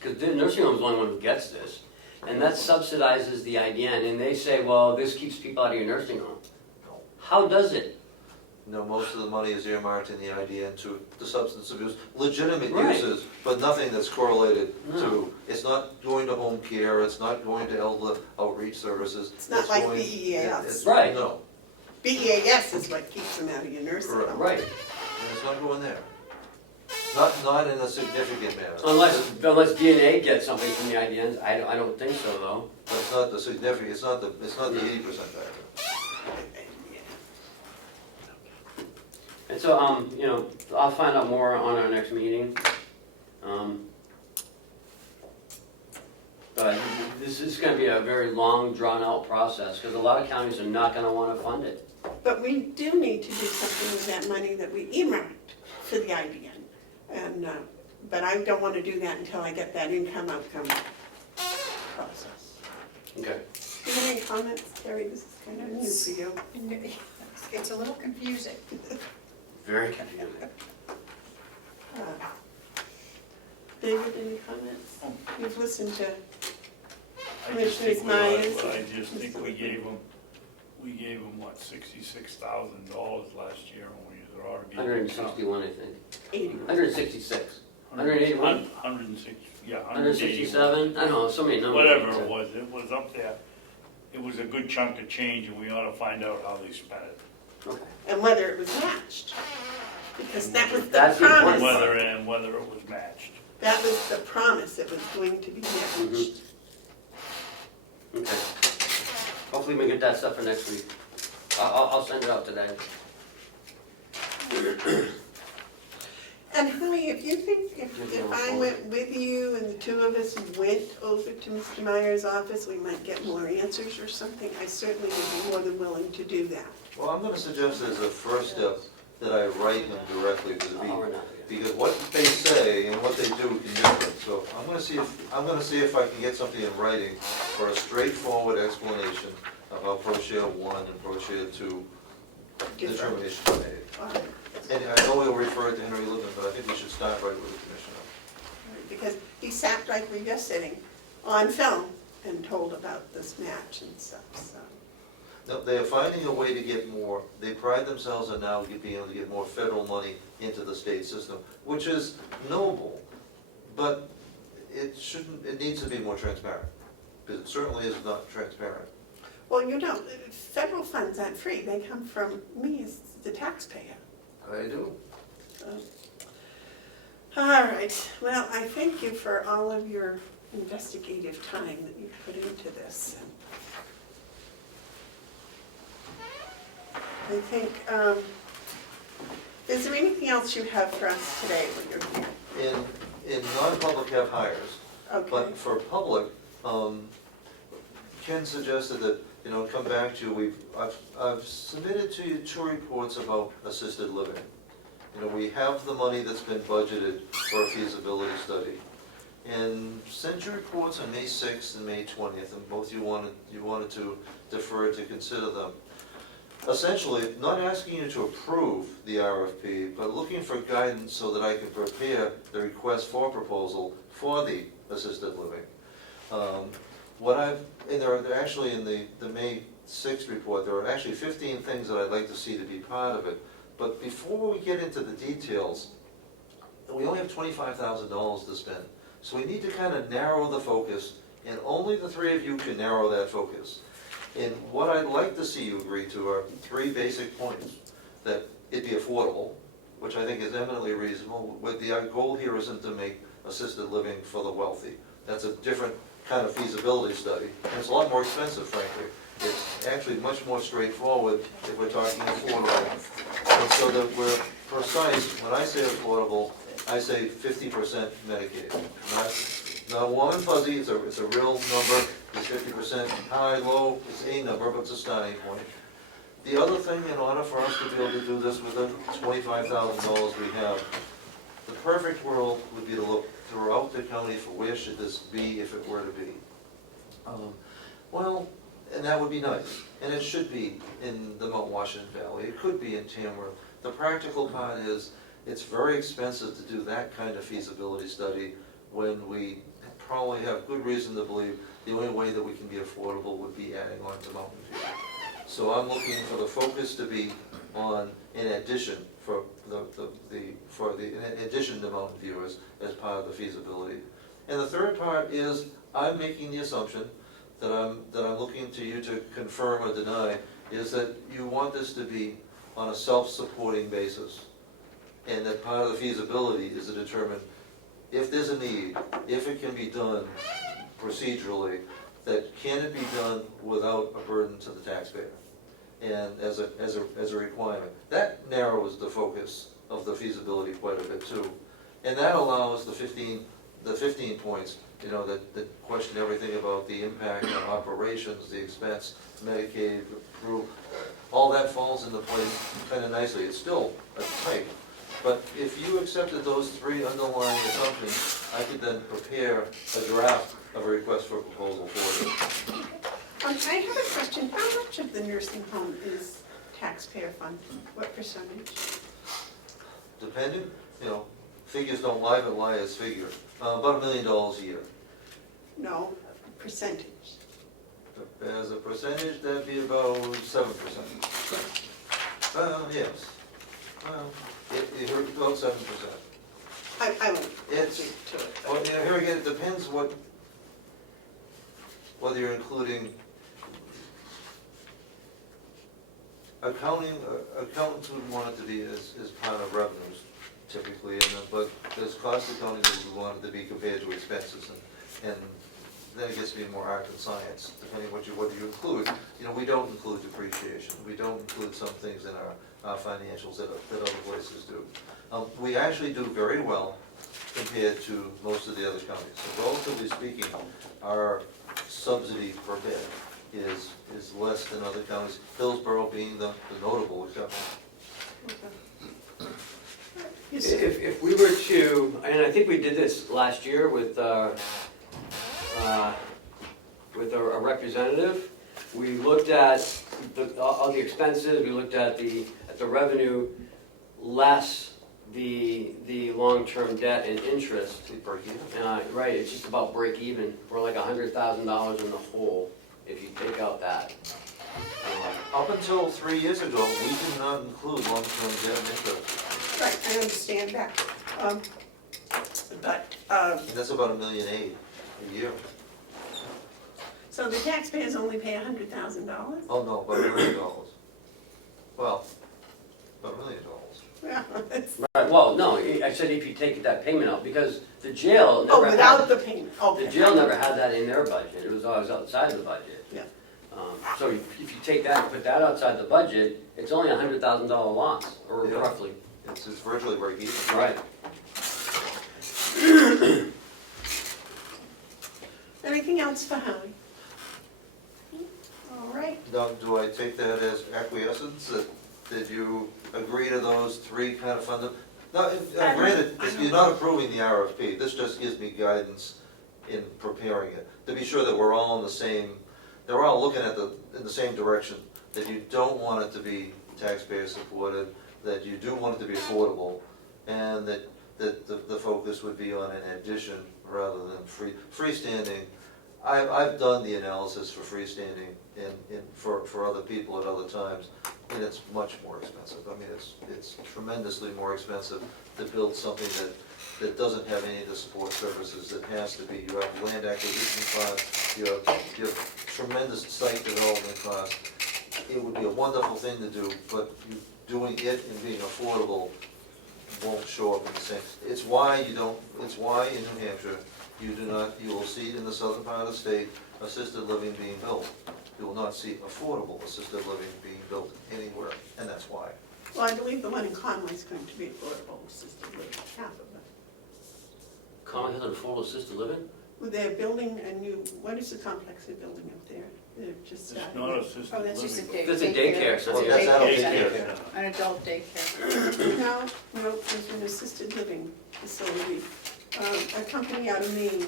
because the nursing home is the only one who gets this. And that subsidizes the IDN, and they say, well, this keeps people out of your nursing home. How does it? no, most of the money is earmarked in the IDN to the substance abuse, legitimate Right. uses, but nothing that's correlated No. to, it's not going to home care, it's not going to elder outreach services. It's not like going- BEAS. it's- Right. No, BEAS is what keeps them out of your nursing home. Right. and it's not going there. Not in a significant manner. Unless DNA gets something from the IDNs, I don't think so, though. But it's not the significant, it's not the 80% factor. And so, I'll find out more on our next meeting. But this is gonna be a very long, drawn-out process, because a lot of counties are not gonna wanna fund it. But we do need to do something with that money that we earmarked for the IDN. And, but I don't want to do that until I get that income outcome process. Okay. Do you have any comments, Terry? This is kind of new for you. It's a little confusing. Very confusing. David, any comments? You've listened to, I just Commissioners think Myers. I just think we gave them what, $66,000 last year, and we ought to be. 161, I think. 81. 166. 181? 106, yeah, 167? I don't know, so many numbers. Whatever it was up there. It was a good chunk of change, and we ought to find out how they spent it. Okay. And whether it was matched. Because that was the That's important. promise. Whether it was matched. That was the promise, it was going to be matched. Okay. Hopefully we get that stuff for next week. I'll send it out today. And Holly, if you think, if I went with you and the two of us went over to Mr. Meyer's office, we might get more answers or something, I certainly would be more than willing to do that. Well, I'm gonna suggest as a first step that I write him directly to the Oh, we're not yet. because what they say and what they do can be different. So I'm gonna see if I can get something in writing for a straightforward explanation of how Pro Share 1 and Pro Share 2 determinations are made. All right. And I know we'll refer it to Henry Lippman, but I think we should start right with the commissioner. Because he sat like we're just sitting on film and told about this match and stuff, so. No, they are finding a way to get more, they pride themselves on now being able to get more federal money into the state system, which is noble, but it needs to be more transparent, because it certainly is not transparent. Well, federal funds aren't free, they come from me as the taxpayer. I do. All right, well, I thank you for all of your investigative time that you put into this. I think, is there anything else you have for us today when you're here? In non-public have hires, Okay, but for public, Ken suggested that, come back to you, I've submitted to you 2 reports about assisted living. we have the money that's been budgeted for a feasibility study. And send your reports on May 6th and May 20th, and both you wanted to defer to consider them. Essentially, not asking you to approve the RFP, but looking for guidance so that I can prepare the request for proposal for the assisted living. There are actually in the May 6th report, there are actually 15 things that I'd like to see to be part of it. But before we get into the details, we only have $25,000 to spend. So we need to kind of narrow the focus, and only the three of you can narrow that focus. And what I'd like to see you agree to are 3 basic points. That it be affordable, which I think is eminently reasonable. Our goal here isn't to make assisted living for the wealthy. That's a different kind of feasibility study, and it's a lot more expensive, frankly. It's actually much more straightforward if we're talking affordable. And so that we're precise, when I say affordable, I say 50% Medicaid. Not warm and fuzzy, it's a real number. It's 50% high, low, it's a number, but it's a starting point. The other thing, in order for us to be able to do this with the $25,000 we have, the perfect world would be to look throughout the county for where should this be if it were to be. And that would be nice. And it should be in the Mount Washington Valley. It could be in Tamworth. The practical part is it's very expensive to do that kind of feasibility study when we probably have good reason to believe the only way that we can be affordable would be adding on to Mountain View. So I'm looking for the focus to be on, in addition, in addition to Mountain View as part of the feasibility. And the third part is I'm making the assumption that I'm looking to you to confirm or deny is that you want this to be on a self-supporting basis, and that part of the feasibility is to determine if there's a need, if it can be done procedurally, that can it be done without a burden to the taxpayer, and as a requirement. That narrows the focus of the feasibility quite a bit too, and that allows the 15 points, that question everything about the impact on operations, the expense, Medicaid, approval, all that falls into place kind of nicely. It's still a type, but if you accepted those 3 underlying assumptions, I could then prepare a draft of a request for proposal for you. I have a question. How much of the nursing home is taxpayer funded? What percentage? Depending, figures don't lie, but lie as figures. About $1 million a year. No, percentage. As a percentage, that'd be about 7%. Yes. It hurt about 7%. I won't It's, speak to it. well, here again, it depends whether you're including accountants would want it to be as part of revenues typically, but there's cost accounting that we want it to be compared to expenses, and then it gets to be more art than science, depending what you include. We don't include depreciation. We don't include some things in our financials that other places do. We actually do very well compared to most of the other counties. So relatively speaking, our subsidy per bed is less than other counties, Hillsborough being the notable exception. If we were to, and I think we did this last year with a representative, we looked at all the expenses, we looked at the revenue less the long-term debt and interest. Break even. Right, it's just about break even. We're like $100,000 in the hole if you take out that. Up until 3 years ago, we did not include long-term debt and interest. Right, I understand that. But, And that's about $1.8 million a year. so the taxpayers only pay $100,000? Oh, no, about $1 million. Well, about $1 million. Yeah, it's, Right, well, no, I said if you take that payment out, because the jail oh, never without had, the payment, okay. the jail never had that in their budget, it was always outside the budget. Yeah. So if you take that and put that outside the budget, it's only $100,000 loss, or Yeah. roughly. It's virtually break even. Right. Anything else for Howie? All right, Now, do I take that as acquiescence, that Did you agree to those three kind of no, granted, you're not approving the RFP, this just gives me guidance in preparing it, to be sure that we're all in the same, that we're all looking at in the same direction, that you don't want it to be taxpayer supported, that you do want it to be affordable, and that the focus would be on an addition rather than freestanding. I've done the analysis for freestanding for other people at other times, and it's much more expensive. I mean, it's tremendously more expensive to build something that doesn't have any of the support services that has to be. You have land acquisition costs, you have tremendous site development costs. It would be a wonderful thing to do, but doing it and being affordable won't show up in the same. It's why in New Hampshire, you will see in the southern part of the state assisted living being built. You will not see affordable assisted living being built anywhere, and that's why. Well, I believe the one in Conway is going to be affordable assisted living, half of it. Common has an affordable assisted living? Well, they're building a new, what is the complex they're building up there? They're just It's starting. not assisted Oh, that's just a living. That's a daycare, so Well, it's- that's adult Daycare. daycare. An adult daycare. No, there's an assisted living facility, a company out of Maine.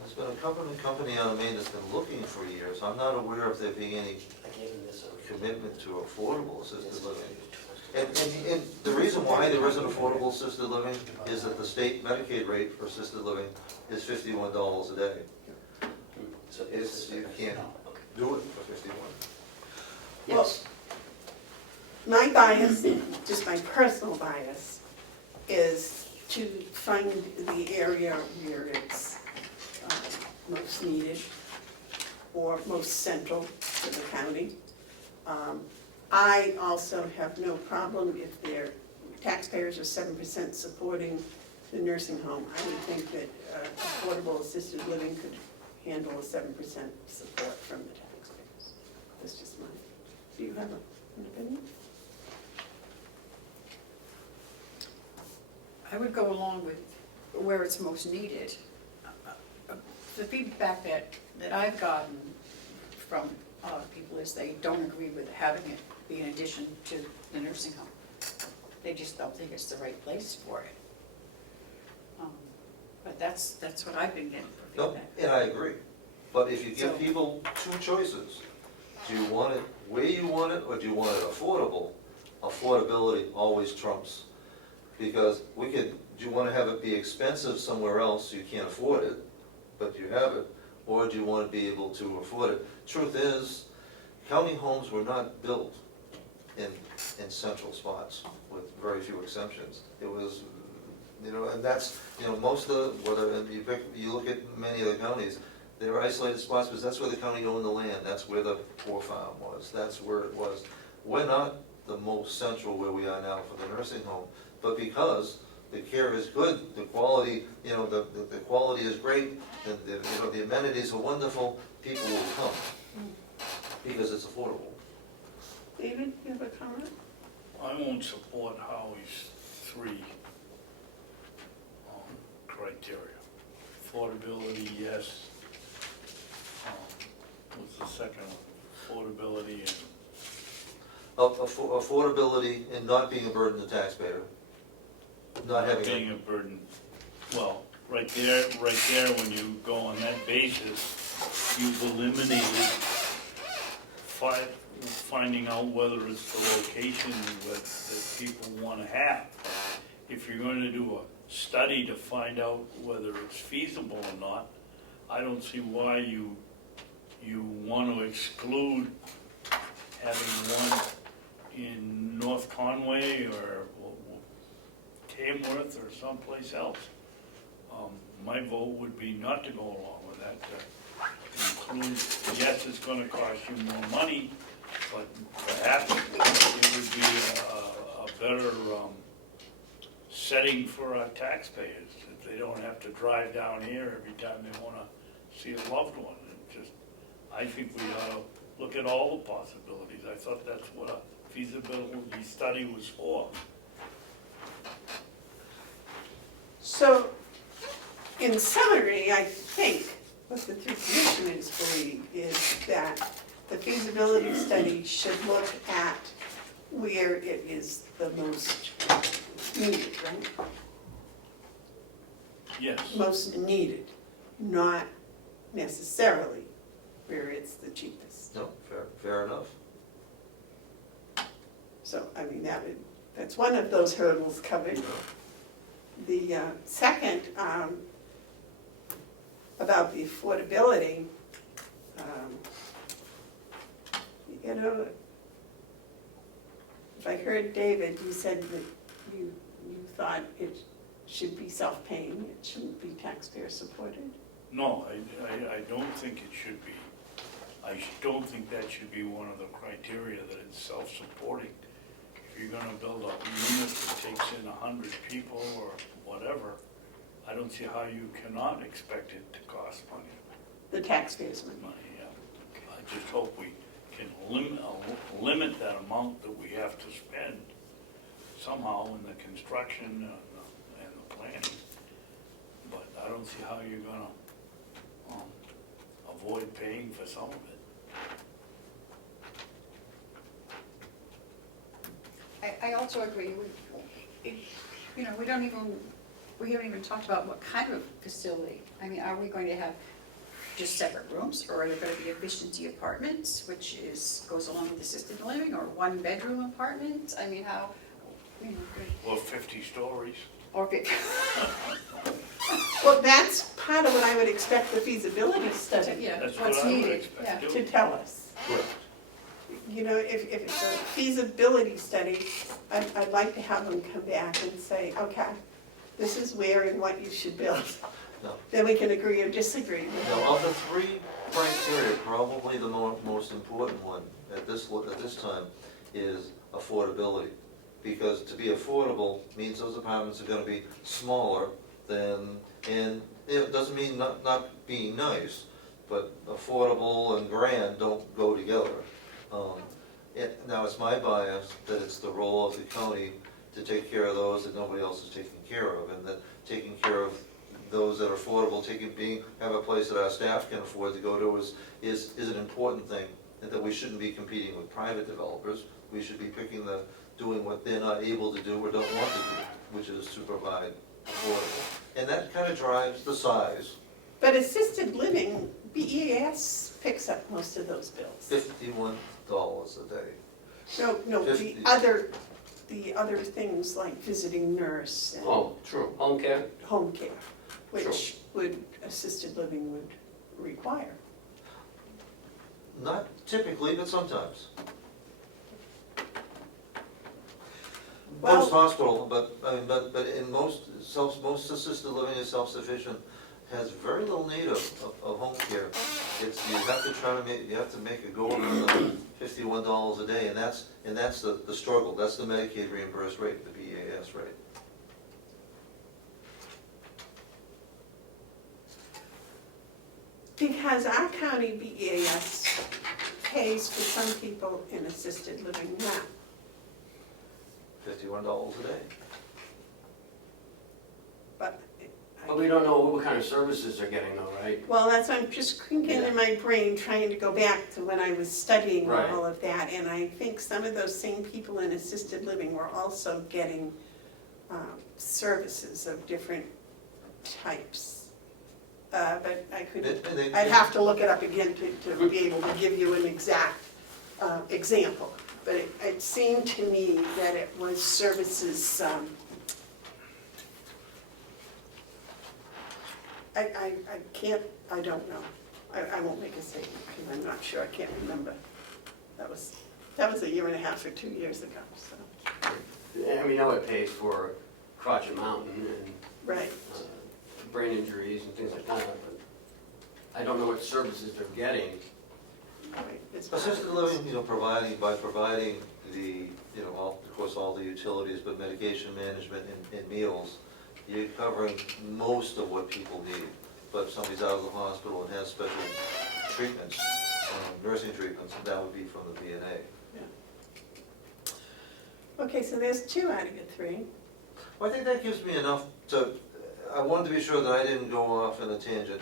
There's been a company out of Maine that's been looking for years. I'm not aware of there being any commitment to affordable assisted living. And the reason why there isn't affordable assisted living is that the state Medicaid rate for assisted living is $51 a day. So You can't do it for 51. Yes. My bias, just my personal bias, is to find the area where it's most needed or most central to the county. I also have no problem if their taxpayers are 7% supporting the nursing home. I would think that affordable assisted living could handle a 7% support from the taxpayers. That's just mine. Do you have an opinion? I would go along with where it's most needed. The feedback that I've gotten from people is they don't agree with having it be in addition to the nursing home. They just don't think it's the right place for it. But that's what I've been getting for No, feedback. and I agree. But if you give So- people two choices, do you want it where you want it, or do you want it affordable? Affordability always trumps. Because do you want to have it be expensive somewhere else so you can't afford it, but you have it, or do you want to be able to afford it? Truth is, county homes were not built in central spots, with very few exceptions. It was, and that's, most of you look at many of the counties, they were isolated spots because that's where the county owned the land, that's where the poor farm was, that's where it was. We're not the most central where we are now for the nursing home, but because the care is good, the quality, the quality is great, and the amenities are wonderful, people will come because it's affordable. David, you have a comment? I won't support Howie's three criteria. Affordability, yes. What's the second one? Affordability and Affordability and not being a burden to the taxpayer. Not having being a burden. Well, right there, when you go on that basis, you've eliminated finding out whether it's the location that people want to have. If you're going to do a study to find out whether it's feasible or not, I don't see why you want to exclude having one in North Conway or Tamworth or someplace else. My vote would be not to go along with that. Include, yes, it's going to cost you more money, but perhaps it would be a better setting for our taxpayers, if they don't have to drive down here every time they want to see a loved one. I think we ought to look at all the possibilities. I thought that's what a feasibility study was for. So, in summary, I think what the three commissioners believe is that the feasibility study should look at where it is the most needed, right? Yes, Most needed, not necessarily where it's the cheapest. No, fair enough. So, I mean, that's one of those hurdles covered. The second, about the affordability, you know, if I heard David, you said that you thought it should be self-paying, it shouldn't be taxpayer supported. no, I don't think it should be. I don't think that should be one of the criteria, that it's self-supporting. If you're gonna build a unit that takes in 100 people or whatever, I don't see how you cannot expect it to cost money. The taxpayers' money. Money, yeah. I just hope we can limit that amount that we have to spend somehow in the construction and the planning. But I don't see how you're gonna avoid paying for some of it. I also agree, you know, we haven't even talked about what kind of facility. I mean, are we going to have just separate rooms, or are there gonna be efficiency apartments, which goes along with assisted living, or one-bedroom apartments? I mean, how, you know, Or 50 stories. or big. Well, that's part of what I would expect the feasibility study Yeah, That's what's what I would needed, expect yeah. too. to tell us. You know, if it's a feasibility study, I'd like to have them come back and say, okay, this is where and what you should build. No. Then we can agree or disagree with it. Now, of the three criteria, probably the most important one at this time is affordability. Because to be affordable means those apartments are gonna be smaller than, and it doesn't mean not being nice, but affordable and grand don't go together. Now, it's my bias that it's the role of the county to take care of those that nobody else is taking care of, and that taking care of those that are affordable, have a place that our staff can afford to go to is an important thing, and that we shouldn't be competing with private developers. We should be doing what they're not able to do or don't want to do, which is to provide affordable. And that kind of drives the size. But assisted living, BES picks up most of those bills. $51 a day. No, 50. the other things like visiting nurse and Oh, true, home care? home care, which assisted living would require. Not typically, but sometimes. Most Well, hospital, but in most assisted living is self-sufficient, has very little need of home care. You have to make a go of the $51 a day, and that's the struggle. That's the Medicaid reimbursed rate, the BAS rate. because our county BES pays for some people in assisted living now. $51 a day. But, But we don't know what kind of services they're getting though, right? well, that's, I'm just thinking in my brain, trying to go back to when I was studying Right. all of that. And I think some of those same people in assisted living were also getting services of different types. But I couldn't, I'd have to look it up again to be able to give you an exact example. But it seemed to me that it was services, I can't, I don't know. I won't make a statement because I'm not sure, I can't remember. That was a year and a half or 2 years ago, so, And we know it pays for Crotchet Mountain and right. brain injuries and things like that, but I don't know what services they're getting. Right, it's Assisted living, providing the, of course, all the utilities, but medication management and meals, you're covering most of what people need. But if somebody's out of the hospital and has special treatments, nursing treatments, that would be from the VNA. Okay, so there's 2 out of your 3. Well, I think that gives me enough I wanted to be sure that I didn't go off in a tangent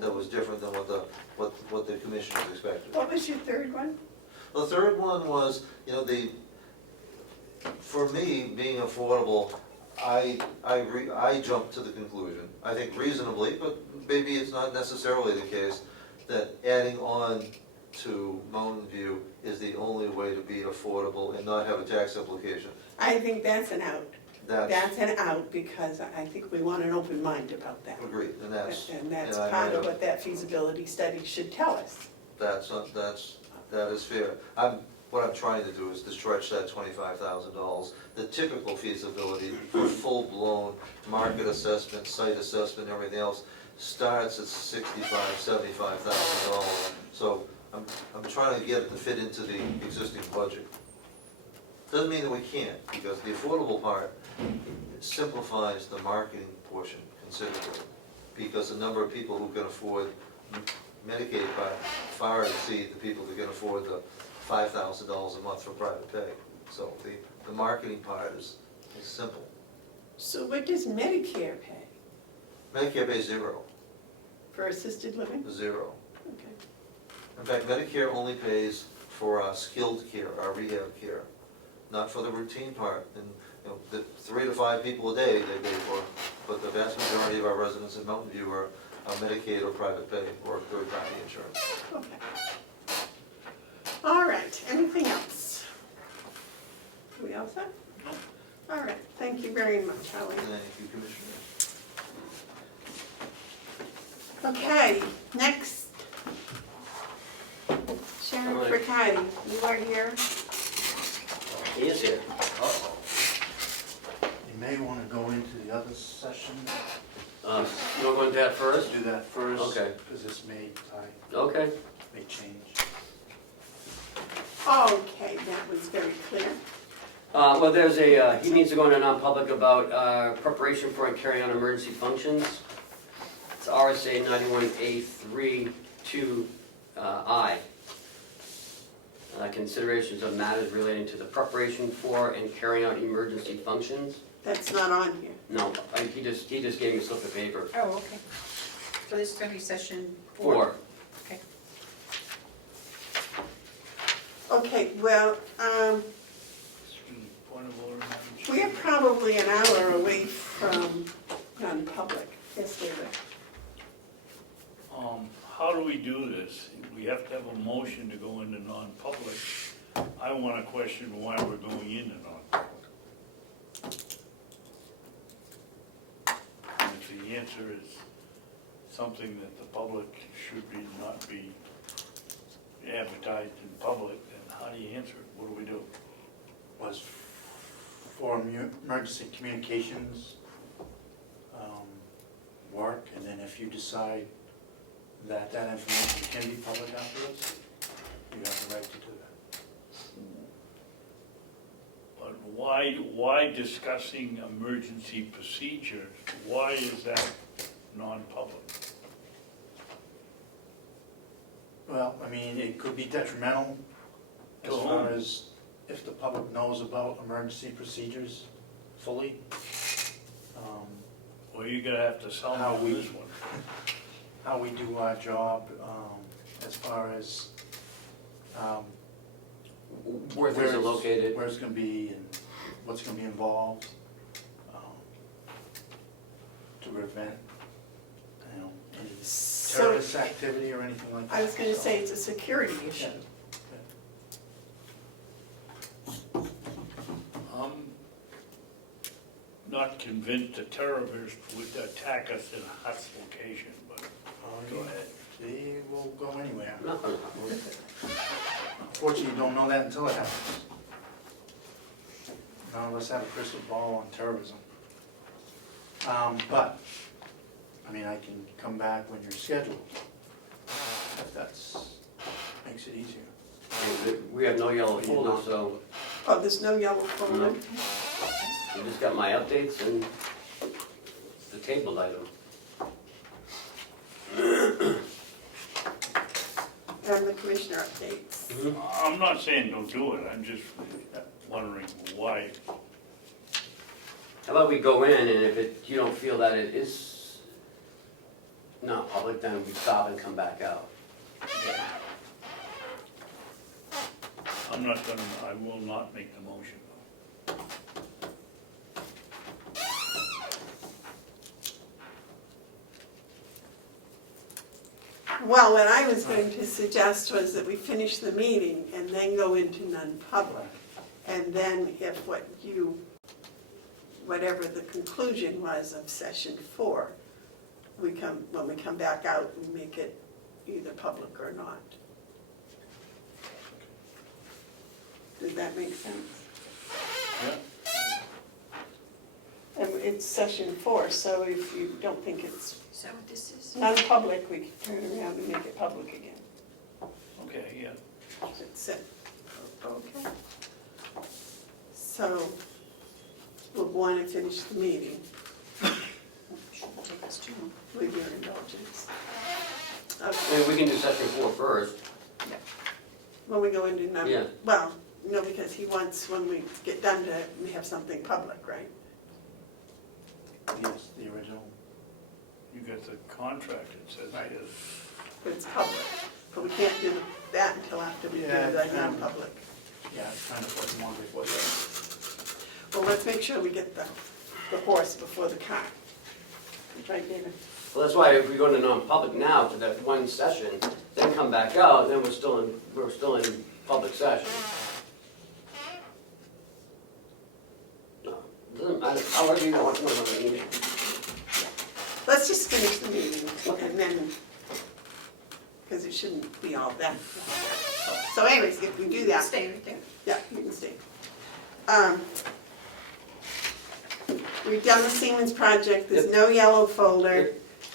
that was different than what the commissioners expected. What was your third one? The third one was, for me, being affordable, I jumped to the conclusion, I think reasonably, but maybe it's not necessarily the case, that adding on to Mountain View is the only way to be affordable and not have a tax implication. I think that's an out. That's That's an out, because I think we want an open mind about that. agreed, and that's. And that's and I- part of what that feasibility study should tell us. That is fair. What I'm trying to do is to stretch that $25,000. The typical feasibility for full-blown market assessment, site assessment, everything else, starts at $65,000, $75,000. So I'm trying to get it to fit into the existing budget. Doesn't mean that we can't, because the affordable part simplifies the marketing portion considerably, because the number of people who can afford Medicaid by far exceed the people that can afford the $5,000 a month for private pay. So the marketing part is simple. So what does Medicare pay Medicare pays zero, for assisted living? zero. Okay. In fact, Medicare only pays for our skilled care, our rehab care, not for the routine part. And the 3 to 5 people a day they pay for, but the vast majority of our residents in Mountain View are Medicaid or private pay or third-party insurance. Okay. All right, anything else? We all set? All right, thank you very much, Howie. Thank you, Commissioner. Okay, next. Sharon All right. Fricati, you are here. He is here. You may want to go into the other session, You want to go into that first? do that first. Okay. Because this may Okay. change. Okay, that was very clear. Well, there's he needs to go into non-public about preparation for and carrying on emergency functions. It's RSA 91A3 2I. Considerations of matters relating to the preparation for and carrying out emergency functions. That's not on here. No, he just gave me a slip of paper. Oh, okay. So this is gonna be session 4. Okay. Okay, well, Point of order, Madam Chair. we are probably an hour away from non-public. Yes, David? How do we do this? We have to have a motion to go into non-public. I want to question why we're going into non-public. And if the answer is something that the public should be, not be advertised in public, then how do you answer it? What do we do? Was for emergency communications work, and then if you decide that that information can be public afterwards, you have the right to do that. But why discussing emergency procedures? Why is that non-public? Well, I mean, it could be detrimental as To far whom? as if the public knows about emergency procedures fully. Well, you're gonna have to sell How me we- this one. How we do our job, as far as Where things are it's- located. where it's gonna be and what's gonna be involved, to prevent, any So, terrorist activity or anything like that. I was gonna So, say it's a security issue. I'm not convinced a terrorist would attack us in a Hutt's location, but go ahead. They will go anywhere. No. Unfortunately, you don't know that until it happens. None of us have a crystal ball on terrorism. But, I mean, I can come back when you're scheduled, if that's, makes it easier. We have no yellow folder, so Oh, there's no yellow folder? No. I just got my updates and the tabled item. And the commissioner updates. I'm not saying don't do it, I'm just wondering why. How about we go in and if you don't feel that it is not public, then we stop and come back out. I'm not gonna, I will not make the motion. Well, what I was going to suggest was that we finish the meeting and then go into non-public. And then if whatever the conclusion was of session 4, when we come back out, we make it either public or not. Does that make sense? Yeah. And it's session 4, so if you don't think it's Is that what this is? non-public, we can turn around and make it public again. Okay, yeah. That's it. Okay. So, we'll want to finish the meeting Shouldn't take us too long. with your indulgence. I Okay, mean, we can do session 4 first. when we go into Yeah. well, no, because he wants, when we get done, to have something public, right? Yes, the original. You got the contract, it says Right. here. But it's public, but we can't do that until after we do Yeah, the non-public. Yeah, I kind of put them on before that. Well, let's make sure we get the horse before the cart. Right, David? Well, that's why if we go into non-public now for that one session, then come back out, then we're still in public session. No, doesn't matter, however you want to run the meeting. Let's just finish the meeting and then, because it shouldn't be all that. So anyways, if we do that, Stay right there. yeah, you can stay. We've done the Siemens project, there's no yellow folder.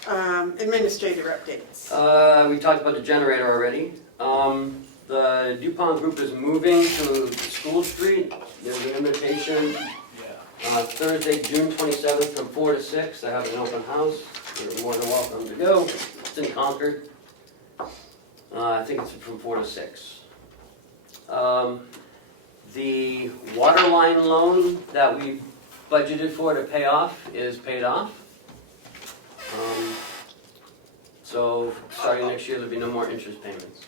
Administrator updates. We talked about the generator already. The DuPont group is moving to School Street. There's an invitation, Yeah. Thursday, June 27th from 4 to 6. They have an open house. You're more than welcome to go. It's in Concord. I think it's from 4 to 6. The water line loan that we budgeted for to pay off is paid off. So starting next year, there'll be no more interest payments.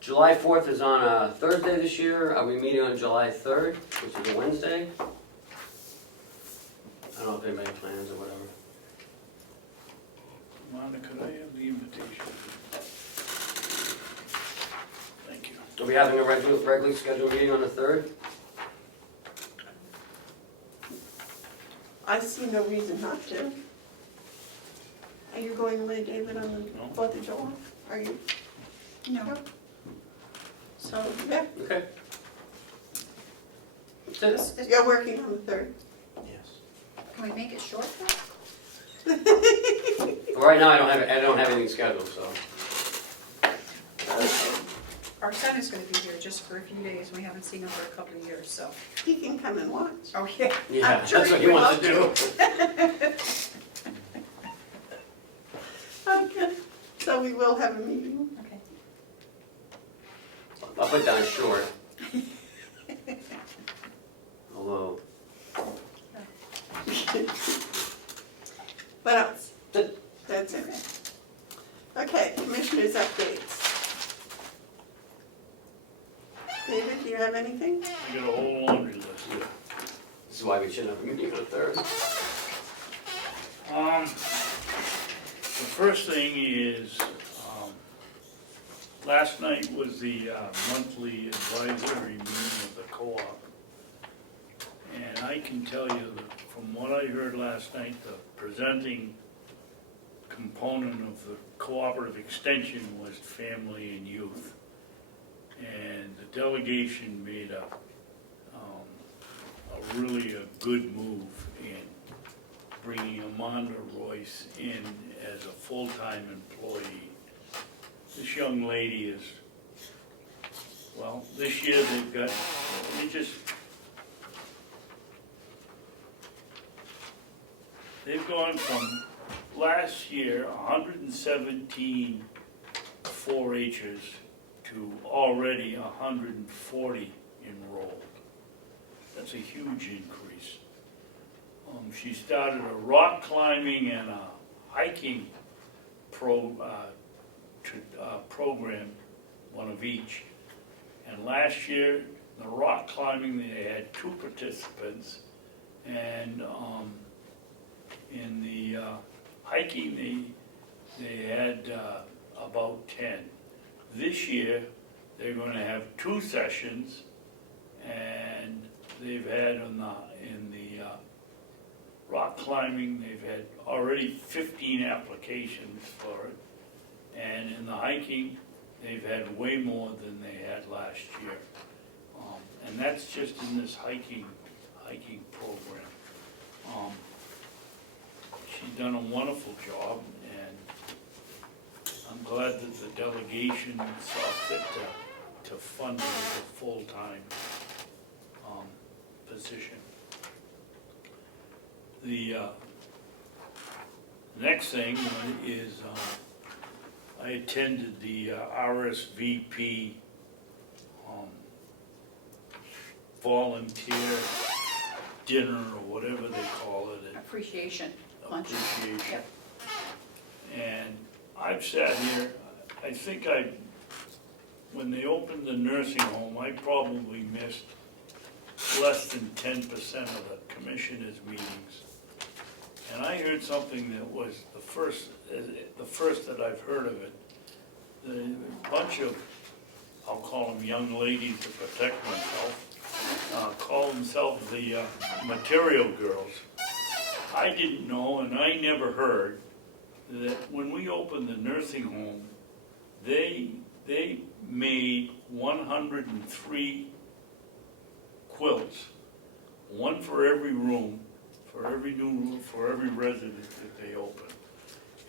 July 4th is on a Thursday this year. Are we meeting on July 3rd, which is a Wednesday? I don't know if anybody plans or whatever. Monica, could I have the invitation? Thank you. Are we having a regularly scheduled meeting on the 3rd? I see no reason not to. Are you going away, David, on the No. 4th of July? Are you? No. So, yeah, Okay. That's it. you're working on the 3rd. Yes. Can we make it short though? For right now, I don't have anything scheduled, so. Our son is gonna be here just for a few days. We haven't seen him for a couple of years, so. He can come and watch. Oh, yeah. Yeah, I'm sure that's what he would wants to love do. Okay, so we will have a meeting. Okay. I'll put down short. Although, What else? That's That's it. Okay, commissioners' updates. David, do you have anything? I got a whole laundry list here. this is why we shouldn't have a meeting on the 3rd. The first thing is, last night was the monthly advisory meeting of the co-op. And I can tell you that from what I heard last night, the presenting component of the cooperative extension was family and youth. And the delegation made a really good move in bringing Amanda Royce in as a full-time employee. This young lady is, well, this year they've got, they've gone from last year, 117 4-Hers to already 140 enrolled. That's a huge increase. She started a rock climbing and a hiking program, one of each. And last year, the rock climbing, they had 2 participants, and in the hiking, they had about 10. This year, they're going to have 2 sessions, and they've had in the rock climbing, they've had already 15 applications for it, and in the hiking, they've had way more than they had last year. And that's just in this hiking program. She's done a wonderful job, and I'm glad that the delegation saw fit to fund her as a full-time position. The next thing is I attended the RSVP volunteer dinner or whatever they call it. Appreciation lunch. Appreciation. Yep. And I've sat here, I think when they opened the nursing home, I probably missed less than 10% of the commissioners' meetings. And I heard something that was the first that I've heard of it. A bunch of, I'll call them young ladies to protect myself, call themselves the material girls. I didn't know, and I never heard, that when we opened the nursing home, they made 103 quilts, one for every room, for every new room, for every resident that they opened.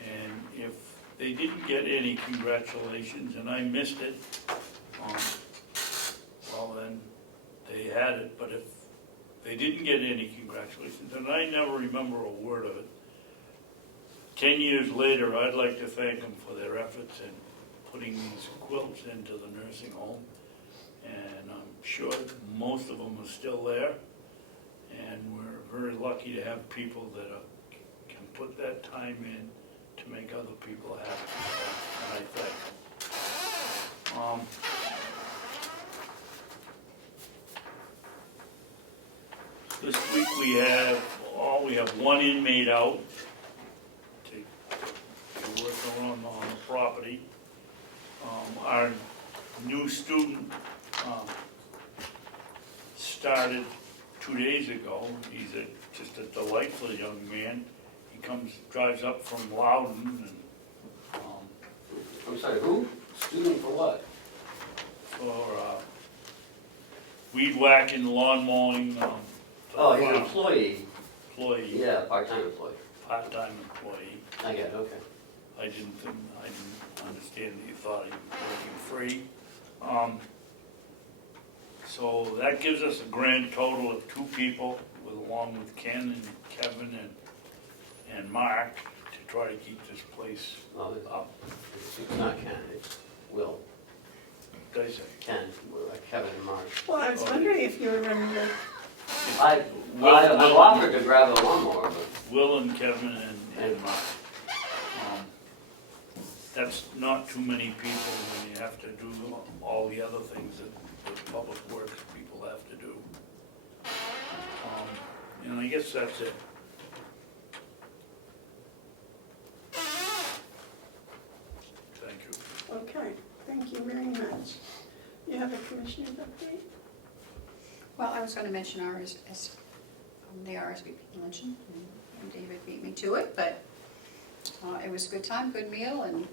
And if they didn't get any congratulations, and I missed it, well then, they had it, but if they didn't get any congratulations, and I never remember a word of it. 10 years later, I'd like to thank them for their efforts in putting these quilts into the nursing home, and I'm sure most of them are still there, and we're very lucky to have people that can put that time in to make other people happy, and I thank them. This week we have one inmate out to work on the property. Our new student started 2 days ago. He's just a delightful young man. He drives up from Loudon, and I'm sorry, who? Student for what? for weed whacking, lawn mowing. Oh, he's an employee. Employee, Yeah, part-time employee. part-time employee. I get it, okay. I didn't understand that you thought he was working free. So that gives us a grand total of 2 people, along with Ken and Kevin and Mark, to try to keep this place Well, it's up. it's not Ken, it's Will. Did I say? Ken, Kevin and Mark. Well, I was wondering if you remember, I've Will- offered to grab a lawnmower, but Will and Kevin and Mark. That's not too many people when you have to do all the other things that the public works people have to do. And I guess that's it. Thank you. okay, thank you very much. You have a commissioner's update? Well, I was going to mention the RSVP luncheon, and David beat me to it, but it was a good time, good meal, and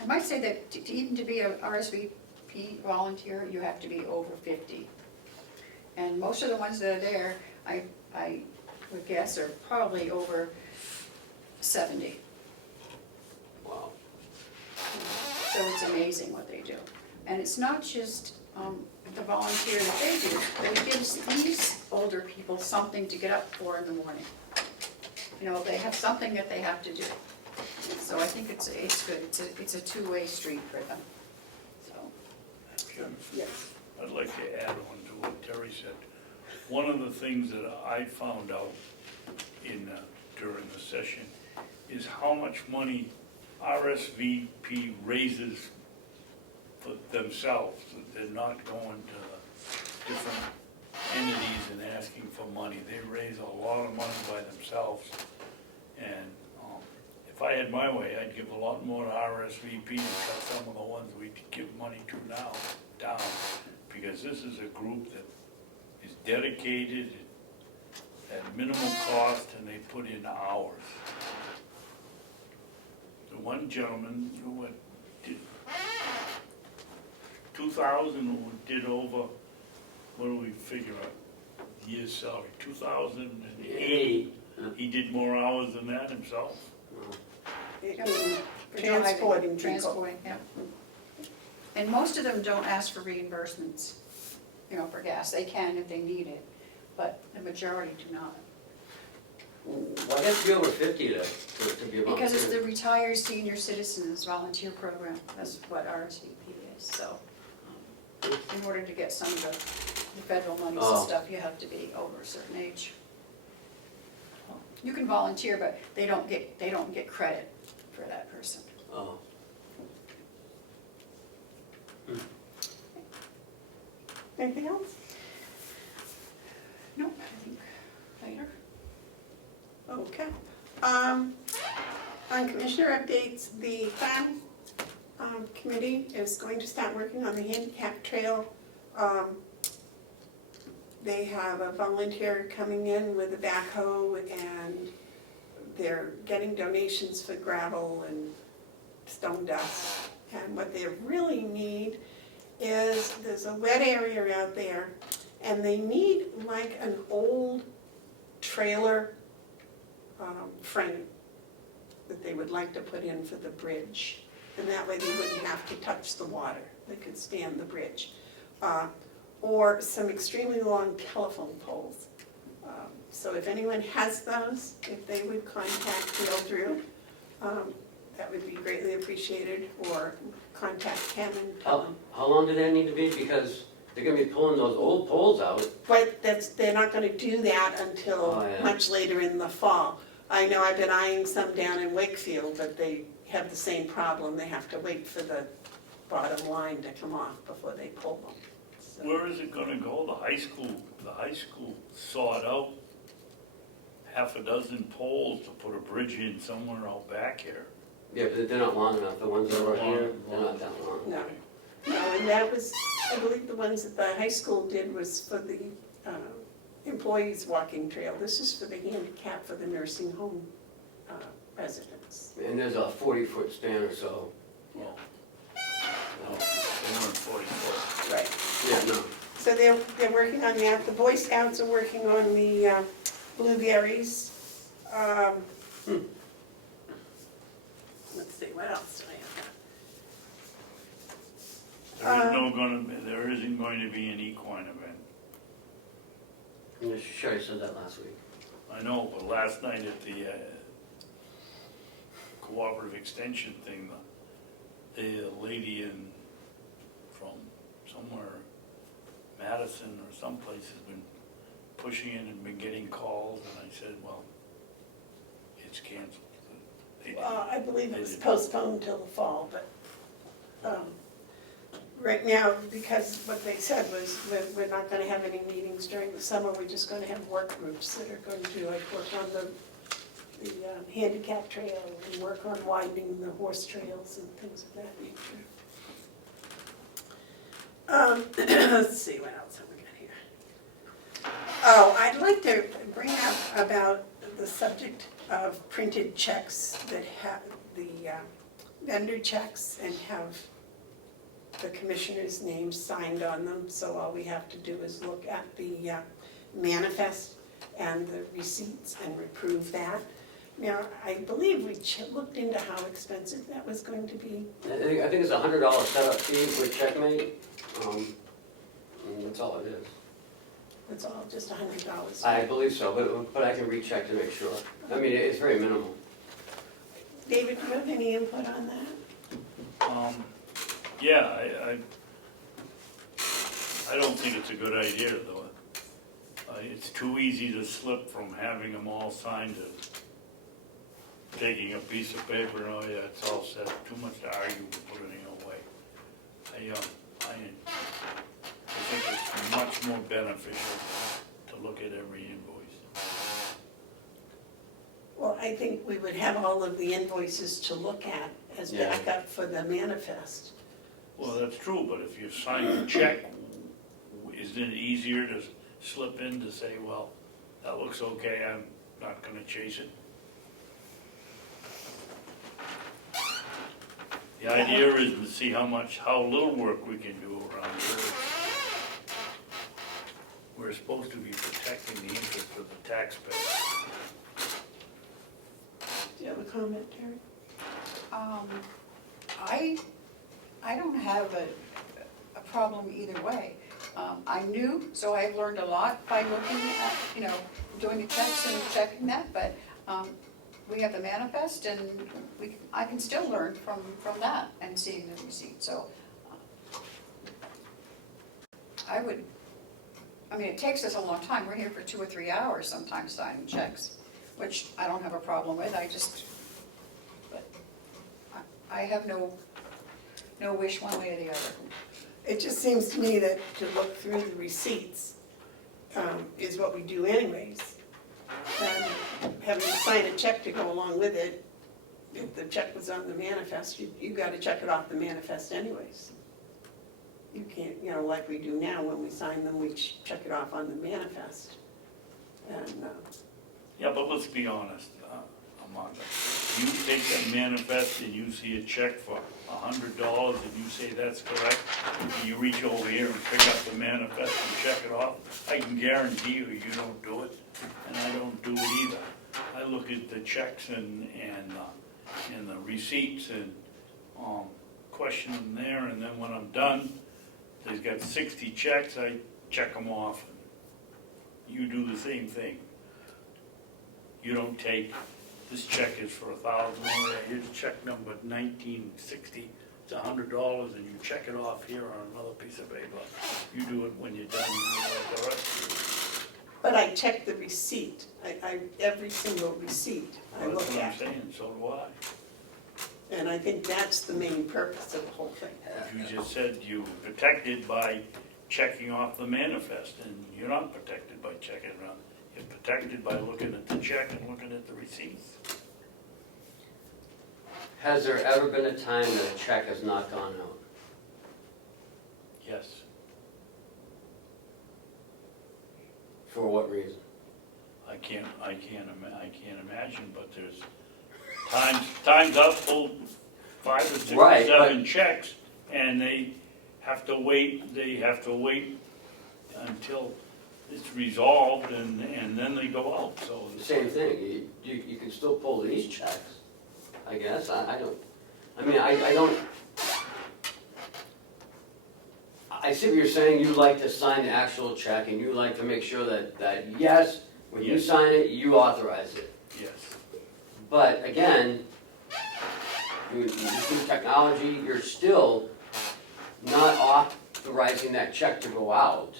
I might say that even to be a RSVP volunteer, you have to be over 50. And most of the ones that are there, I would guess, are probably over 70. wow. So it's amazing what they do. And it's not just the volunteer that they do, but it gives these older people something to get up for in the morning. You know, they have something that they have to do. So I think it's good. It's a two-way street for them. So Jim, Yes. I'd like to add on to what Terry said. one of the things that I found out in, during the session is how much money RSVP raises for themselves. They're not going to different entities and asking for money. They raise a lot of money by themselves. And if I had my way, I'd give a lot more to RSVP and cut some of the ones we give money to now down. Because this is a group that is dedicated at minimal cost and they put in hours. The one gentleman who did 2,000, did over, what do we figure out? Year's salary, 2,080. He did more hours than that himself. For Transporting people. Transporting, yeah. And most of them don't ask for reimbursements, you know, for gas. They can if they need it, but the majority do not. Why have to be over 50 to be a volunteer? Because it's the Retired Senior Citizens Volunteer Program. That's what RSVP is, so. In order to get some of the federal monies and stuff, you have to be over a certain age. You can volunteer, but they don't get credit for that person. Oh. Anything else? No, I think later. Okay. On commissioner updates, the farm committee is going to start working on the handicap trail. They have a volunteer coming in with a backhoe and they're getting donations for gravel and stone dust. And what they really need is, there's a wet area out there and they need like an old trailer frame that they would like to put in for the bridge. And that way they wouldn't have to touch the water. They could stand the bridge. Or some extremely long telephone poles. So if anyone has those, if they would contact Dale Drew, that would be greatly appreciated, or contact Ken and tell them. How long do they need to be? Because they're gonna be pulling those old poles out. But they're not gonna do that until Oh, yeah. much later in the fall. I know I've been eyeing some down in Wakefield, but they have the same problem. They have to wait for the bottom line to come off before they pull them. So- Where is it gonna go? The high school sawed out half a dozen poles to put a bridge in somewhere out back here. Yeah, but they're not long enough. The ones that are here, they're not that long. No, no, and that was, I believe the ones that the high school did was for the employees walking trail. This is for the handicap for the nursing home residents. And there's a 40-foot span or so. Well, no, they weren't 40 foot. Right. Yeah, no. So they're working on that. The Boy Scouts are working on the blueberries. Let's see, what else do I have? There isn't going to be an equine event. I'm sure I said that last week. I know, but last night at the cooperative extension thing, the lady from somewhere, Madison or someplace, has been pushing it and been getting calls, and I said, well, it's canceled. I believe it was postponed till the fall, but right now, because what they said was we're not going to have any meetings during the summer. We're just going to have work groups that are going to like work on the handicap trail and work on widening the horse trails and things of that nature. Let's see, what else have we got here? Oh, I'd like to bring up about the subject of printed checks that have the vendor checks and have the commissioner's name signed on them. So all we have to do is look at the manifest and the receipts and approve that. Now, I believe we looked into how expensive that was going to be. I think it's a $100 setup fee for Checkmate. And that's all it is. It's all just $100. I believe so, but I can recheck to make sure. I mean, it's very minimal. David, do you have any input on that? Yeah, I don't think it's a good idea, though. It's too easy to slip from having them all signed to taking a piece of paper, and oh yeah, it's all set, too much to argue with putting it away. I think it's much more beneficial to look at every invoice. Well, I think we would have all of the invoices to look at as Yeah. backup for the manifest. Well, that's true, but if you sign a check, isn't it easier to slip in to say, well, that looks okay, I'm not gonna chase it? The idea is to see how little work we can do around here. We're supposed to be protecting the interest of the taxpayer. Do you have a comment, Terry? I don't have a problem either way. I'm new, so I've learned a lot by looking at, doing the checks and checking that, but we have the manifest, and I can still learn from that and seeing the receipt, so it takes us a long time. We're here for 2 or 3 hours sometimes signing checks, which I don't have a problem with. But I have no wish one way or the other. It just seems to me that to look through the receipts is what we do anyways. Having to sign a check to go along with it, if the check was on the manifest, you gotta check it off the manifest anyways. You can't, like we do now, when we sign them, we check it off on the manifest. And, Yeah, but let's be honest, Amanda. You take that manifest and you see a check for $100 and you say that's correct, and you reach over here and pick up the manifest and check it off, I can guarantee you don't do it, and I don't do it either. I look at the checks and the receipts and question them there, and then when I'm done, they've got 60 checks, I check them off. You do the same thing. You don't take, this check is for $1,000, here's check number 1960, it's $100, and you check it off here on another piece of paper. You do it when you're done, you do the rest. but I check the receipt, every single receipt I That's look what I'm at. saying, so do I. And I think that's the main purpose of the whole thing. If you just said you protected by checking off the manifest, and you're not protected by checking it around. You're protected by looking at the check and looking at the receipts. Has there ever been a time that a check has not gone out? Yes. For what reason? I can't imagine, but there's times I've pulled 5 or 6 or Right, 7 checks, and they have to wait until it's resolved, and then they go out, so. Same thing, you can still pull these checks, I guess, I don't I see what you're saying, you like to sign the actual check, and you like to make sure that yes, when you Yes. sign it, you authorize it. Yes. But again, you use technology, you're still not authorizing that check to go out.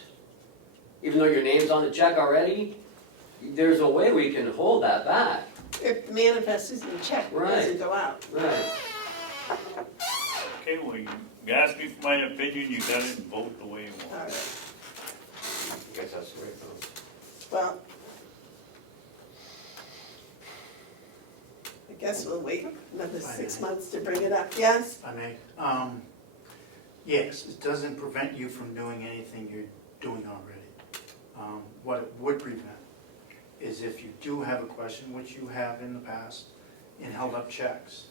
Even though your name's on the check already, there's a way we can hold that back. If the manifest isn't a check, it doesn't go out. Right. Okay, well, you asked me for my opinion, you got it and vote the way you All want. right. I guess that's the way it goes. Well, I guess we'll wait another 6 months to bring it up, yes? I may, yes, it doesn't prevent you from doing anything you're doing already. What it would prevent is if you do have a question, which you have in the past, in held up checks,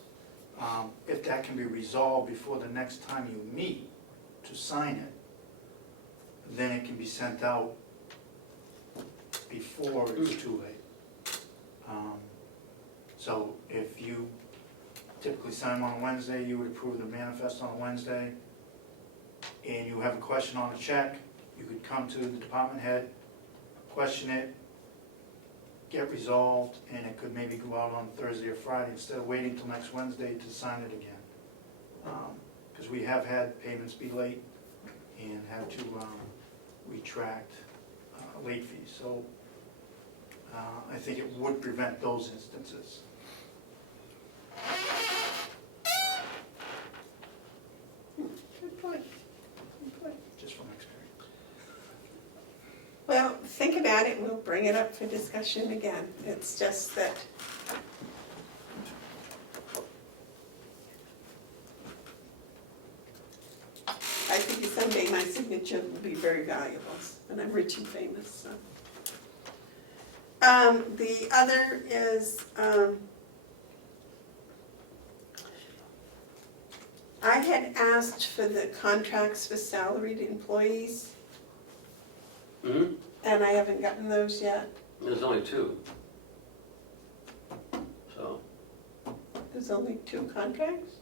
if that can be resolved before the next time you meet to sign it, then it can be sent out before it's too late. So if you typically sign on a Wednesday, you would approve the manifest on a Wednesday, and you have a question on a check, you could come to the department head, question it, get resolved, and it could maybe go out on Thursday or Friday instead of waiting till next Wednesday to sign it again. Because we have had payments be late and had to retract late fees, so I think it would prevent those instances. Good point. Good point. Just from experience. Well, think about it, we'll bring it up for discussion again. It's just that I think someday my signature will be very valuable, and I'm rich and famous, so. The other is, I had asked for the contracts for salaried employees, Hmm? and I haven't gotten those yet. There's only 2. So, There's only 2 contracts?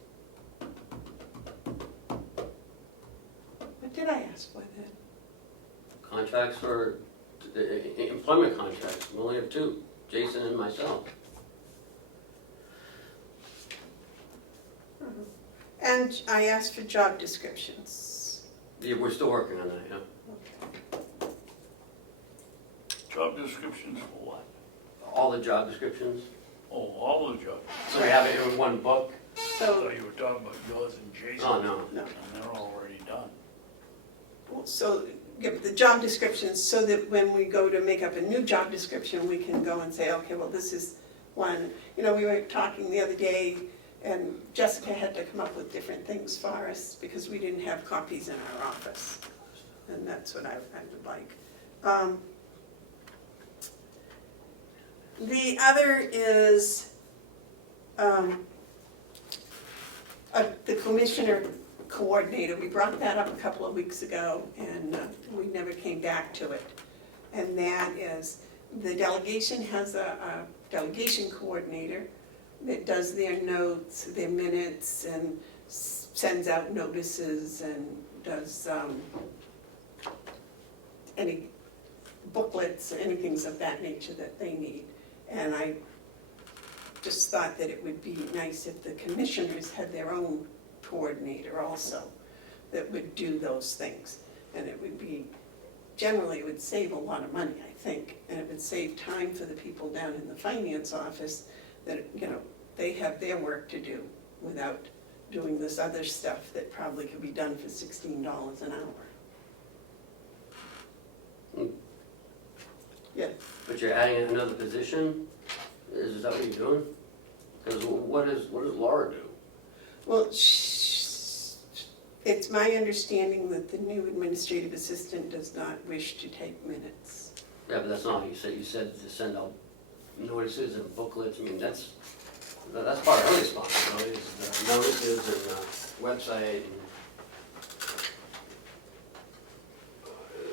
What did I ask for then? contracts for, employment contracts, we only have 2, Jason and myself. And I asked for job descriptions. Yeah, we're still working on that, yeah. Job descriptions for what? All the job descriptions, Oh, all the jobs. so we have it in one book. I So, thought you were talking about yours and Jason's. Oh, no. no, And they're already done. so give the job descriptions so that when we go to make up a new job description, we can go and say, okay, well, this is one. You know, we were talking the other day, and Jessica had to come up with different things for us because we didn't have copies in our office. And that's what I would like. The other is the commissioner coordinator. We brought that up a couple of weeks ago, and we never came back to it. And that is, the delegation has a delegation coordinator that does their notes, their minutes, and sends out notices, and does any booklets, anything of that nature that they need. And I just thought that it would be nice if the commissioners had their own coordinator also that would do those things. And it would be, generally it would save a lot of money, I think, and it would save time for the people down in the finance office that, you know, they have their work to do without doing this other stuff that probably could be done for $16 an hour. Hmm. Yeah. But you're adding another position? Is that what you're doing? Because what does Laura do? Well, it's my understanding that the new administrative assistant does not wish to take minutes. Yeah, but that's not what you said. You said to send out notices and booklets. I mean, that's part of her responsibility, is the notices and the website.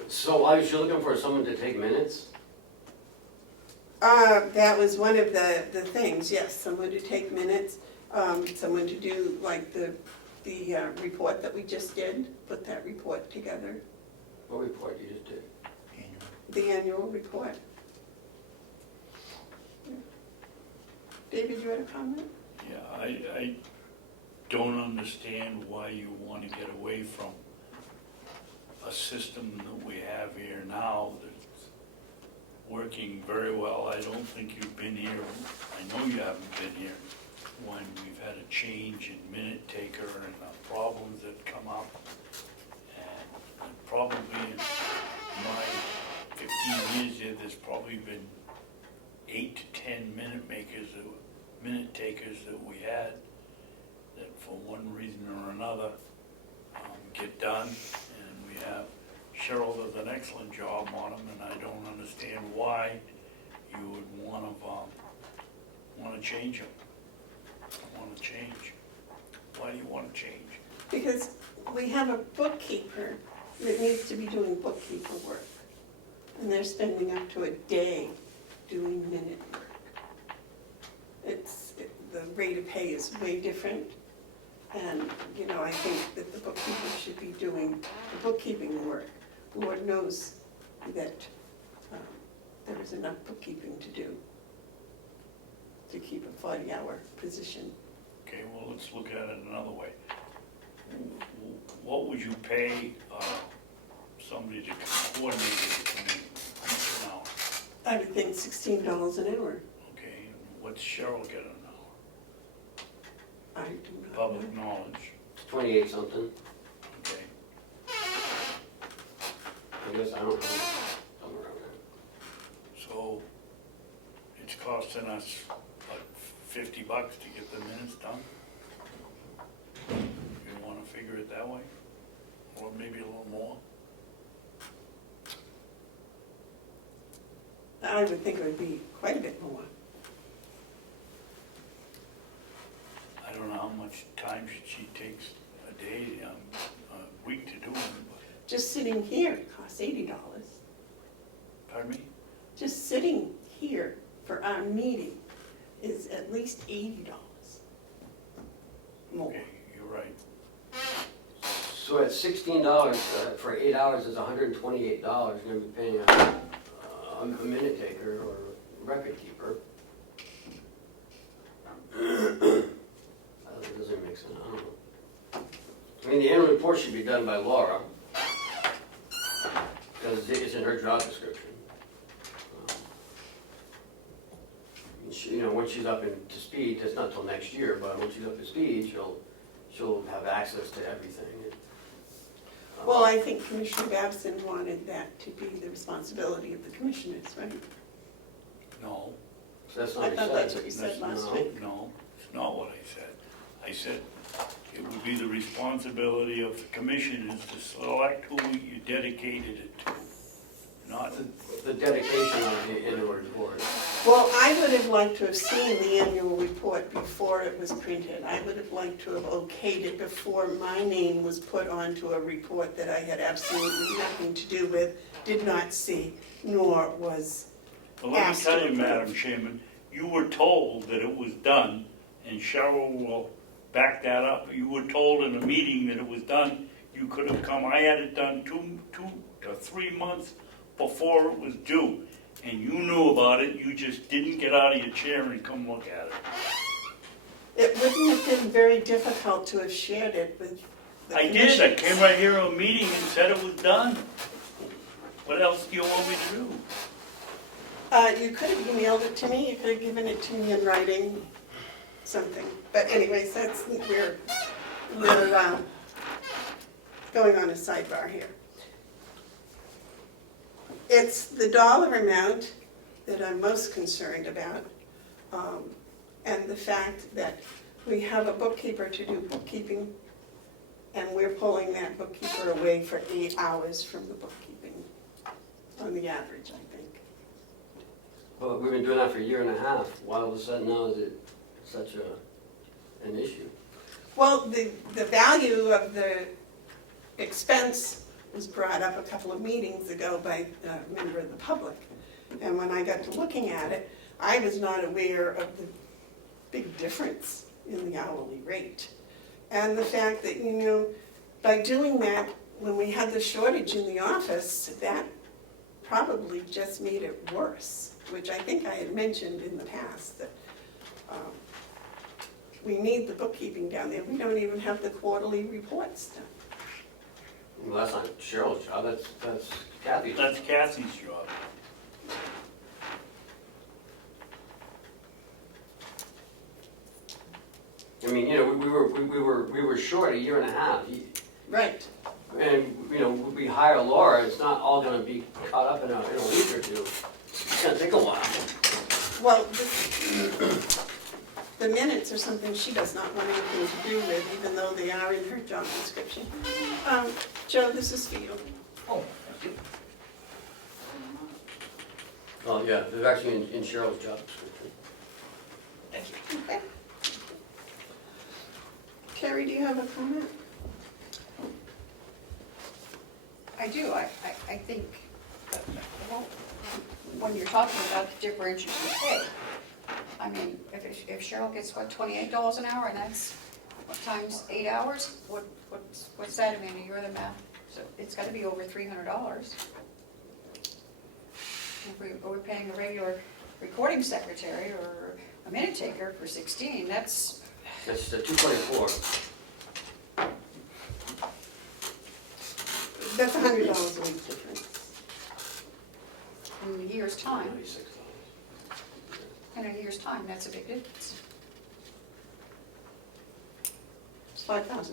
So why is she looking for someone to take minutes? That was one of the things, yes, someone to take minutes, someone to do like the report that we just did, put that report together, What report you just did? the annual report. David, you had a comment? Yeah, I don't understand why you want to get away from a system that we have here now that's working very well. I don't think you've been here, I know you haven't been here, when we've had a change in minute taker and the problems that come up. And probably in my 15 years here, there's probably been 8 to 10 minute takers that we had that for one reason or another get done. And we have Cheryl does an excellent job on them, and I don't understand why you would want to change them. Want to change? Why do you want to change? Because we have a bookkeeper that needs to be doing bookkeeper work, and they're spending up to a day doing minute work. The rate of pay is way different, and, you know, I think that the bookkeeper should be doing the bookkeeping work. Lord knows that there is enough bookkeeping to do to keep a 40-hour position. Okay, well, let's look at it another way. What would you pay somebody to coordinate it to me? I would think $16 an hour. Okay, what's Cheryl get an hour? I do not know. Public knowledge, It's 28 something. okay. I guess I don't know. Somewhere around there. So it's costing us like $50 to get the minutes done? You wanna figure it that way? Or maybe a little more? I would think it would be quite a bit more. I don't know how much time she takes a day, a week to do it, but, Just sitting here, it costs $80. pardon me? Just sitting here for our meeting is at least $80 more. Okay, you're right. So at $16 for 8 hours is $128. You're gonna be paying a minute taker or record keeper. That doesn't make sense. I don't know. I mean, the annual report should be done by Laura because it's in her job description. You know, when she's up to speed, it's not till next year, but when she's up to speed, she'll have access to everything. Well, I think Commissioner Babson wanted that to be the responsibility of the commissioners, right? No, So that's not I what he thought said. that's what you said last No. week. no, it's not what I said. I said it would be the responsibility of the commissioners to select who you dedicated it to, not, The dedication of the annual report. Well, I would have liked to have seen the annual report before it was printed. I would have liked to have okayed it before my name was put onto a report that I had absolutely nothing to do with, did not see, nor was well, let me asked tell to you, approve. Madam Chairman, you were told that it was done, and Cheryl will back that up. You were told in a meeting that it was done. You could have come, I had it done 2 to 3 months before it was due. And you knew about it, you just didn't get out of your chair and come look at it. It wouldn't have been very difficult to have shared it with the I did, I commissioners. came right here to a meeting and said it was done. What else do you want me to do? You could have emailed it to me, you could have given it to me in writing, something. But anyways, we're going on a sidebar here. It's the dollar amount that I'm most concerned about, and the fact that we have a bookkeeper to do bookkeeping, and we're pulling that bookkeeper away for 8 hours from the bookkeeping, on the average, I think. But we've been doing that for a year and a half. Why all of a sudden now is it such an issue? Well, the value of the expense was brought up a couple of meetings ago by a member of the public. And when I got to looking at it, I was not aware of the big difference in the hourly rate. And the fact that, you know, by doing that, when we had the shortage in the office, that probably just made it worse, which I think I had mentioned in the past, that we need the bookkeeping down there. We don't even have the quarterly reports done. Well, that's not Cheryl's job, that's Kathy's. That's Kathy's job. I mean, you know, we were short a year and a half. Right. And, you know, we hire Laura, it's not all gonna be caught up in a week or two. It's gonna take a while. Well, the minutes are something she does not want anything to do with, even though they are in her job description. Joe, this is for you. Oh, thank you. Oh, yeah, they're actually in Cheryl's job description. Thank you. Okay. Terry, do you have a comment? I do, I think, well, when you're talking about the differential in pay, I mean, if Cheryl gets, what, $28 an hour, and that's, what, times 8 hours? What's that, Amanda, you're the math, so it's gotta be over $300. If we're paying a regular recording secretary or a minute taker for 16, that's, That's the 224. That's $100 a week difference. and year's time, $96. that's a big difference. It's $5,000.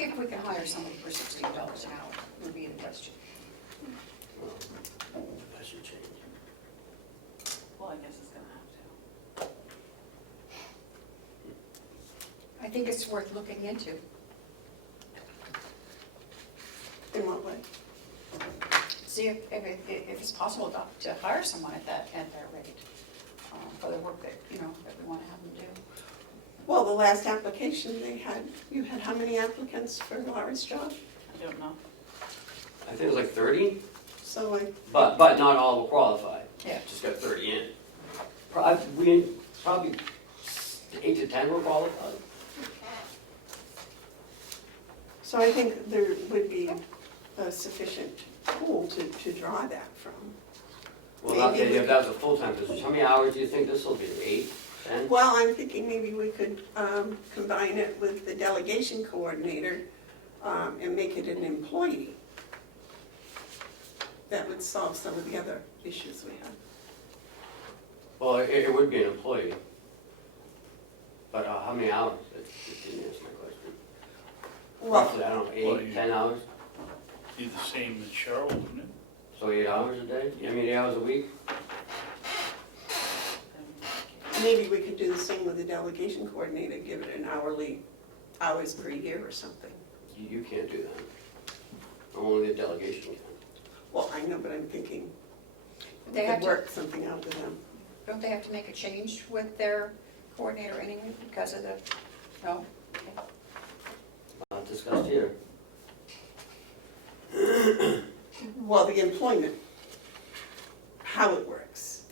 If we can hire somebody for $16 an hour, would be the question. That should change. Well, I guess it's gonna have to. I think it's worth looking into. In what way? See if it's possible to hire someone at that rate, for the work that, that we want to have them do. Well, the last application they had, you had how many applicants for Laura's job? I don't know. I think it was like 30, So but not all were qualified. Yeah. Just got 30 in. Probably 8 to 10 were qualified. So I think there would be a sufficient pool to draw that from. Well, not Maybe we if that was a full-time position. How many hours do you think this will be? 8, 10? Well, I'm thinking maybe we could combine it with the delegation coordinator and make it an employee. That would solve some of the other issues we have. Well, it would be an employee. But how many hours? It didn't answer my question. Well, Roughly, I don't know, 8, Well, you- 10 hours? Be the same as Cheryl, wouldn't it? So 8 hours a day? I mean, 8 hours a week? maybe we could do the same with the delegation coordinator, give it an hourly, hours per year or something. You can't do that. Only the delegation can. Well, I know, but I'm thinking we They have could to, work something out with them. don't they have to make a change with their coordinator anyway because of the, no? Not discussed here. Well, the employment, how it works,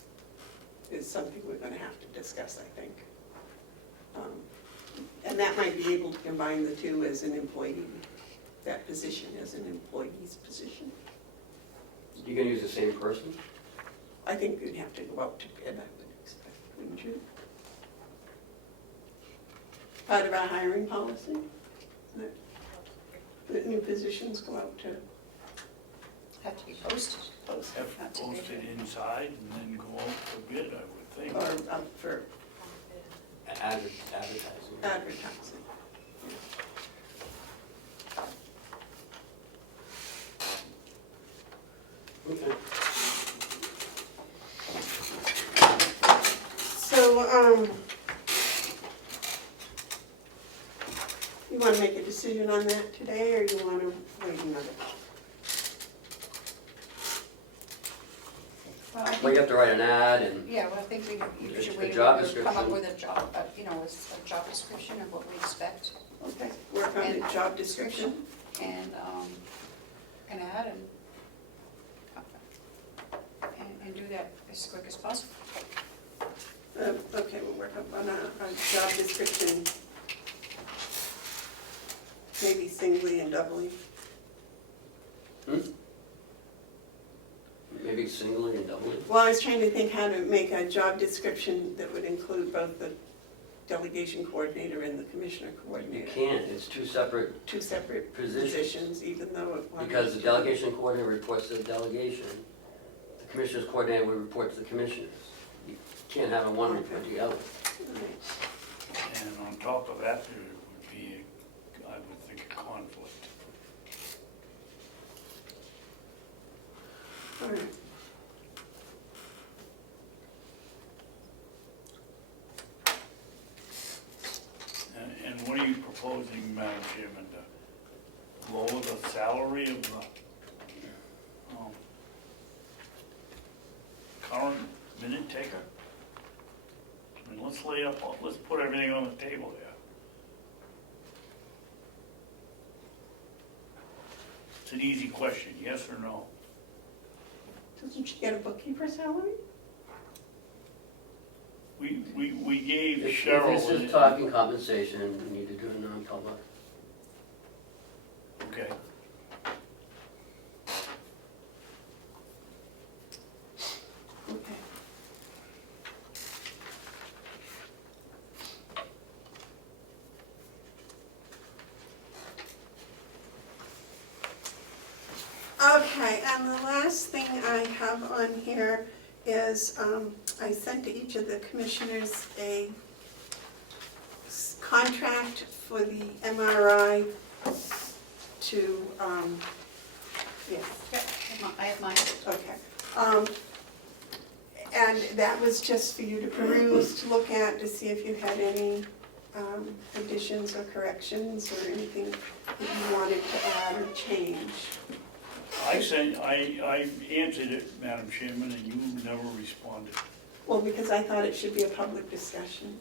is something we're gonna have to discuss, I think. And that might be able to combine the two as an employee, that position as an employee's position. You gonna use the same person? I think we'd have to go out to bid, I would expect, wouldn't you? Part of our hiring policy, that new positions go out to Have to be posted. post, Have Not to to post it bid. inside and then go out for bid, I would think. or up for Advertising. advertising. Okay. So, you wanna make a decision on that today, or you wanna wait another? Well, I Well, you think, have to write an ad and, yeah, well, I think we should A wait, job come up description. with a job, a job description of what we expect. Okay, work on the job description. And, an ad and do that as quick as possible. Okay, we'll work up on a job description, maybe singly and doubly. maybe singly and doubly. Well, I was trying to think how to make a job description that would include both the delegation coordinator and the commissioner You coordinator. can't, it's two separate, Two separate Positions. positions, even though it was. because the delegation coordinator reports to the delegation. The commissioners coordinator would report to the commissioners. You can't have one report to the other. And on top of that, there would be, I would think, a conflict. All right. And what are you proposing, Madam Chairman, to lower the salary of the current minute taker? I mean, let's put everything on the table here. It's an easy question, yes or no? Doesn't she get a bookkeeper salary? We gave If Cheryl. this is talking compensation, we need to do a non-public. Okay. Okay. And the last thing I have on here is, I sent to each of the commissioners a contract for the MRI to, yes, Yeah, I have mine. okay. And that was just for you to peruse, to look at, to see if you had any additions or corrections or anything that you wanted to add or change. I answered it, Madam Chairman, and you never responded. Well, because I thought it should be a public discussion.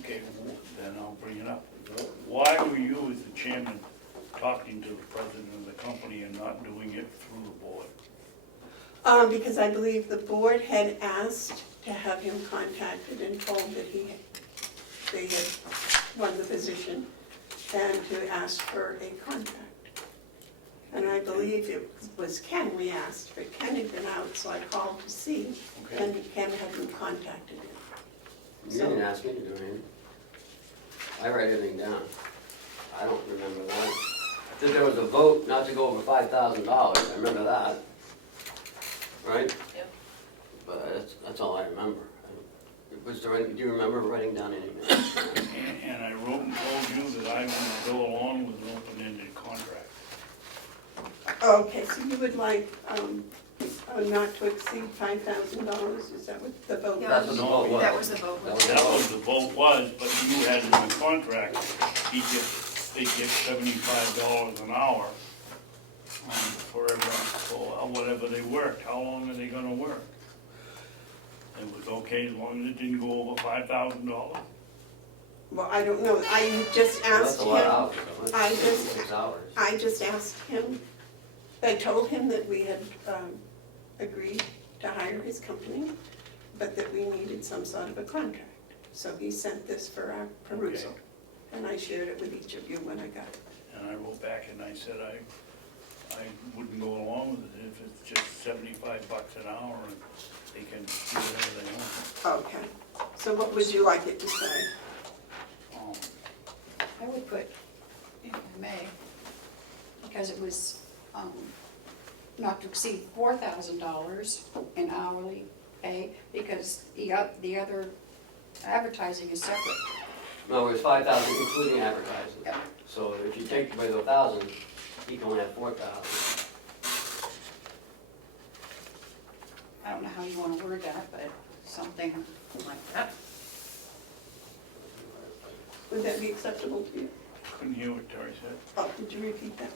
Okay, then I'll bring it up. Why were you, as the chairman, talking to the president of the company and not doing it through the board? Because I believe the board had asked to have him contacted and told that they had won the position and to ask for a contract. And I believe it was Ken we asked, but Ken had been out, so I called to see, Okay. and Ken hadn't contacted him. You didn't ask me to do anything. I write everything down. I don't remember that. I think there was a vote not to go over $5,000, I remember that. Right? Yep. But that's all I remember. Was there any, do you remember writing down any minutes? And I wrote and told you that I would go along with an open-ended contract. Okay, so you would like, not to exceed $5,000, is that what the vote was? That's what the vote was. That was the vote. That was the That vote. was the vote was, but you had in the contract, they get $75 an hour for whatever they worked. How long are they gonna work? It was okay as long as it didn't go over $5,000. Well, I don't know, I just Well, that's asked a lot of him, hours, though. I That's just- 6 hours. I just asked him, I told him that we had agreed to hire his company, but that we needed some sort of a contract. So he sent this for our perusal, Okay. and I shared it with each of you when I got it. And I wrote back and I said I wouldn't go along with it if it's just $75 an hour and they can do whatever they want. Okay, so what would you like it to say? I would put, if I may, because it was not to exceed $4,000 in hourly pay, because the other advertising is separate. No, it was 5,000 including advertising. Yep. So if you take away the 1,000, he can only have 4,000. I don't know how you want to word that, but something like that. Would that be acceptable to you? Couldn't hear what Terry said. Oh, did you repeat that?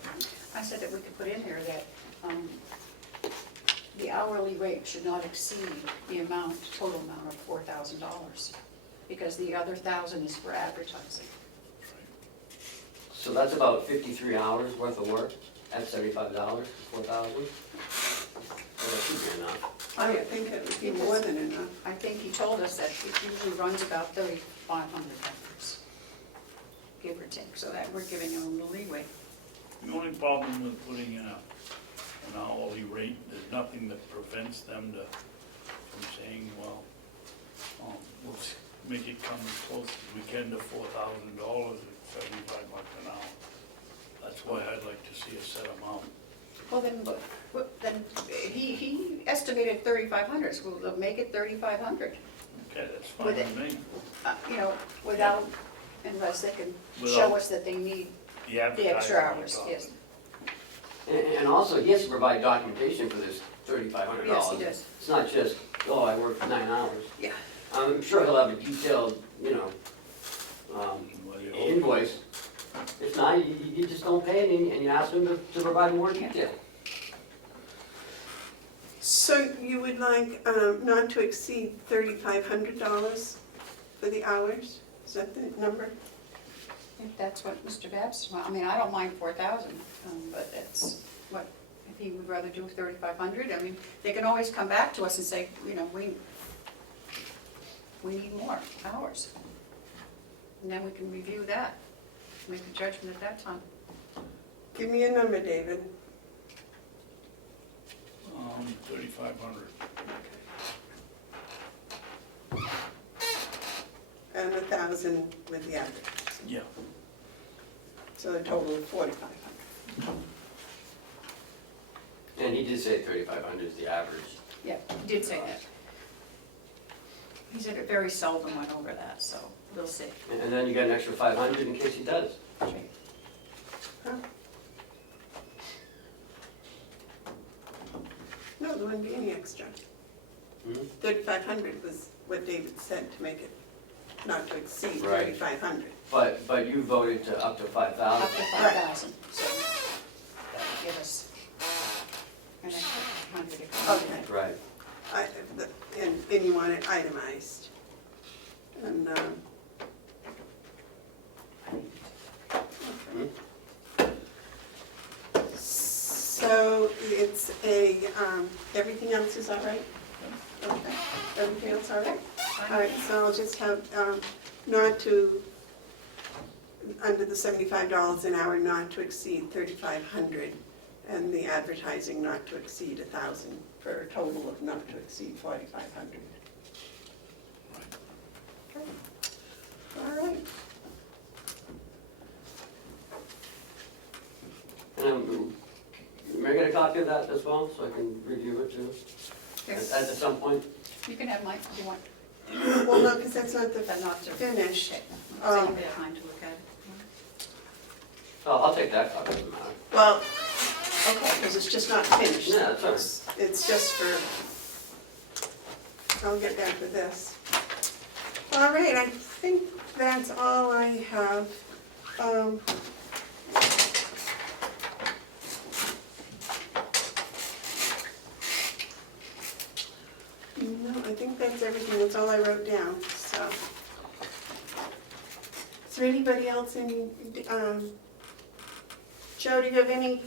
I said that we could put in here that the hourly rate should not exceed the total amount of $4,000, because the other 1,000 is for advertising. So that's about 53 hours worth of work at $75, 4,000. So that should be enough. I would think it would be more than enough. I think he told us that it usually runs about 3,500 hours, give or take, so that we're giving him a little leeway. The only problem with putting in an hourly rate, there's nothing that prevents them from saying, well, we'll make it come as close as we can to $4,000 at $75 an hour. That's why I'd like to see a set amount. Well, then he estimated 3,500, so we'll make it 3,500. Okay, that's fine With with me. Without, unless they can Without show us that they need The the extra advertising on hours, top. yes. And also, he has to provide documentation for this $3,500. Yes, he does. It's not just, oh, I worked 9 hours. Yeah. I'm sure he'll have a detailed, invoice. If not, you just don't pay it and you ask him to provide more detail. So you would like not to exceed $3,500 for the hours? Is that the number? If that's what Mr. Babson, I mean, I don't mind 4,000, but that's what, if he would rather do 3,500, I mean, they can always come back to us and say, we need more hours. And then we can review that, make a judgment at that time. Give me a number, David. 3,500. And 1,000 with the advertising. Yeah. So a total of 4,500. And he did say 3,500 is the average. Yeah, he did say that. He said it very seldom went over that, so we'll see. And then you got an extra 500 in case he does. Okay. No, there wouldn't be any extra. Hmm? 3,500 was what David said to make it not to exceed Right. 3,500. But you voted to up to 5,000. Up to 5,000, so that would give us an extra 100 if we Okay. need it. Right. And you want it itemized. And, Hmm? so it's a, everything else is all right? Okay, everything else all right? All right, so I'll just have, not to, under the $75 an hour, not to exceed 3,500, and the advertising not to exceed 1,000, for a total of not to exceed 4,500. Okay. All right. And may I get a copy of that as well, so I can review it too? Yes. At some point? You can have mine if you want, Well, no, because that's not the but not to finish. Okay. So you have time to look at it. Oh, I'll take that copy, doesn't matter. Well, okay, because it's just not finished. Yeah, that's all right. It's just for, I'll get back to this. All right, I think that's all I have. No, I think that's everything, that's all I wrote down, so. Is there anybody else in, Joe, do you have any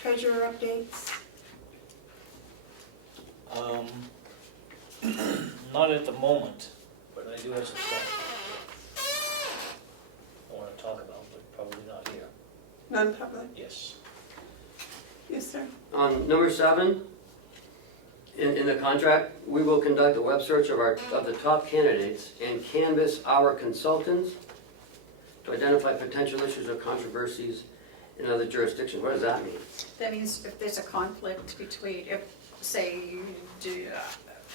treasurer updates? Not at the moment, but I do have some stuff I want to talk about, but probably not here. Non-public? Yes. Yes, sir. On number 7, in the contract, we will conduct a web search of the top candidates and canvass our consultants to identify potential issues or controversies in other jurisdictions. What does that mean? That means if there's a conflict between, if, say,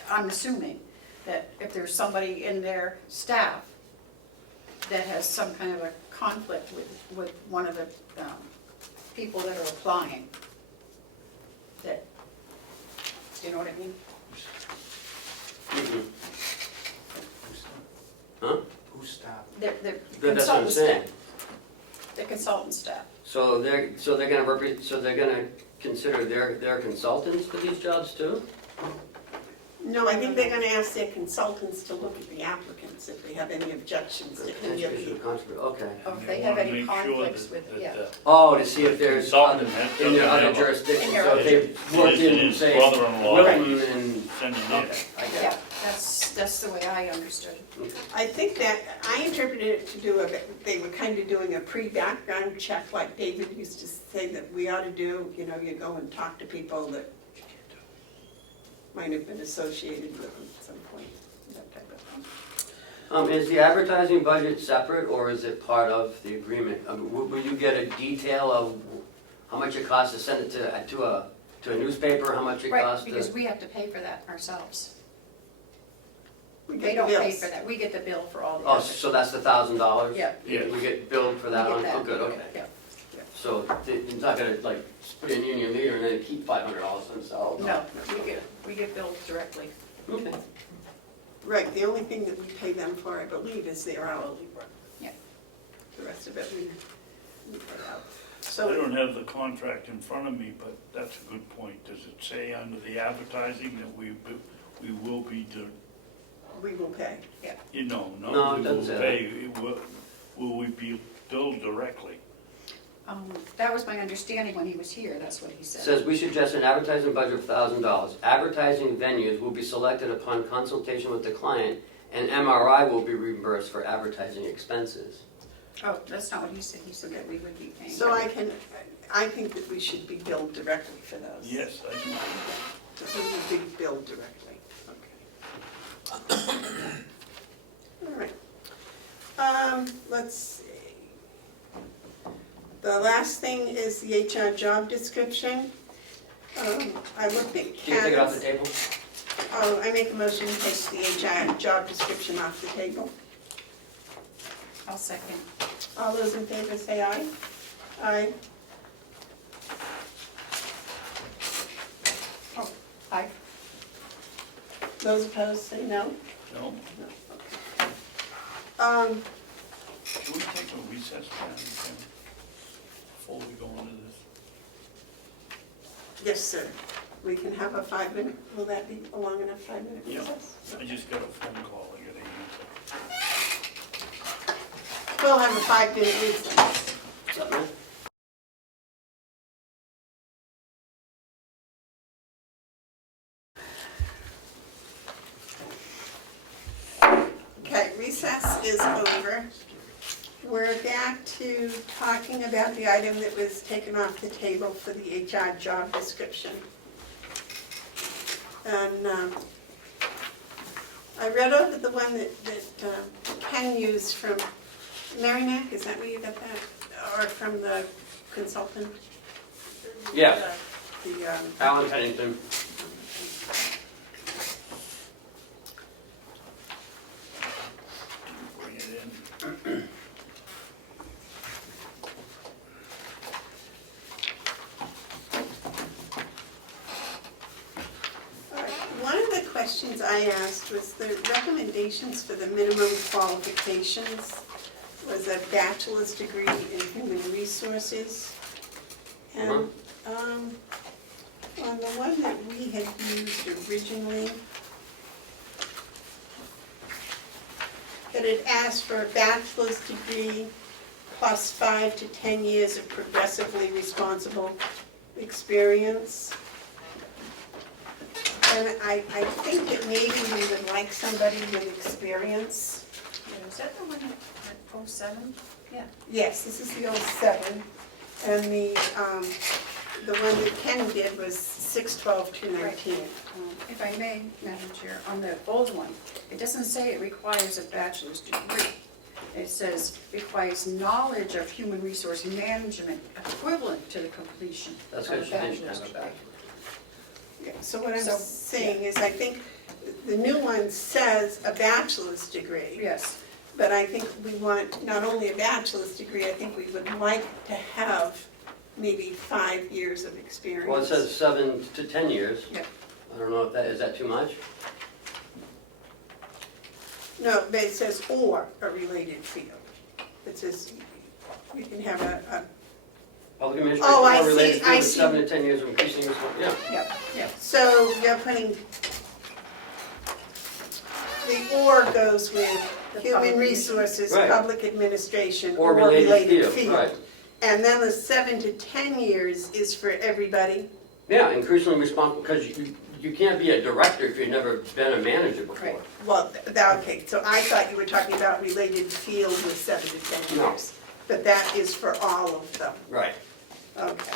I'm assuming that if there's somebody in their staff that has some kind of a conflict with one of the people that are applying, that, do you know what I mean? Mhm. Huh? Who's staff? The That's what I'm consultant saying. staff. The consultant staff. So they're gonna consider their consultants for these jobs too? No, I think they're gonna ask their consultants to look at the applicants if they have any objections to any Potential of issue the. or controversy, okay. Or if And they wanna have any make sure conflicts that- with, that yeah. the Oh, to see if there's Consultant other, that in their doesn't other have a- jurisdictions, In their so if they worked in, his say, brother-in-law Wilton and, sending it. okay, I get Yeah, it. that's the way I understood it. I think that, I interpreted it to do they were kind of doing a pre-background check like David used to say that we ought to do, you know, you go and talk to people that might have been associated with them at some point, that type of thing. Is the advertising budget separate, or is it part of the agreement? Will you get a detail of how much it costs to send it to a newspaper, how much it Right, costs to? because we have to pay for that ourselves. We They get the don't pay bills. for that, we get the bill for all the Oh, others. so that's the $1,000? Yeah. Yeah. We get billed for that We on, get oh, that. good, okay. Yeah. So it's not gonna like put in union leader and then keep $500 themselves? No, we get billed directly. Okay. Right, the only thing that we pay them for, I believe, is their hourly work. Yeah. The rest of it we pay out. I So don't have the contract in front of me, but that's a good point. Does it say under the advertising that we will be, we will pay. you know, No, not it we doesn't will say that. pay, will we be billed directly? That was my understanding when he was here, that's what he It said. says, we suggest an advertising budget of $1,000. Advertising venues will be selected upon consultation with the client, and MRI will be reimbursed for advertising expenses. Oh, that's not what he said, he said that we would be paying. So I think that we should be billed directly for those. Yes, I do. That we would be billed directly, okay. All right. Let's see. The last thing is the HR job description. I looked at Can you take it off the Kat's. table? I make a motion to take the HR job description off the table. I'll second. All those in favor say aye. Aye. Oh, aye. Those opposed say no. No? Um, Can we take a recess time before we go into this? yes, sir. We can have a 5-minute, will that be a long enough 5-minute Yeah. recess? I just got a phone call, I gotta answer. We'll have a 5-minute recess. What's up, man? Okay, recess is over. We're back to talking about the item that was taken off the table for the HR job description. And I read over the one that Ken used from Merrimack, is that where you got that? Or from the consultant? Yeah. The, Alan Pennington. Bring it in. all right. One of the questions I asked was the recommendations for the minimum qualifications was a bachelor's degree in human resources. And on the one that we had used originally, that it asked for a bachelor's degree plus 5 to 10 years of progressively responsible experience. And I think that maybe we would like somebody with experience. Yeah, is that the one at 07? Yeah. Yes, this is the 07, and the one that Ken did was 6/12/2019. If I may, Madam Chair, on the old one, it doesn't say it requires a bachelor's degree. It says requires knowledge of human resource management equivalent to the completion of That's a because she didn't bachelor's have a degree. bachelor's. Yeah, so what I'm So, saying is, I think the new one says a bachelor's degree, Yes, but I think we want not only a bachelor's degree, I think we would like to have maybe 5 years of experience. Well, it says 7 to 10 years. yeah. I don't know if is that too much? No, but it says or a related field. It says you can have a Public administration Oh, I or related see, field I with see. 7 to 10 years of increasing responsibility. Yeah. Yeah. So you're putting, the or goes with The human public resources, Right. public administration, Or related field, right. And then the 7 to 10 years is for everybody. Yeah, increasingly responsible, because you can't be a director if you've never been a manager before. Right. Well, okay, so I thought you were talking about related field with 7 to 10 No. years. But that is for all of them, Right. okay.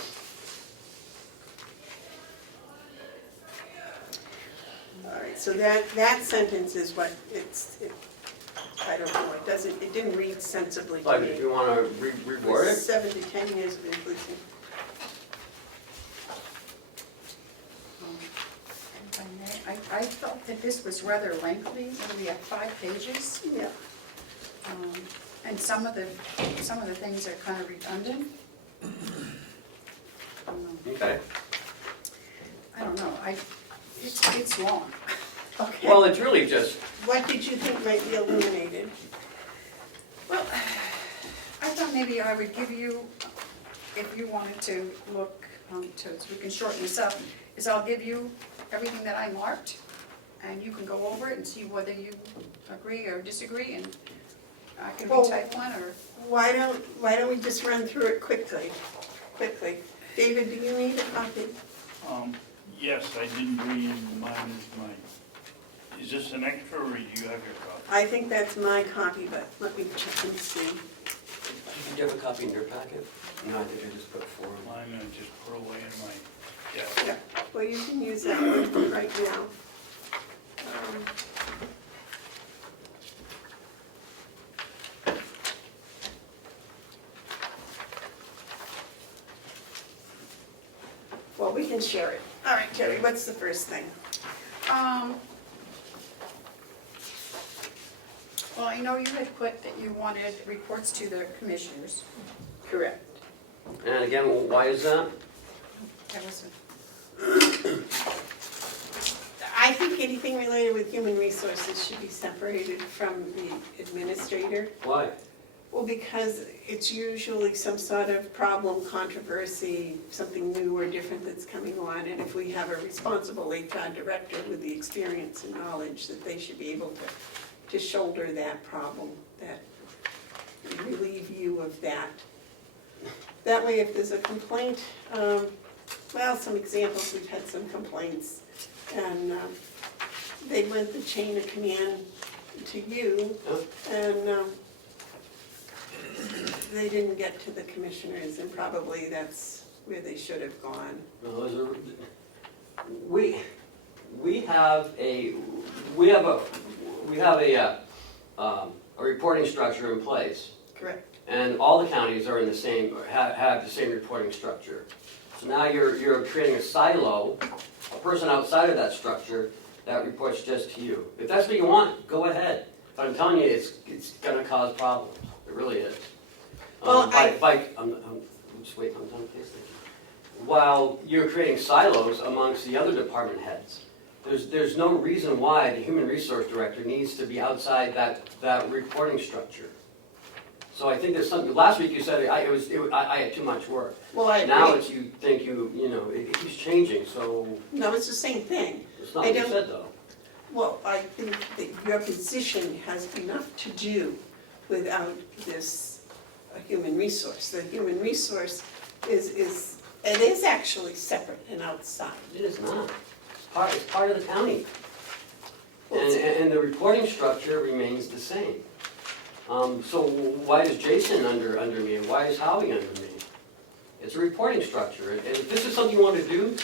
All right, so that sentence is what I don't know, it didn't read sensibly to Like, me. if you want to reword it, 7 to 10 years of inclusion. If I may, I felt that this was rather lengthy, we have 5 pages. Yeah. And some of the things are kind of redundant. okay. I don't know, it's long. Okay. Well, it's really just, What did you think might be eliminated? Well, I thought maybe I would give you, if you wanted to look, so we can shorten this up, is I'll give you everything that I marked, and you can go over it and see whether you agree or disagree, and I can Well, retype one, or, Why don't we just run through it quickly? David, do you need a copy? Yes, I didn't bring in mine as mine. Is this an extra or do you have your copy? I think that's my copy, but let me check and see. did you have a copy in your packet? No, I think I just put 4 in mine. Mine I just put away in my desk. Yeah, well, you can use that one right now. Well, we can share it. All right, Jerry, what's the first thing? Well, I know you had put that you wanted reports to the commissioners. Correct. And again, why is that? That was I think anything related with human resources should be separated from the administrator. Why? Well, because it's usually some sort of problem, controversy, something new or different that's coming on. And if we have a responsible HR director with the experience and knowledge, that they should be able to shoulder that problem, that relieve you of that. That way, if there's a complaint, well, some examples, we've had some complaints, and they went the chain of command to you, and they didn't get to the commissioners, and probably that's where they should have gone. No, those are, we have a reporting structure in place. Correct. And all the counties are in the same, have the same reporting structure. So now you're creating a silo, a person outside of that structure that reports just to you. If that's what you want, go ahead. But I'm telling you, it's gonna cause problems. It really is. Well, Just wait, I'm done, please, thank you. While you're creating silos amongst the other department heads, there's no reason why the human resource director needs to be outside that reporting structure. So I think there's something, last week you said I had too much work. Well, I agree. Now it's you think it keeps changing, so No, it's the same thing. it's not what you said though. Well, I think that your position has enough to do without this human resource. The human resource is actually separate and outside. It is not. It's part of the county. And the reporting structure remains the same. So why is Jason under me and why is Howie under me? It's a reporting structure. And if this is something you want to do,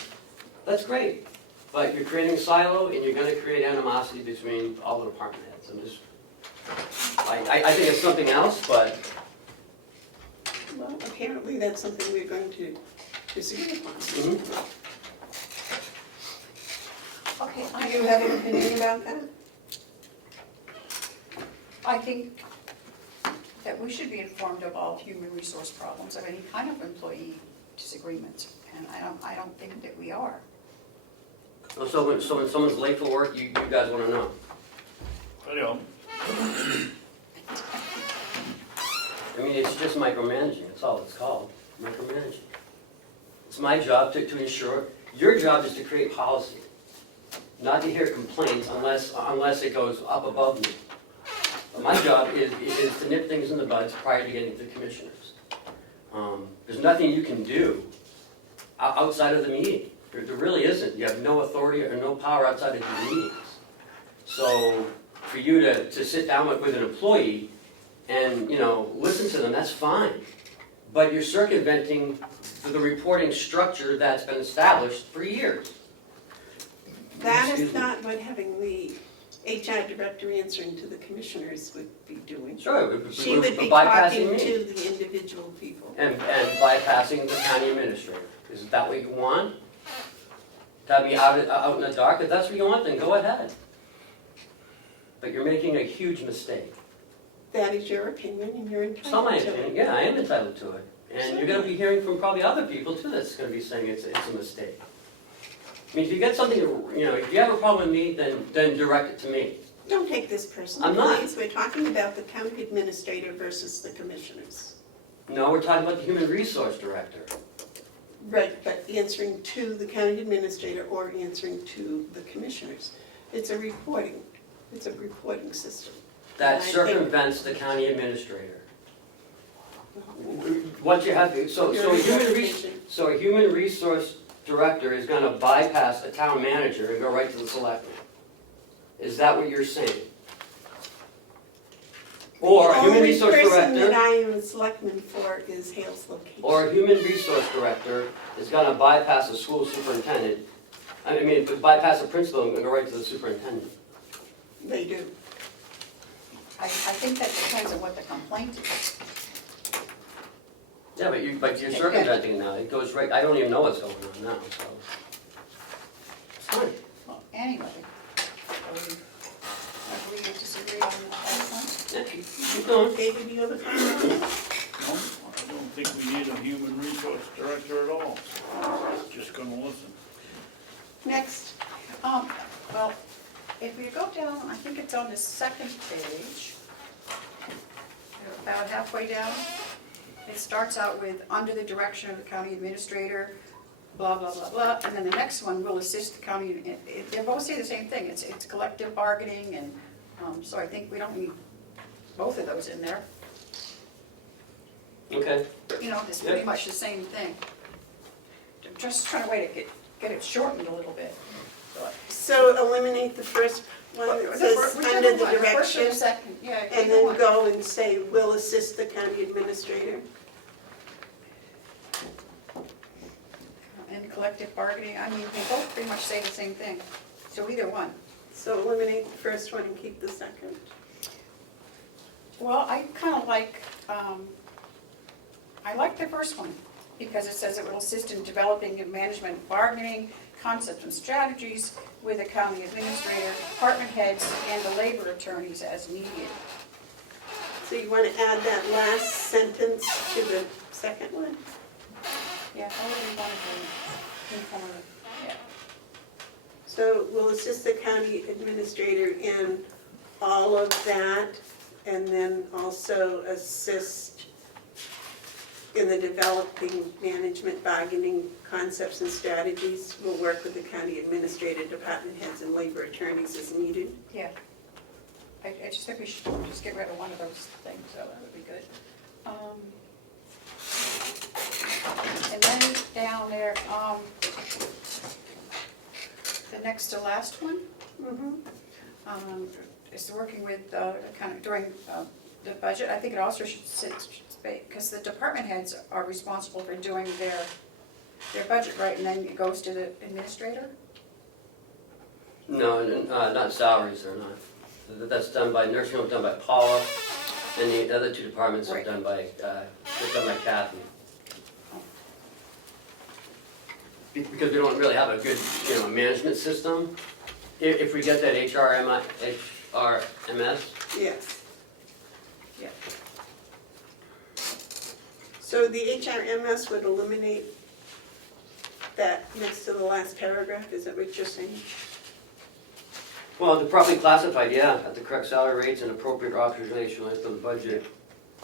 that's great. But you're creating a silo and you're going to create animosity between all the department heads. I think it's something else, but Well, apparently that's something we're going to disagree upon. Okay, Do you have an opinion about that? I think that we should be informed of all human resource problems of any kind of employee disagreements, and I don't think that we are. so when someone's late for work, you guys want to know. I know. I mean, it's just micromanaging. That's all it's called, micromanaging. It's my job to ensure. Your job is to create policy, not to hear complaints unless it goes up above me. My job is to nip things in the buds prior to getting to the commissioners. There's nothing you can do outside of the meeting. There really isn't. You have no authority or no power outside of the meetings. So for you to sit down with an employee and listen to them, that's fine. But you're circumventing the reporting structure that's been established for years. That Excuse is me. not what having the HR director answering to the commissioners would be doing. Sure, She would be bypassing talking me to the individual people. and bypassing the county administrator. Is that what you want? To be out in the dark? If that's what you want, then go ahead. But you're making a huge mistake. That is your opinion, and you're It's not my entitled to opinion. it. Yeah, I am entitled to it. And you're going to be hearing from probably other people too that's going to be saying it's a mistake. I mean, if you get something, if you have a problem with me, then direct it to me. Don't take this personally, I'm not. please. We're talking about the county administrator versus the commissioners. No, we're talking about the human resource director. Right, but answering to the county administrator or answering to the commissioners. It's a reporting system. That And I think- circumvents the county administrator. Once you have, so Your interpretation. a human resource director is gonna bypass a town manager and go right to the selectman. Is that what you're saying? Or a human resource The only person that director, I am a selectman for is Hale's location. or a human resource director is gonna bypass a school superintendent, I mean, bypass a principal and go right to the superintendent. They do. I think that depends on what the complaint is. Yeah, but you're circumventing now, it goes right, I don't even know what's going on now, so. It's fine. Well, anyway, we disagree on that one. Yeah, keep going. David, do you have a comment on that? No, I don't think we need a human resource director at all. Just gonna listen. Next, Well, if we go down, I think it's on the second page, about halfway down, it starts out with, under the direction of the county administrator, blah, blah, blah, blah, and then the next one will assist the county, they both say the same thing, it's collective bargaining, and, so I think we don't need both of those in there. Okay, You know, it's pretty much the same thing. I'm just trying to get it shortened a little bit. But- so eliminate the first one that says Whichever under the one, first or direction, the second, yeah, and either then one. go and say, will assist the county administrator. And collective bargaining, I mean, they both pretty much say the same thing, so either one. So eliminate the first one and keep the second. Well, I kind of like, I like the first one, because it says it will assist in developing and management bargaining, concepts and strategies with the county administrator, department heads, and the labor attorneys as needed. So you want to add that last sentence to the second one? Yeah, however you want to inform, yeah. So we'll assist the county administrator in all of that, and then also assist in the developing management bargaining concepts and strategies. We'll work with the county administrator, department heads, and labor attorneys as needed. Yeah. I just think we should just get rid of one of those things, so that would be good. And then down there, the next to last one, is working with, kind of during the budget. I think it also should sit, because the department heads are responsible for doing their budget, right, and then it goes to the administrator? no, not salaries, they're not. That's done by, nursing home done by Paula, and the other two departments are Right. done by, Kathy. Because we don't really have a good, management system. If we get that HRMS, Yes. Yeah. So the HRMS would eliminate that next to the last paragraph, is that what you're saying? well, they're properly classified, yeah, at the correct salary rates and appropriate authorization for the budget.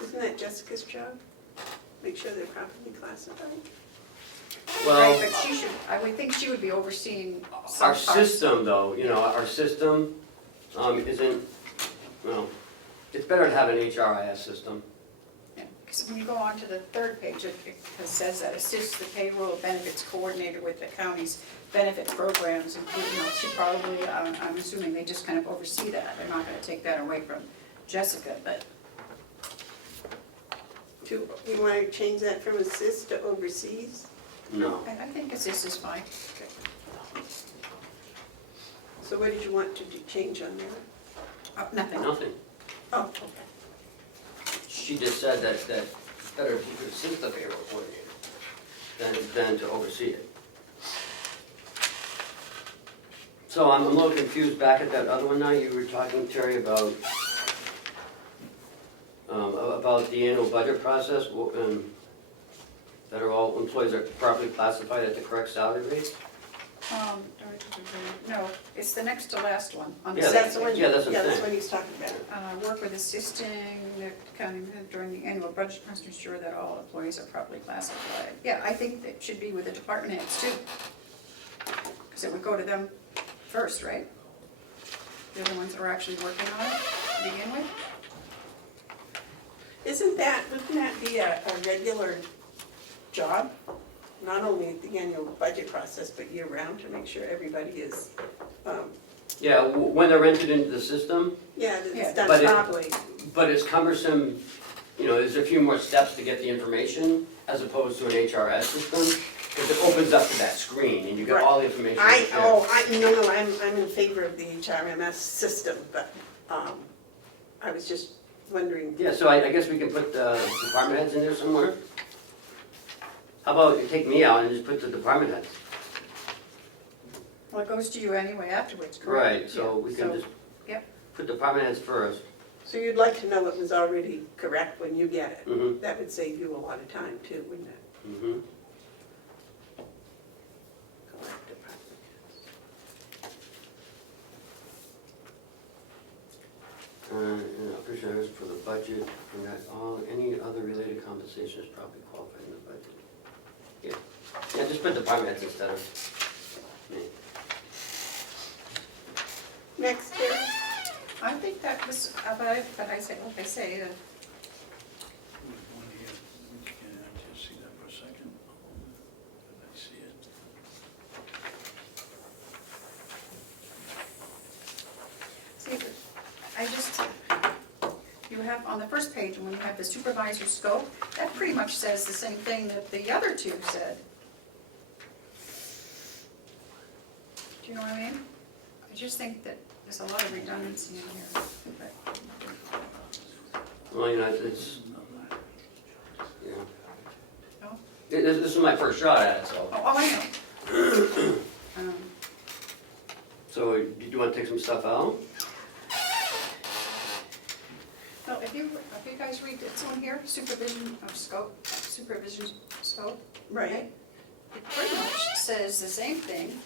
Isn't that Jessica's job? Make sure they're properly classified? Well, Right, but she should, I would think she would be overseeing some our parts. system though, our system isn't, well, it's better to have an HRIS system. Because when you go on to the third page, it says that assists the payroll benefits coordinator with the county's benefit programs, including, she probably, I'm assuming they just kind of oversee that. They're not gonna take that away from Jessica, but, You want to change that from assist to overseas? No. I think assist is fine. So what did you want to change on there? Nothing. Nothing. Oh, okay. She just said that it's better if you could assist the payroll coordinator than to oversee it. So I'm a little confused back at that other one now. You were talking, Terry, about the annual budget process, that are all employees are properly classified at the correct salary rate? No, it's the next to last one. On the Yeah, second That's the one, yeah, that's what I'm that's saying. what he's talking about. Work with assisting the county during the annual budget process to ensure that all employees are properly classified. Yeah, I think that should be with the department heads too. Because it would go to them first, right? They're the ones that are actually working on it to begin with. Wouldn't that be a regular job? Not only at the annual budget process, but year-round, to make sure everybody is, Yeah, when they're entered into the system, that Yeah. it's done But it- properly. but it's cumbersome, there's a few more steps to get the information as opposed to an HRS system, because it opens up to that screen and you get all the information. right there. I'm in favor of the HRMS system, but, I was just wondering. Yeah, so I guess we can put the department heads in there somewhere. How about you take me out and just put the department heads? Well, it goes to you anyway afterwards, correct? Right, so we can So, just yep. put department heads first. So you'd like to know it was already correct when you get it? Mm-hmm. That would save you a lot of time too, wouldn't it? Mm-hmm. Collect department And officials for the budget, and that all, any other related compensation is probably qualified in the budget. Yeah, just put department heads instead of me. Next, Terry. I think that was, but I say, like I say, One here, can I just see that for a second? Did I see it? see, I just, you have, on the first page, when you have the supervisor scope, that pretty much says the same thing that the other two said. Do you know what I mean? I just think that there's a lot of redundancy in here. But, Well, you know, it's, you know. oh, This is my first shot at it, so. oh, I know. So, do you want to take some stuff out? No, if you guys read this one here, supervision of scope, supervision scope, Right. it pretty much says the same thing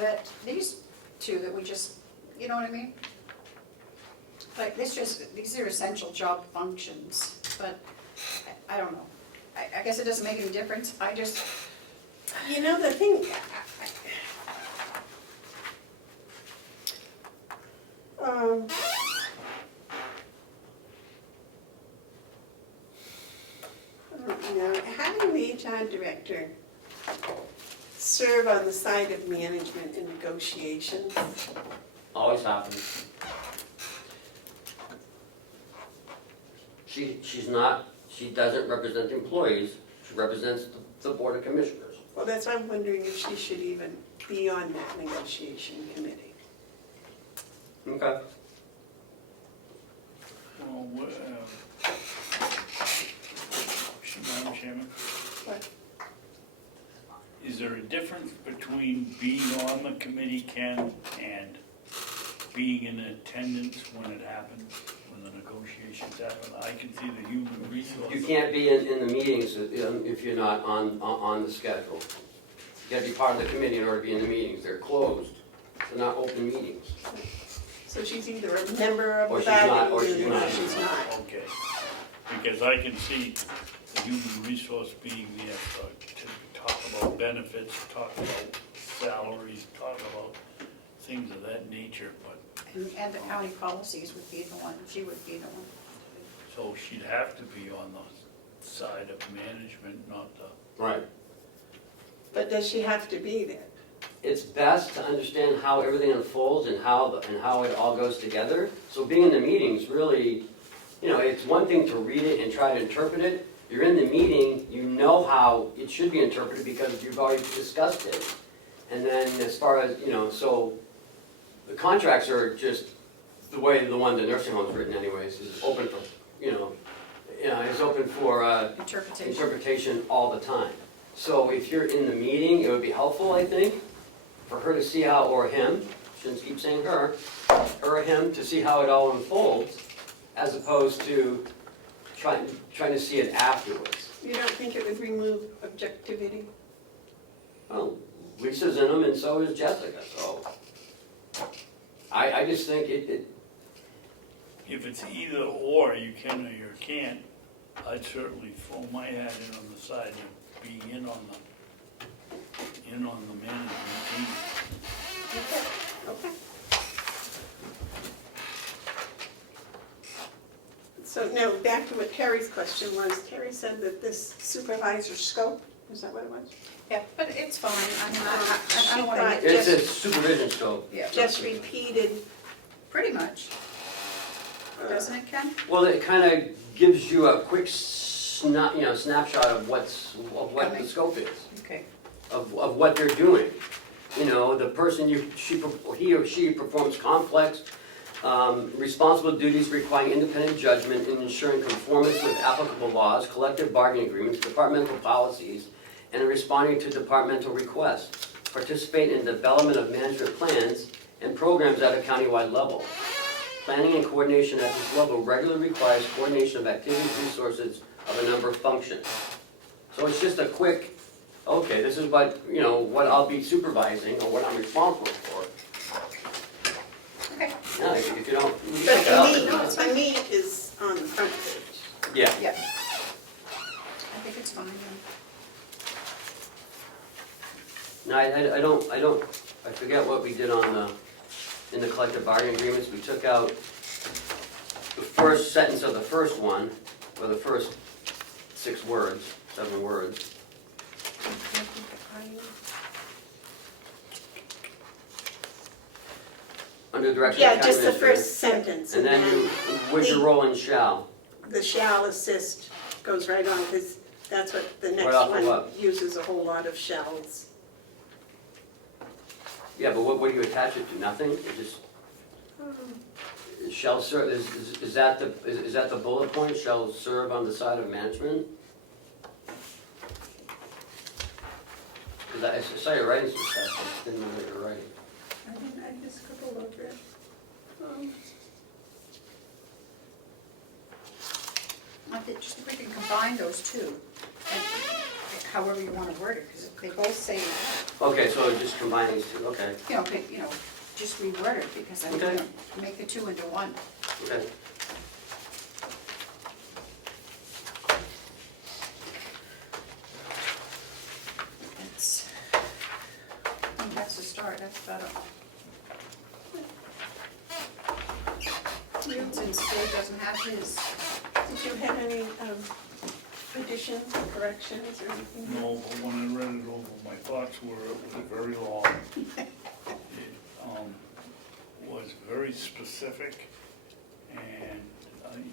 that these two that we just, you know what I mean? Like, this just, these are essential job functions, but I don't know. I guess it doesn't make any difference, I just, You know, the thing, you know, having the HR director serve on the side of management in negotiations, Always happens. She's not, she doesn't represent the employees, she represents the Board of Commissioners. well, that's why I'm wondering if she should even be on that negotiation committee. Okay. Well, Madam Chairman, What? is there a difference between being on the committee, Ken, and being in attendance when it happens, when the negotiations happen? I can see the human resource. You can't be in the meetings if you're not on the schedule. You gotta be part of the committee in order to be in the meetings, they're closed, they're not open meetings. So she's either a member of Or the she's not, body or or she's not. she's not. Okay, because I can see the human resource being there to talk about benefits, talk about salaries, talk about things of that nature, but, and the county policies would be the one, she would be the one. so she'd have to be on the side of management, not the, Right. But does she have to be there? It's best to understand how everything unfolds and how it all goes together. So being in the meetings really, you know, it's one thing to read it and try to interpret it. You're in the meeting, you know how it should be interpreted because you've already discussed it. And then as far as, you know, so the contracts are just the way the one the nursing home's written anyways, is open for, it's open for interpretation all the time. So if you're in the meeting, it would be helpful, I think, for her to see how, or him, shouldn't keep saying her or him, to see how it all unfolds, as opposed to trying to see it afterwards. You don't think it would remove objectivity? Well, Lisa's in them and so is Jessica, so I just think it if it's either or, you can or you can't, I'd certainly throw my hat in on the side of being in on the management team. Okay. So now, back to what Terry's question was. Terry said that this supervisor scope, is that what it was? Yeah, but it's fine, I mean, I don't want Right. to, it's a supervision scope. yeah, Just repeated, pretty much, doesn't it, Ken? Well, it kind of gives you a quick snapshot of what the scope is. Okay. Of what they're doing. You know, the person he or she performs complex responsible duties requiring independent judgment in ensuring conformance with applicable laws, collective bargaining agreements, departmental policies, and in responding to departmental requests. Participate in development of management plans and programs at a countywide level. Planning and coordination at this level regularly requires coordination of activities, resources of a number of functions. So it's just a quick, okay, this is what, what I'll be supervising or what I'm responsible for. Okay, No, if you don't, you But take it out. the meat is on the front page. Yeah. yeah. I think it's fine, No, I forget what we did in the collective bargaining agreements. We took out the first sentence of the first one, or the first 7 words. Under direction of Yeah, county just the administrator. first sentence, And then you, with your role in shall. the shall assist goes right on, because that's what the next Right off the one what? uses, a whole lot of shalls. Yeah, but what do you attach it to? Nothing? It just, shall serve, is that the bullet point? Shall serve on the side of management? Because I saw your writing some stuff, I just didn't know what you were writing. I just scribbled over it. I think just if we can combine those two, and however you want to word it, because they both say, Okay, so just combine these two, okay, just reword it, because I think Okay. make the two into one. okay. I think that's the start, that's better. Since Dave doesn't have his. Did you have any additions or corrections or anything? No, but when I read it over, my thoughts were, it was very long. It was very specific, and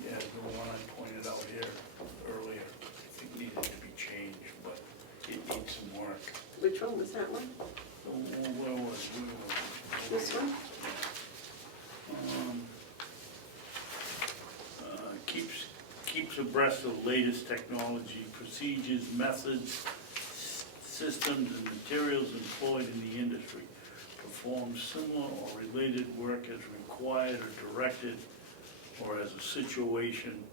yeah, the one I pointed out here earlier, I think needed to be changed, but it needs some work. Which one was that one? Where was? This one? Keeps abreast of the latest technology, procedures, methods, systems, and materials employed in the industry. Performs similar or related work as required or directed, or as a situation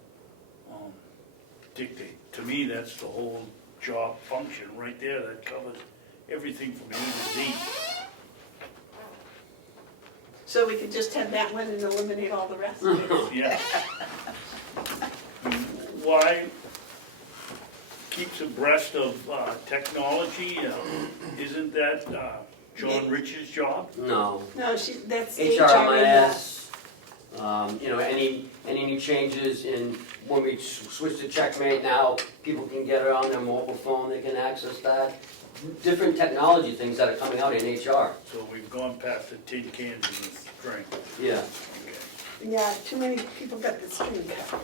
dictate. To me, that's the whole job function right there. That covers everything from A to Z. So we could just have that one and eliminate all the rest of it? Yeah. Why keeps abreast of technology? Isn't that John Rich's job? No. No, that's HRMS. HRMS, any new changes in, when we switch to Checkmate now, people can get it on their mobile phone, they can access that. Different technology things that are coming out in HR. So we've gone past the tin cans and the string. Yeah. Yeah, too many people got the string cut.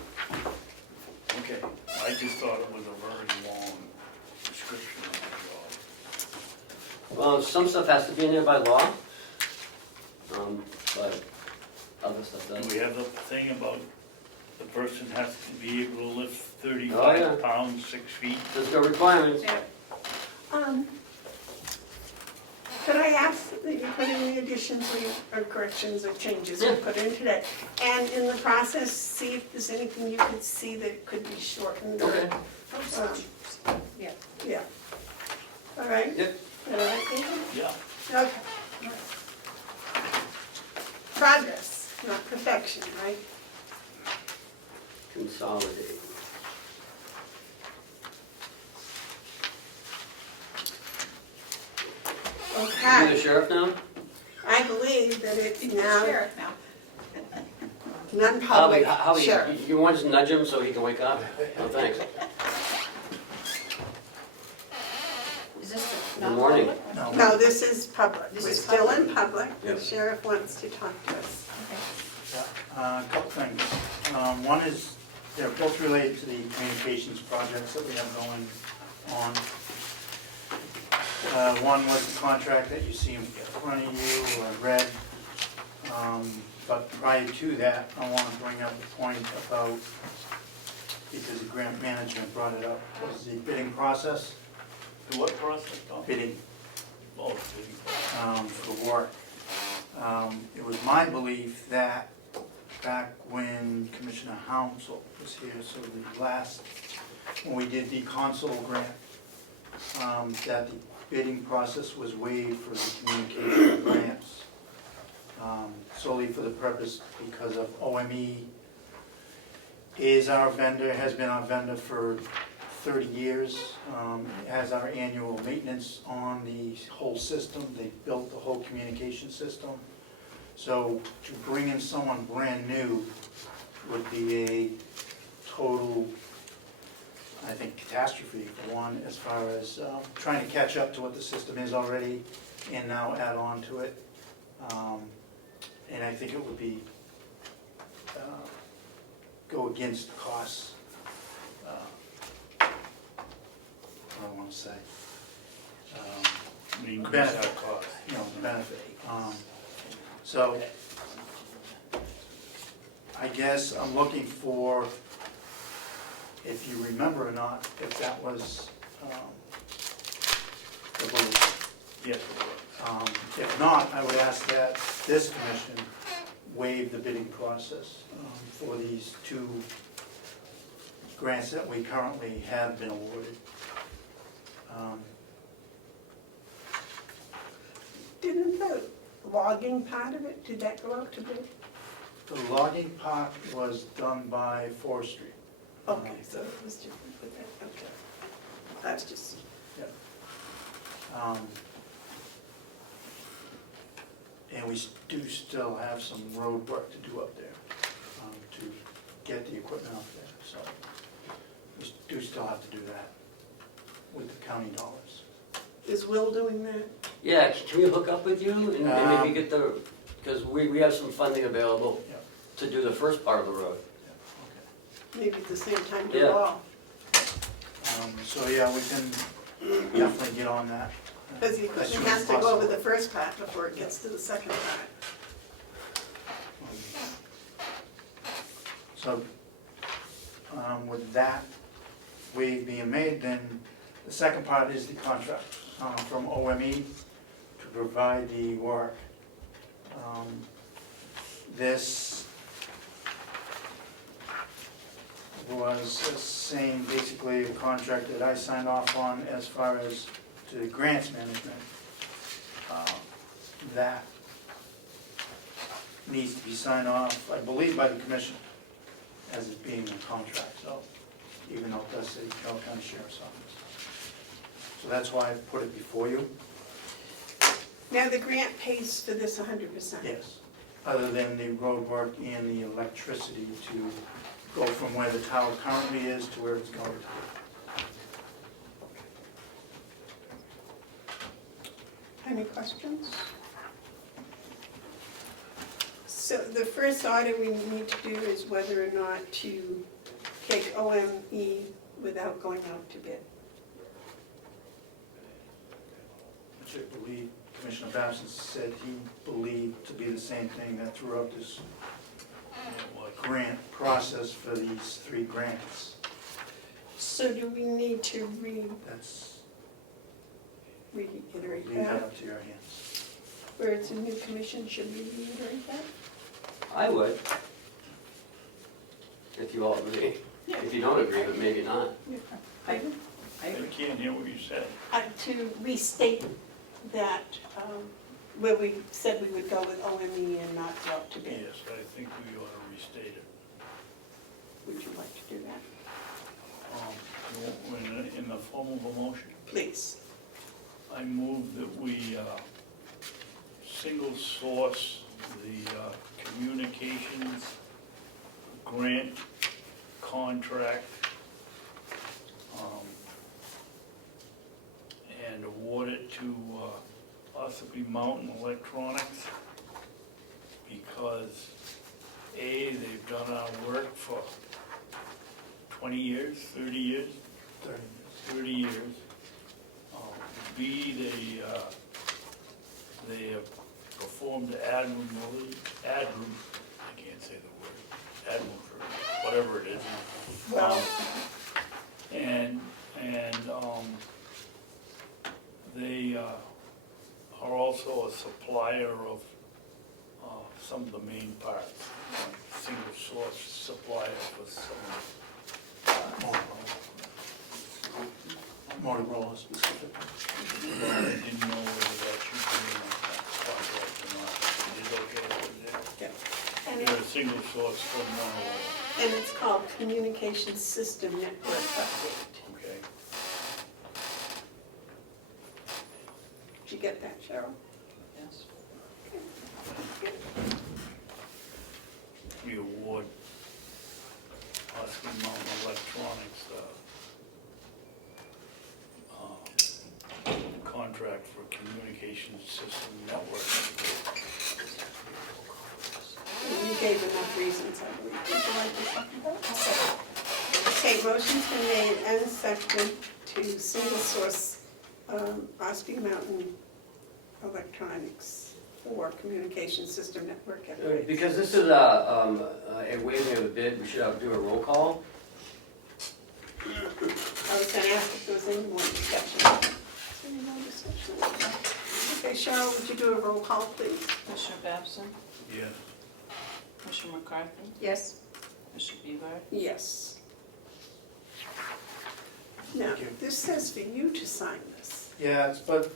Okay, I just thought it was a very long description of Well, some stuff has to be in there by law, but other stuff the job. doesn't. Do we have the thing about the person has to be able to lift Oh, 35 yeah. pounds, 6 feet? There's no requirements. Yeah. Could I ask that you put in the additions or corrections or changes we Yeah. put in today? And in the process, see if there's anything you could see that could be shortened or, Okay. Yeah. yeah. All right? Yep. All right, David? Yeah. Okay. Progress, not perfection, right? Consolidate. You the Okay, sheriff now? I believe that it's He's now sheriff now. non-public Howie, sheriff. you want to just nudge him so he can wake up? Oh, thanks. Is this the Good morning. non-public? No, this is public. This We're is still public. in public. The Yep. sheriff wants to talk to us. Okay. A couple things. One is, they're both related to the communications projects that we have going on. One was the contract that you see in front of you, red. But prior to that, I want to bring up a point about, because the grant management brought it up, was the bidding process, The what process, Tom? bidding Oh, bidding. for work. It was my belief that back when Commissioner Hounsel was here, so the last, when we did the consul grant, that the bidding process was waived for the communication grants, solely for the purpose because of OME is our vendor, has been our vendor for 30 years, has our annual maintenance on the whole system. They built the whole communication system. So to bring in someone brand new would be a total, I think, catastrophe for one, as far as trying to catch up to what the system is already and now add on to it. And I think it would be, go against the costs. What do I want to say? Increase Benefit. our cost. Benefit. So, I guess I'm looking for, if you remember or not, if that was the vote. Yes, it was. If not, I would ask that this commission waive the bidding process for these two grants that we currently have been awarded. Didn't the logging part of it, did that go out to bid? The logging part was done by forestry. Okay, so it was different with that, okay. That's just, And we do still have some road work to do up there to get the equipment up there, so we do still have to do that with the county dollars. is Will doing that? Yeah, can we hook up with you and maybe get the, because we have some funding available Yeah. to do the first part of the road. Maybe at the same time do Yeah. all? So yeah, we can definitely get on that. Because the as soon equipment as has to go over possible. the first part before it gets to the second part. So, with that waive being made, then the second part is the contract from OME to provide the work. This was the same, basically, a contract that I signed off on as far as to the grants management. That needs to be signed off, I believe, by the commission as it being a contract, so, even though it does say Carroll County Sheriff's Office. So that's why I put it before you. Now, the grant pays for this 100%? Yes, other than the road work and the electricity to go from where the tower currently is to where it's going to be. Any questions? So the first order we need to do is whether or not to take OME without going out to bid. Which I believe Commissioner Babson said he believed to be the same thing that throughout this grant process for these three grants. So do we need to That's, reiterate leave that that? up to your hands. Where it's a new commission, should we reiterate that? I would. If you all agree. If you don't agree, but maybe not. I I agree. can't hear what you said. To restate that, where we said we would go with OME and not go out to bid. Yes, I think we ought to restate it. Would you like to do that? In the form of a motion, Please. I move that we single source the communications grant contract and award it to Ossipee Mountain Electronics because A, they've done our work for 20 years, 30 years, 30 years. B, they have perform the I can't say the word, whatever it is. Well, They are also a supplier of some of the main parts, single source supplier for some. Motorola specifically. I didn't know whether that should be in a contract or not. It is okay with yeah. that? And They're a single source from Motorola, and it's called Communication System Network Update. okay? Did you get that, Cheryl? Yes. We award Ossipee Mountain Electronics contract for communication system network. You gave enough reasons, I believe. Would you like to talk about it? Okay, motion's been made and seconded to single source Ossipee Mountain Electronics for communication system network upgrades. Because this is a waiving of a bid, we should do a roll call. I was gonna ask if there was any more discussion. Is there any more discussion? Okay, Cheryl, would you do a roll call, please? Commissioner Babson, Yeah. Commissioner McCarthy, Yes. Commissioner Bevard, Yes. Now, Thank you. this says for you to sign this. Yeah, but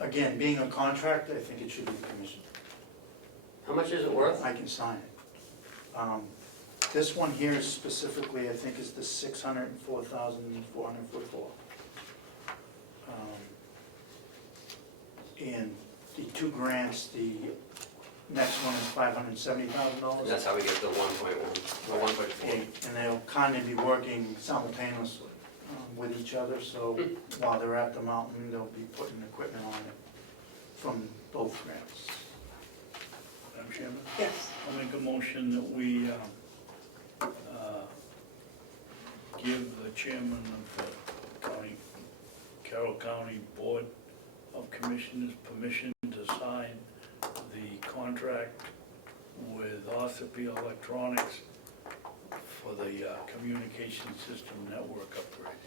again, being a contract, I think it should be the commission. How much is it worth? I can sign it. This one here specifically, I think, is the 604,444. And the two grants, the next one is $570,000. That's how we get the 1.1, or 1.4. And they'll kind of be working simultaneously with each other, so while they're at the mountain, they'll be putting equipment on it from both grants. Madam Chairman? Yes. I'll make a motion that we give the chairman of the Carroll County Board of Commissioners permission to sign the contract with Ossipee Electronics for the communication system network upgrade.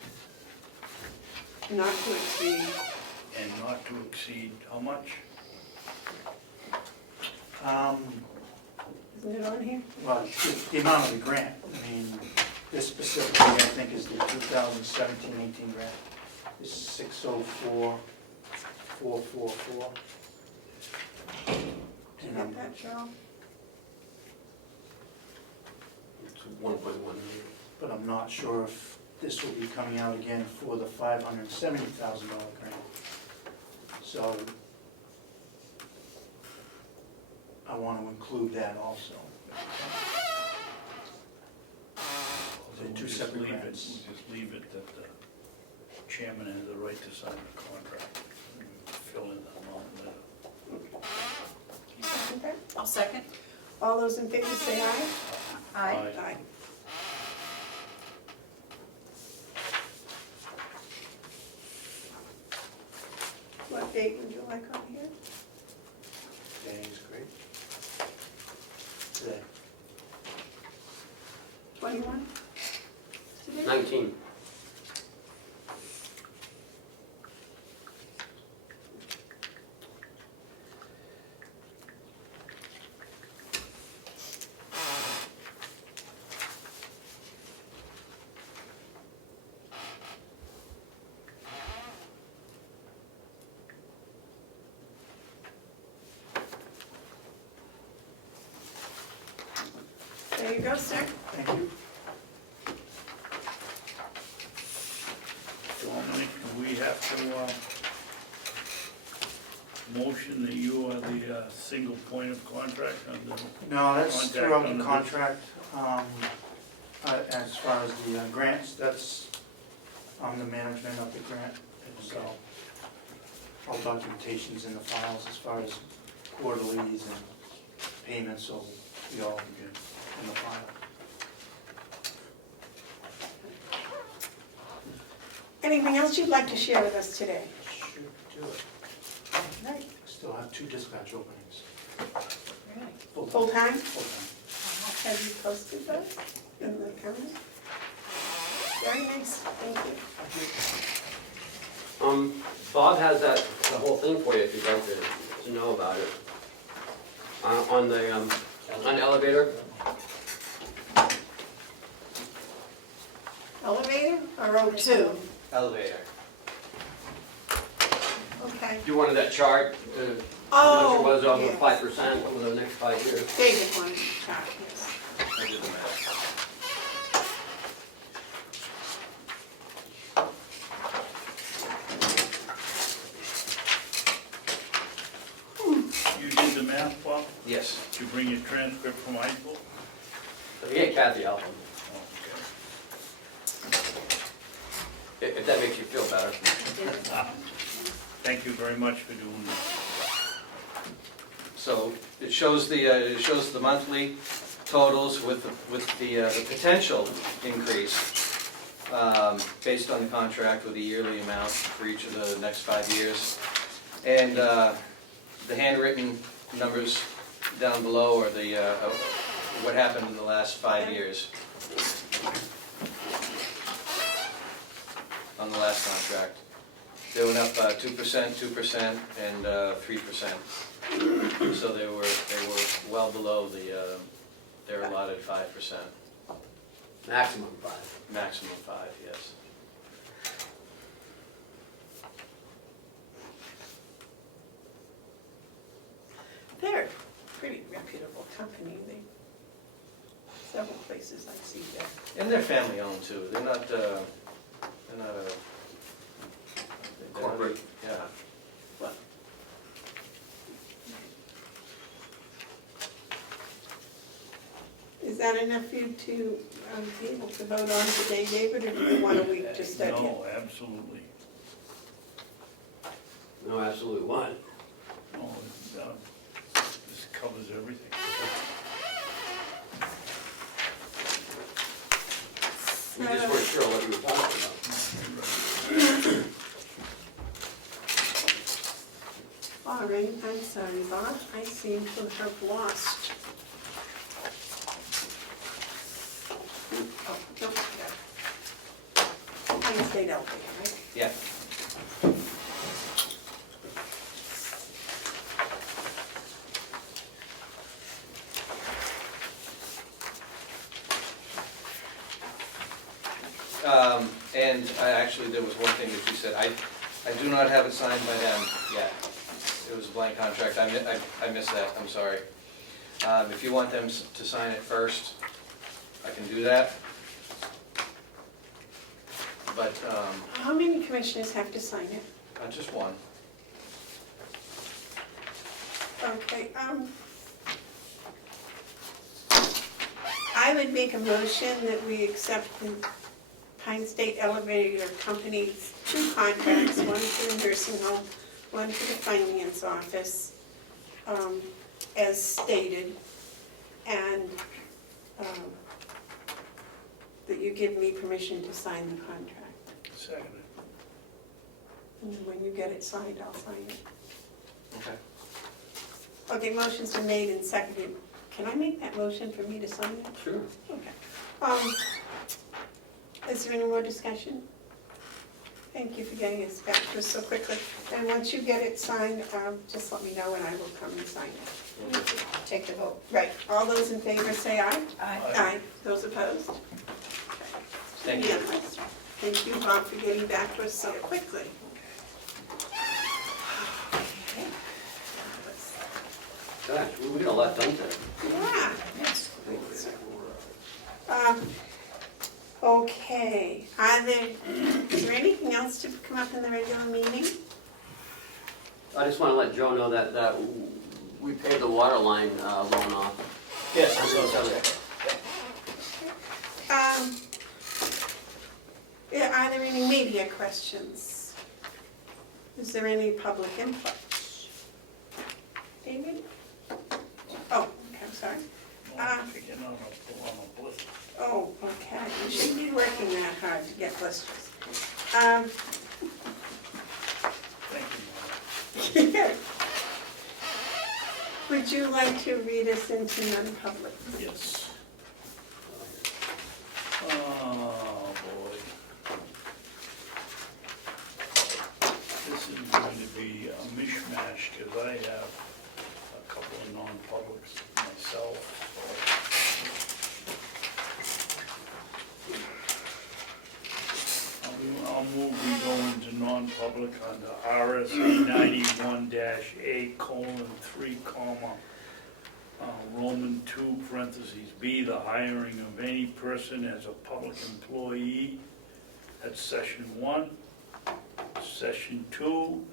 Not to exceed. And not to exceed, how much? Isn't it on here? Well, the amount of the grant, I mean, this specifically, I think, is the 2017-18 grant, is 604,444. Did you get that, Cheryl? It's 1.1 million. But I'm not sure if this will be coming out again for the $570,000 grant. So I want to include that also. We'll two just separate leave it- grants. We'll just leave it that the chairman has the right to sign the contract and fill in the amount that. Okay. I'll second. All those in favor say aye. Aye. Aye. What date would you like on here? Today's great. Today. 21? Today? 19. There you go, sir. Thank you. Dominic, do we have to, motion that you are the, single point of contact on the, No, that's Contact throughout on the the- contract. As far as the grants, that's, I'm the management of the grant, and so all documentation's in the files as far as quarterlies and payments, so we all in the file. Anything else you'd like to share with us today? Should do it. Right. Still have 2 dispatch openings. Really? Full-time? Full-time. Have you posted those in the county? Very nice, thank you. Bob has that, the whole thing for you if you'd like to know about it. On the elevator. Elevator or O2? Elevator. Okay. You wanted that chart, how much it was over 5% over the next 5 years. David wanted to talk, yes. I did the math. You did the math, Bob? Yes. Did you bring your transcript from high school? Yeah, Kathy helped him, Oh, okay. if that makes you feel better. Thank you very much for doing this. So it shows the monthly totals with the potential increase based on the contract with the yearly amount for each of the next 5 years. And the handwritten numbers down below are the what happened in the last 5 years on the last contract. They went up 2%, 2%, and 3%. So they were well below their allotted 5%, Maximum 5. maximum 5, yes. They're a pretty reputable company, they, several places I see there. And they're family owned too. They're not a Corporate. Yeah. Well, is that enough for you to be able to vote on today, David, or do you want a week to study it? No, absolutely. No, absolute one. No, this covers everything. We just weren't sure what you were talking about. All right, I'm sorry, Bob, I seem to have lost. Oh, no, Pine State Elevator, right? Yeah. And actually, there was one thing that you said, I do not have it signed by them yet. It was a blank contract, I missed that, I'm sorry. If you want them to sign it first, I can do that. But, How many commissioners have to sign it? just one. Okay, I would make a motion that we accept the Pine State Elevator Company's 2 contracts, one for the nursing home, one for the finance office, as stated, and that you give me permission to sign the contract. Second. And then when you get it signed, I'll sign it. Okay. Okay, motion's been made and seconded. Can I make that motion for me to sign it? Sure. Okay. Is there any more discussion? Thank you for getting us back to us so quickly. And once you get it signed, just let me know and I will come and sign it. Take the vote. Right, all those in favor say aye. Aye. Aye. Those opposed? Thank you. Unanimous. Thank you, Bob, for getting back to us so quickly. Gosh, we got a lot done today. Yeah. Yes. Okay, is there anything else to come up in the regular meeting? I just want to let Joe know that we paid the water line loan off. Yes, I saw that. Are there any media questions? Is there any public input? David? Oh, okay, I'm sorry. I'm picking on a blister. Oh, okay, you shouldn't be working that hard to get blisters. Thank you, Mom. Would Would you like to read us into non-public? Yes. Oh, boy. This is going to be a mishmash, because I have a couple of non-publics myself. I'll move we go into non-public under RSA 91-A:3, Roman 2, parentheses, B, the hiring of any person as a public employee. That's section 1. Section 2,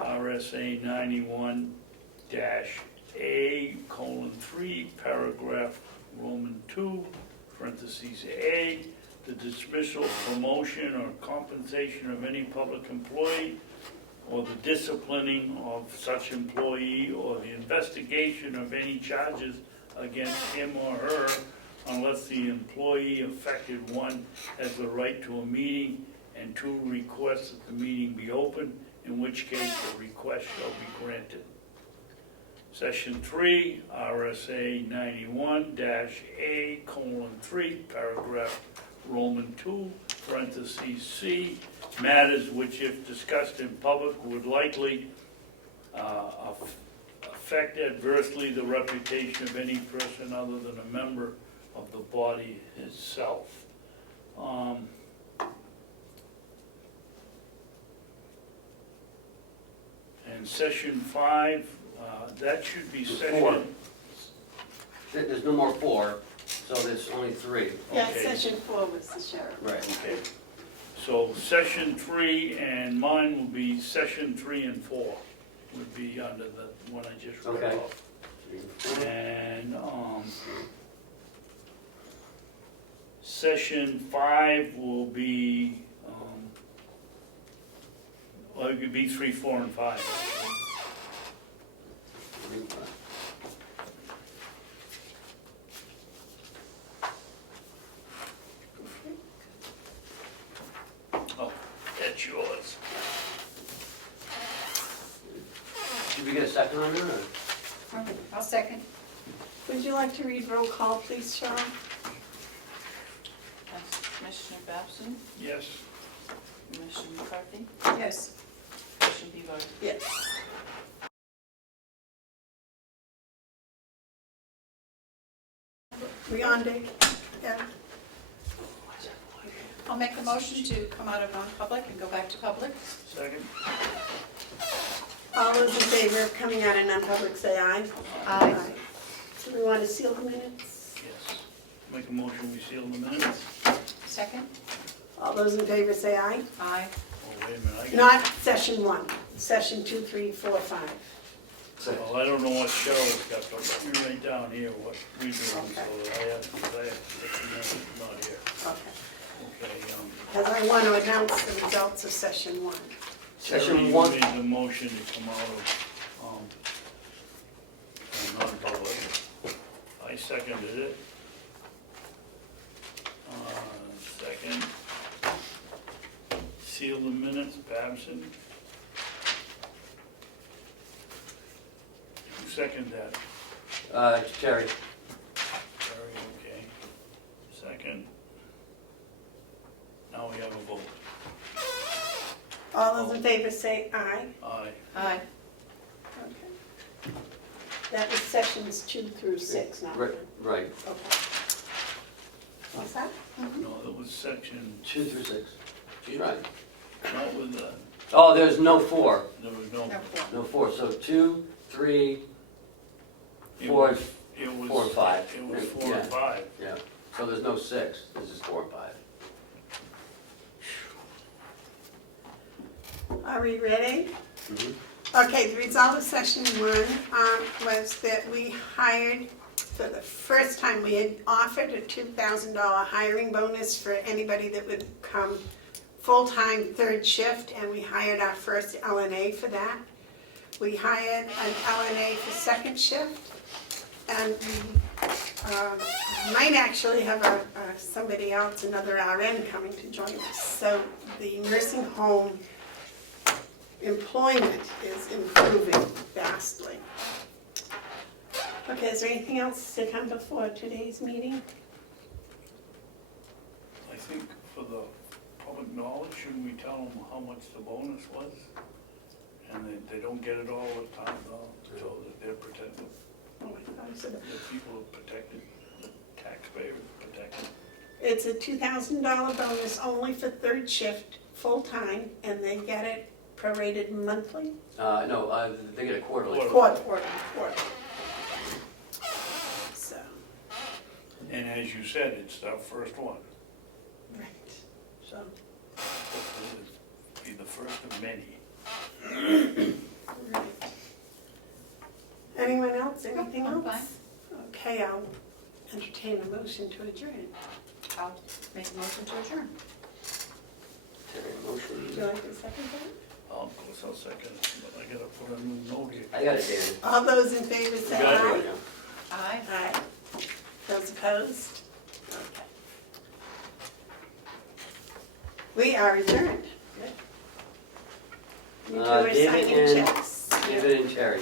RSA 91-A:3, paragraph Roman 2, parentheses, A, the dismissal, promotion, or compensation of any public employee, or the disciplining of such employee, or the investigation of any charges against him or her, unless the employee affected, 1, has the right to a meeting, and 2, requests that the meeting be open, in which case the request shall be granted. Section 3, RSA 91-A:3, paragraph Roman 2, parentheses, C, matters which, if discussed in public, would likely affect adversely the reputation of any person other than a member of the body itself. And section 5, that should be There's section... 4. There's no more 4, so there's only 3. Yeah, Okay. session 4 was the sheriff. Right. Okay, so session 3, and mine will be session 3 and 4, would be under the one I just read Okay. off. And, session 5 will be, well, it could be 3, 4, and 5, actually. Oh, that's yours. Did we get a second on that, or? Okay, I'll second. Would you like to read roll call, please, Cheryl? That's Commissioner Babson, Yes. Commissioner McCarthy, Yes. Commissioner Bevard. Yes. We on, Dick? Yeah. I'll make the motion to come out of non-public and go back to public. Second? All those in favor of coming out of non-public, say aye. Aye. So we want to seal the minutes? Yes. Make a motion, we seal the minutes? Second? All those in favor, say aye. Aye. Oh, wait a minute, Not session 1, session 2, 3, 4, 5. Well, I don't know what Cheryl's got, but let me write down here what we're doing, so that I have to take a minute, not here. Okay. Okay, Because I want to announce the results of session 1. Session Terry, you 1. made the motion to come out of, non-public. I seconded it. Second. Seal the minutes, Babson. Who seconded that? Terry. Terry, okay. Second. Now we have a vote. All those in favor, say aye. Aye. Aye. Okay. That was sessions 2 through 6 now. Right, right. Okay. What's that? No, that was section, 2 through 6. She's right. not with the, Oh, there's no 4. there was no. No, 4. No 4, so 2, 3, It 4, was- It was. 4 and 5. It was 4 Yeah. and 5. Yeah, so there's no 6, this is 4 and 5. Are we ready? Mhm. Okay, the result of session 1 was that we hired, for the first time, we had offered a $2,000 hiring bonus for anybody that would come full-time third shift, and we hired our first LNA for that. We hired an LNA for second shift, and we might actually have somebody else, another RN coming to join us. So the nursing home employment is improving vastly. Okay, is there anything else to come before today's meeting? I think for the public knowledge, shouldn't we tell them how much the bonus was? And they don't get it all the time, though, so that they're protected, Oh, I thought I said it. the people are protected, the taxpayer is protected. It's a $2,000 bonus only for third shift, full-time, and they get it prorated monthly? No, they get a quarterly. Quarterly. Quarter. So, And as you said, it's our first one. right, so. Hopefully it'll be the first of many. Right. Anyone else, anything I'm else? fine. Okay, I'll entertain a motion to adjourn. I'll make a motion to adjourn. Terry, motion. Would you like to second that? Of course, I'll second it, but I gotta put a new note here. I got it, Dan. All those in favor say You got it aye. Right now. Aye. Aye. Those opposed? Okay. We are adjourned. You two are David signing and- checks. David and Terry.